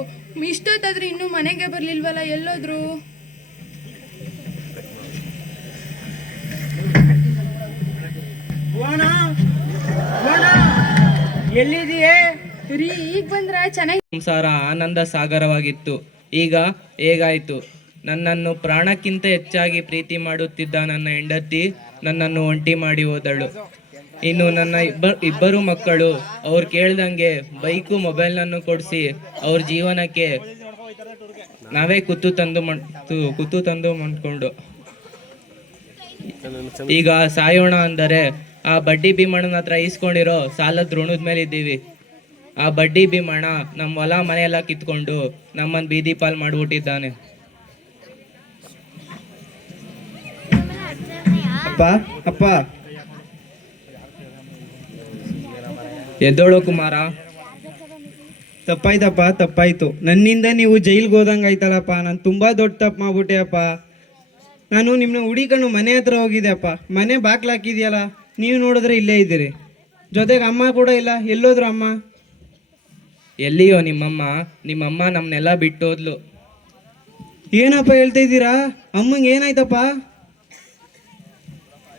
ಇಷ್ಟೊತ್ತಾದ್ರೂ ಇನ್ನೂ ಮನೆಗೆ ಬರಲಿಲ್ವಲ್ಲ, ಎಲ್ಲೋದ್ರು? ಎಲ್ಲಿದೆಯೇ ರೀ? ಈಗ ಬಂದ್ರ? ಚೆನ್ನಾಗಿ ಸಂಸಾರ ಆನಂದ ಸಾಗರವಾಗಿತ್ತು, ಈಗ ಹೇಗಾಯ್ತು? ನನ್ನನ್ನು ಪ್ರಾಣಕ್ಕಿಂತ ಹೆಚ್ಚಾಗಿ ಪ್ರೀತಿ ಮಾಡುತ್ತಿದ್ದ ನನ್ನ ಹೆಂಡತಿ ನನ್ನನ್ನು ಒಂಟಿ ಮಾಡಿ ಹೋದಳು. ಇನ್ನು ನನ್ನ ಇಬ್ಬರು ಮಕ್ಕಳು ಅವ್ರು ಕೇಳ್ದಂಗೆ ಬೈಕು ಮೊಬೈಲ್ನನ್ನು ಕೊಡಿಸಿ ಅವ್ರ ಜೀವನಕ್ಕೆ ನಾವೇ ಕುತ್ತು ತಂದು ಮಾಡ್ಕೊಂಡು ಈಗ ಸಾಯೋಣ ಅಂದರೆ ಆ ಬಡ್ಡಿ ಭೀಮಣ್ಣನ ಹತ್ರ ಇಸ್ಕೊಂಡಿರೋ ಸಾಲದ ಋಣದ ಮೇಲೆ ಇದ್ದೀವಿ. ಆ ಬಡ್ಡಿ ಭೀಮಣ್ಣ ನಮ್ಮ ಹೊಲ ಮನೆಯೆಲ್ಲ ಕಿತ್ಕೊಂಡು ನಮ್ಮನ್ನು ಬೀದಿ ಪಾಲ್ ಮಾಡಿಬಿಟ್ಟಿದ್ದಾನೆ. ಅಪ್ಪ ಅಪ್ಪ ಎದ್ದೋಳು ಕುಮಾರ. ತಪ್ಪಾಯ್ತಪ್ಪ, ತಪ್ಪಾಯ್ತು. ನನ್ನಿಂದ ನೀವು ಜೈಲ್ಗೆ ಹೋದಂಗೆ ಆಯ್ತಲ್ಲಪ್ಪ. ನಾನು ತುಂಬ ದೊಡ್ಡ ತಪ್ಪು ಮಾಡ್ಬಿಟ್ಟೆ ಅಪ್ಪ. ನಾನು ನಿಮ್ಮನ್ನ ಹುಡಿಕೊಂಡು ಮನೆ ಹತ್ರ ಹೋಗಿದ್ದೆ ಅಪ್ಪ. ಮನೆ ಬಾಗ್ಲು ಹಾಕಿದ್ಯಲ್ಲ, ನೀವು ನೋಡಿದ್ರೆ ಇಲ್ಲೇ ಇದ್ದೀರಿ. ಜೊತೆಗೆ ಅಮ್ಮ ಕೂಡ ಇಲ್ಲ. ಎಲ್ಲೋದ್ರು ಅಮ್ಮ? ಎಲ್ಲಿಯೋ ನಿಮ್ಮಮ್ಮ ನಮ್ಮನ್ನೆಲ್ಲ ಬಿಟ್ಟೋದ್ಲು. ಏನಪ್ಪ ಹೇಳ್ತಾ ಇದ್ದೀರಾ? ಅಮ್ಮಂಗೆ ಏನಾಯ್ತಪ್ಪ?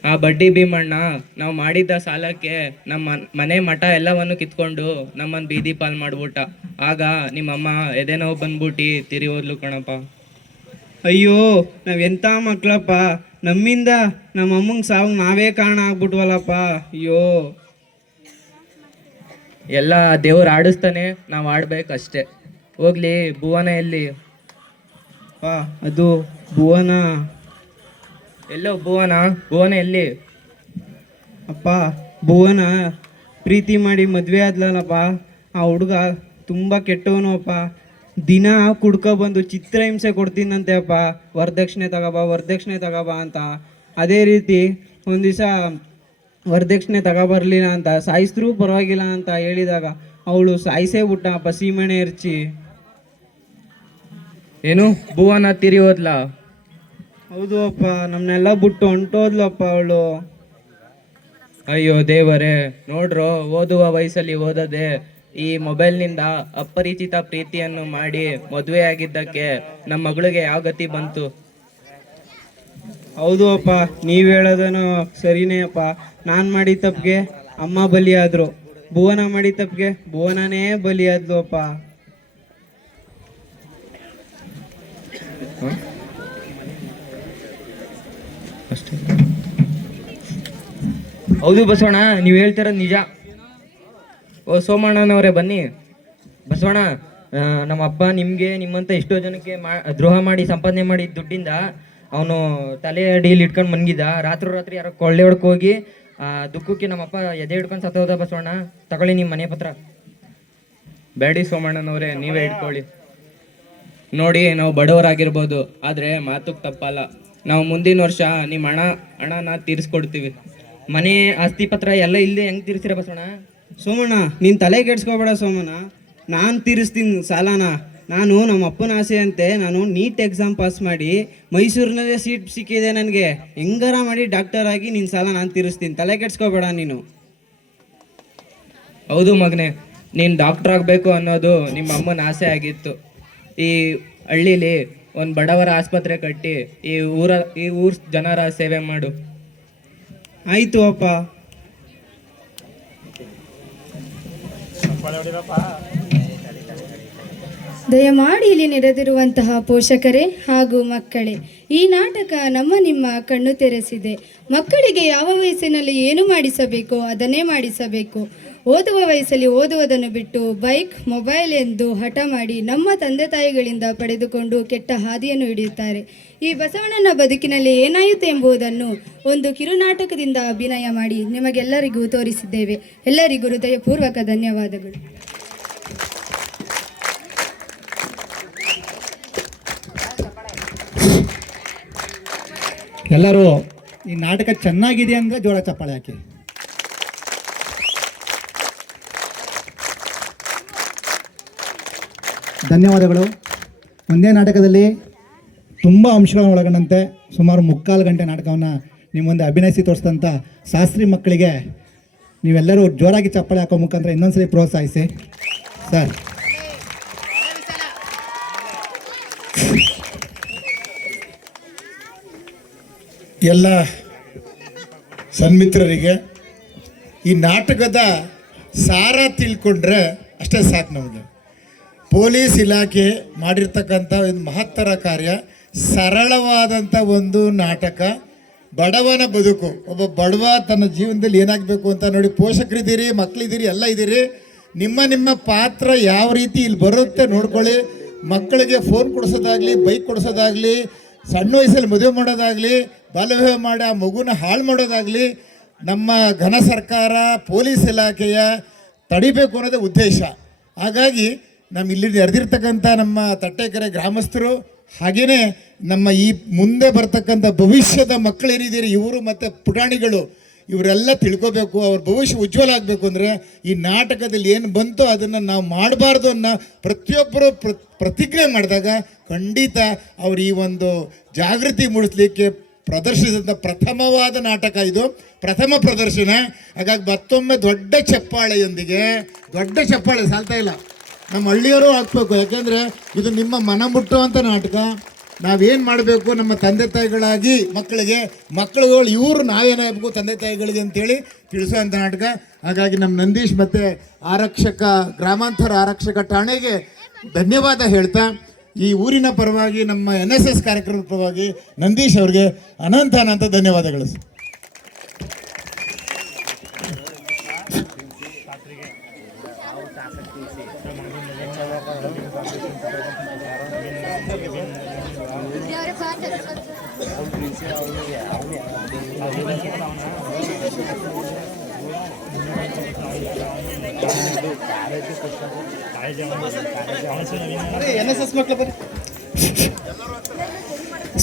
ಆ ಬಡ್ಡಿ ಭೀಮಣ್ಣ ನಾವು ಮಾಡಿದ್ದ ಸಾಲಕ್ಕೆ ನಮ್ಮ ಮನೆ ಮಠ ಎಲ್ಲವನ್ನು ಕಿತ್ಕೊಂಡು ನಮ್ಮನ್ನು ಬೀದಿ ಪಾಲ್ ಮಾಡ್ಬಿಟ್ಟ. ಆಗ ನಿಮ್ಮಮ್ಮ ಎದೆ ನೋವು ಬಂದ್ಬಿಟ್ಟು ತಿರಿ ಹೋದ್ಲು ಕಣಪ್ಪ. ಅಯ್ಯೋ, ನಾವೆಂಥ ಮಕ್ಕಳಪ್ಪ. ನಮ್ಮಿಂದ ನಮ್ಮ ಅಮ್ಮಂಗೆ ಸಾವು ನಾವೇ ಕಾರಣ ಆಗ್ಬಿಟ್ವಲ್ಲಪ್ಪ. ಅಯ್ಯೋ, ಎಲ್ಲ ದೇವ್ರು ಆಡಿಸ್ತಾನೆ, ನಾವು ಆಡ್ಬೇಕಷ್ಟೆ. ಹೋಗ್ಲಿ, ಭುವನ ಎಲ್ಲಿ? ಅದು ಭುವನ. ಎಲ್ಲೋ ಭುವನ ಎಲ್ಲಿ? ಅಪ್ಪ, ಭುವನ ಪ್ರೀತಿ ಮಾಡಿ ಮದುವೆ ಆದ್ಲಲ್ಲಪ್ಪ. ಆ ಹುಡುಗ ತುಂಬ ಕೆಟ್ಟವನು ಅಪ್ಪ. ದಿನ ಕುಡ್ಕೊಬಂದು ಚಿತ್ರಹಿಂಸೆ ಕೊಡ್ತೀನಂತೆ ಅಪ್ಪ. ವರದಕ್ಷಿಣೆ ತಗೋಬಾ ಅಂತ. ಅದೇ ರೀತಿ ಒಂದು ದಿವಸ ವರದಕ್ಷಿಣೆ ತಗೋಬರ್ಲಿಲ್ಲ ಅಂತ, ಸಾಯಿಸಿದ್ರೂ ಪರವಾಗಿಲ್ಲ ಅಂತ ಹೇಳಿದಾಗ ಅವಳು ಸಾಯಿಸೇ ಬಿಟ್ಟ ಅಪ್ಪ, ಸೀಮೆಣ್ಣೆ ಎರಚಿ. ಏನು, ಭುವನ ತಿರಿ ಹೋದ್ಲಾ? ಹೌದು ಅಪ್ಪ, ನಮ್ಮನ್ನೆಲ್ಲ ಬಿಟ್ಟು ಹೊಂಟೋದ್ಲಪ್ಪ ಅವಳು. ಅಯ್ಯೋ ದೇವರೇ, ನೋಡ್ರೋ, ಓದುವ ವಯಸ್ಸಲ್ಲಿ ಓದದೆ ಈ ಮೊಬೈಲ್ನಿಂದ ಅಪರಿಚಿತ ಪ್ರೀತಿಯನ್ನು ಮಾಡಿ ಮದುವೆ ಆಗಿದ್ದಕ್ಕೆ ನಮ್ಮ ಮಗಳಿಗೆ ಯಾವ ಗತಿ ಬಂತು? ಹೌದು ಅಪ್ಪ, ನೀವು ಹೇಳೋದನು ಸರಿನೇ ಅಪ್ಪ. ನಾನು ಮಾಡಿದ ತಪ್ಪಿಗೆ ಅಮ್ಮ ಬಲಿಯಾದರು. ಭುವನ ಮಾಡಿದ ತಪ್ಪಿಗೆ ಭುವನನೇ ಬಲಿಯಾದ್ಲು ಅಪ್ಪ. ಹೌದು ಬಸವಣ್ಣ, ನೀವು ಹೇಳ್ತಿರೋದು ನಿಜ. ಓ ಸೋಮಣ್ಣನವರೇ ಬನ್ನಿ. ಬಸವಣ್ಣ, ನಮ್ಮ ಅಪ್ಪ ನಿಮ್ಮಂತ ಎಷ್ಟೋ ಜನಕ್ಕೆ ದ್ರೋಹ ಮಾಡಿ ಸಂಪಾದನೆ ಮಾಡಿ ದುಡ್ಡಿಂದ ಅವನು ತಲೆ ಅಡಿಯಲ್ಲಿ ಇಟ್ಕೊಂಡು ಮನ್ಗಿದ್ದ. ರಾತ್ರಿ ಯಾರೋ ಕೊಳ್ಳೆ ಹೊಡ್ಕ ಹೋಗಿ ದುಃಖಕ್ಕೆ ನಮ್ಮಪ್ಪ ಎದೆ ಹಿಡ್ಕೊಂಡು ಸತ್ತೋದ. ಬಸವಣ್ಣ, ತಗೊಳ್ಳಿ ನಿಮ್ಮ ಮನೆ ಪತ್ರ. ಬೇಡಿ ಸೋಮಣ್ಣನವರೇ, ನೀವೇ ಇಟ್ಕೊಳ್ಳಿ. ನೋಡಿ, ನಾವು ಬಡವರಾಗಿರ್ಬೋದು, ಆದರೆ ಮಾತುಕ್ಕೆ ತಪ್ಪಲ್ಲ. ನಾವು ಮುಂದಿನ ವರ್ಷ ನಿಮ್ಮ ಹಣನ ತೀರಿಸ್ಕೊಡ್ತೀವಿ. ಮನೆ ಆಸ್ತಿ ಪತ್ರ ಎಲ್ಲ ಇಲ್ಲದೆ ಹೆಂಗೆ ತೀರಿಸ್ತೀರ ಬಸವಣ್ಣ? ಸೋಮಣ್ಣ, ನೀನು ತಲೆ ಕೆಡ್ಸ್ಕೊಬೇಡ ಸೋಮಣ್ಣ. ನಾನು ತೀರಿಸ್ತೀನಿ ಸಾಲನ. ನಾನು ನಮ್ಮ ಅಪ್ಪನ ಆಸೆ ಅಂತೆ ನಾನು ನೀಟ್ ಎಕ್ಸಾಮ್ ಪಾಸ್ ಮಾಡಿ ಮೈಸೂರಿನಲ್ಲೇ ಸೀಟ್ ಸಿಕ್ಕಿದೆ ನನಗೆ. ಹೆಂಗಾರ ಮಾಡಿ ಡಾಕ್ಟರ್ ಆಗಿ ನಿನ್ನ ಸಾಲ ನಾನು ತೀರಿಸ್ತೀನಿ. ತಲೆ ಕೆಡ್ಸ್ಕೊಬೇಡ ನೀನು. ಹೌದು ಮಗನೇ, ನೀನು ಡಾಕ್ಟರ್ ಆಗಬೇಕು ಅನ್ನೋದು ನಿಮ್ಮ ಅಮ್ಮನ ಆಸೆ ಆಗಿತ್ತು. ಈ ಹಳ್ಳೀಲಿ ಒಂದು ಬಡವರ ಆಸ್ಪತ್ರೆ ಕಟ್ಟಿ ಈ ಊರ ಜನರ ಸೇವೆ ಮಾಡು. ಆಯಿತು ಅಪ್ಪ. ದಯಮಾಡಿ ಇಲ್ಲಿ ನೆರೆದಿರುವಂತಹ ಪೋಷಕರೇ ಹಾಗೂ ಮಕ್ಕಳೇ, ಈ ನಾಟಕ ನಿಮ್ಮ ಕಣ್ಣು ತೆರೆಸಿದೆ. ಮಕ್ಕಳಿಗೆ ಯಾವ ವಯಸ್ಸಿನಲ್ಲಿ ಏನು ಮಾಡಿಸಬೇಕೋ ಅದನ್ನೇ ಮಾಡಿಸಬೇಕು. ಓದುವ ವಯಸ್ಸಲ್ಲಿ ಓದುವುದನ್ನು ಬಿಟ್ಟು ಬೈಕ್, ಮೊಬೈಲ್ ಎಂದು ಹಠ ಮಾಡಿ ನಮ್ಮ ತಂದೆ ತಾಯಿಗಳಿಂದ ಪಡೆದುಕೊಂಡು ಕೆಟ್ಟ ಹಾದಿಯನ್ನು ಹಿಡಿಯುತ್ತಾರೆ. ಈ ಬಸವಣ್ಣನ ಬದುಕಿನಲ್ಲಿ ಏನಾಯಿತು ಎಂಬುದನ್ನು ಒಂದು ಕಿರುನಾಟಕದಿಂದ ಅಭಿನಯ ಮಾಡಿ ನಿಮಗೆಲ್ಲರಿಗೂ ತೋರಿಸಿದ್ದೇವೆ. ಎಲ್ಲರಿಗೂ ಹೃದಯಪೂರ್ವಕ ಧನ್ಯವಾದಗಳು. ಎಲ್ಲರೂ ಈ ನಾಟಕ ಚೆನ್ನಾಗಿದೆ ಅಂದರೆ ಜೋರ ಚಪ್ಪಾಳೆ ಹಾಕಿ. ಧನ್ಯವಾದಗಳು. ಒಂದೇ ನಾಟಕದಲ್ಲಿ ತುಂಬ ಅಂಶಗಳನ್ನು ಒಳಗೊಂಡಂತೆ ಸುಮಾರು 3/4 ಗಂಟೆ ನಾಟಕವನ್ನು ನಿಮ್ಮ ಮುಂದೆ ಅಭಿನಯಿಸಿ ತೋರಿಸಿದಂಥ ಶಾಸ್ತ್ರಿ ಮಕ್ಕಳಿಗೆ ನೀವೆಲ್ಲರೂ ಜೋರಾಗಿ ಚಪ್ಪಾಳೆ ಹಾಕೋ ಮುಖಾಂತರ ಇನ್ನೊಂದ್ಸರಿ ಪ್ರೋತ್ಸಾಹಿಸಿ ಸರ್. ಎಲ್ಲ ಸನ್ಮಿತ್ರರಿಗೆ ಈ ನಾಟಕದ ಸಾರ ತಿಳ್ಕೊಂಡ್ರೆ ಅಷ್ಟೇ ಸಾಕು ನಮಗೆ. ಪೊಲೀಸ್ ಇಲಾಖೆ ಮಾಡಿರ್ತಕ್ಕಂಥ ಒಂದು ಮಹತ್ತರ ಕಾರ್ಯ ಸರಳವಾದಂಥ ಒಂದು ನಾಟಕ. ಬಡವನ ಬದುಕು, ಒಬ್ಬ ಬಡವ ತನ್ನ ಜೀವನದಲ್ಲಿ ಏನಾಗಬೇಕು ಅಂತ ನೋಡಿ. ಪೋಷಕರಿದ್ದೀರಿ, ಮಕ್ಕಳಿದ್ದೀರಿ, ಎಲ್ಲ ಇದ್ದೀರಿ. ನಿಮ್ಮ ಪಾತ್ರ ಯಾವ ರೀತಿ ಇಲ್ಲಿ ಬರುತ್ತೆ ನೋಡ್ಕೊಳ್ಳಿ. ಮಕ್ಕಳಿಗೆ ಫೋನ್ ಕೊಡಿಸೋದಾಗಲಿ, ಬೈಕ್ ಕೊಡಿಸೋದಾಗಲಿ, ಸಣ್ಣ ವಯಸ್ಸಲ್ಲಿ ಮದುವೆ ಮಾಡೋದಾಗಲಿ, ಬಾಲ್ಯವಿವಾಹ ಮಾಡಿ ಆ ಮಗುನ ಹಾಳು ಮಾಡೋದಾಗಲಿ ನಮ್ಮ ಘನ ಸರ್ಕಾರ, ಪೊಲೀಸ್ ಇಲಾಖೆಯ ತಡಿಬೇಕು ಅನ್ನೋದೇ ಉದ್ದೇಶ. ಹಾಗಾಗಿ ನಮ್ಮ ಇಲ್ಲಿ ನೆರೆದಿರ್ತಕ್ಕಂಥ ನಮ್ಮ ತಟ್ಟೆಕೆರೆ ಗ್ರಾಮಸ್ಥರು, ಹಾಗೆಯೇ ನಮ್ಮ ಈ ಮುಂದೆ ಬರ್ತಕ್ಕಂಥ ಭವಿಷ್ಯದ ಮಕ್ಕಳೇನಿದ್ದೀರಿ ಇವರು ಮತ್ತು ಪುಟಾಣಿಗಳು, ಇವರೆಲ್ಲ ತಿಳ್ಕೋಬೇಕು. ಅವ್ರ ಭವಿಷ್ಯ ಉಜ್ವಲ ಆಗಬೇಕು ಅಂದರೆ ಈ ನಾಟಕದಲ್ಲಿ ಏನು ಬಂತೋ ಅದನ್ನು ನಾವು ಮಾಡಬಾರ್ದು ಅನ್ನೋ ಪ್ರತಿಯೊಬ್ಬರು ಪ್ರತಿಜ್ಞೆ ಮಾಡಿದಾಗ ಖಂಡಿತ ಅವರು ಈ ಒಂದು ಜಾಗೃತಿ ಮೂಡಿಸ್ಲಿಕ್ಕೆ ಪ್ರದರ್ಶಿಸಿದ ಪ್ರಥಮವಾದ ನಾಟಕ ಇದು, ಪ್ರಥಮ ಪ್ರದರ್ಶನ. ಹಾಗಾಗಿ ಮತ್ತೊಮ್ಮೆ ದೊಡ್ಡ ಚಪ್ಪಾಳೆಯೊಂದಿಗೆ, ದೊಡ್ಡ ಚಪ್ಪಾಳೆ ಸಾಲ್ತಾ ಇಲ್ಲ, ನಮ್ಮ ಹಳ್ಳಿಯವರು ಹಾಕ್ಬೇಕು. ಯಾಕೆಂದರೆ ಇದು ನಿಮ್ಮ ಮನ ಮುಟ್ಟುವಂಥ ನಾಟಕ. ನಾವೇನು ಮಾಡಬೇಕು ನಮ್ಮ ತಂದೆ ತಾಯಿಗಳಾಗಿ ಮಕ್ಕಳುಗಳು ಇವರು ನಾವೇನಾಗಬೇಕು ತಂದೆ ತಾಯಿಗಳಿಗೆ ಅಂತೇಳಿ ತಿಳಿಸುವಂಥ ನಾಟಕ. ಹಾಗಾಗಿ ನಮ್ಮ ನಂದೀಶ್ ಮತ್ತು ಗ್ರಾಮಾಂತರ ಆರಕ್ಷಕ ಠಾಣೆಗೆ ಧನ್ಯವಾದ ಹೇಳ್ತಾ, ಈ ಊರಿನ ಪರವಾಗಿ ನಮ್ಮ NSS ಕಾರ್ಯಕ್ರಮದ ಪರವಾಗಿ ನಂದೀಶ್ ಅವ್ರಿಗೆ ಅನಂತ ಧನ್ಯವಾದಗಳು.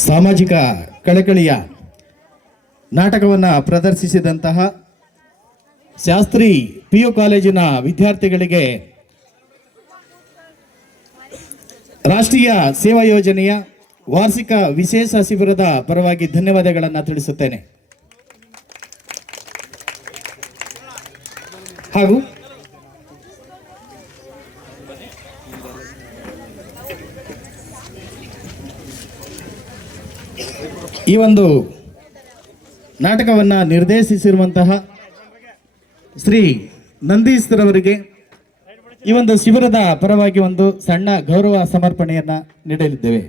ಸಾಮಾಜಿಕ ಕಳಕಳಿಯ ನಾಟಕವನ್ನು ಪ್ರದರ್ಶಿಸಿದಂತಹ ಶಾಸ್ತ್ರಿ PU ಕಾಲೇಜಿನ ವಿದ್ಯಾರ್ಥಿಗಳಿಗೆ ರಾಷ್ಟ್ರೀಯ ಸೇವಾ ಯೋಜನೆಯ ವಾರ್ಷಿಕ ವಿಶೇಷ ಶಿಬಿರದ ಪರವಾಗಿ ಧನ್ಯವಾದಗಳನ್ನು ತಿಳಿಸುತ್ತೇನೆ. ಹಾಗೂ ಈ ಒಂದು ನಾಟಕವನ್ನು ನಿರ್ದೇಶಿಸಿರುವಂತಹ ಶ್ರೀ ನಂದೀಶ್ರವರಿಗೆ ಈ ಒಂದು ಶಿಬಿರದ ಪರವಾಗಿ ಒಂದು ಸಣ್ಣ ಗೌರವ ಸಮರ್ಪಣೆಯನ್ನು ನೀಡಲಿದ್ದೇವೆ.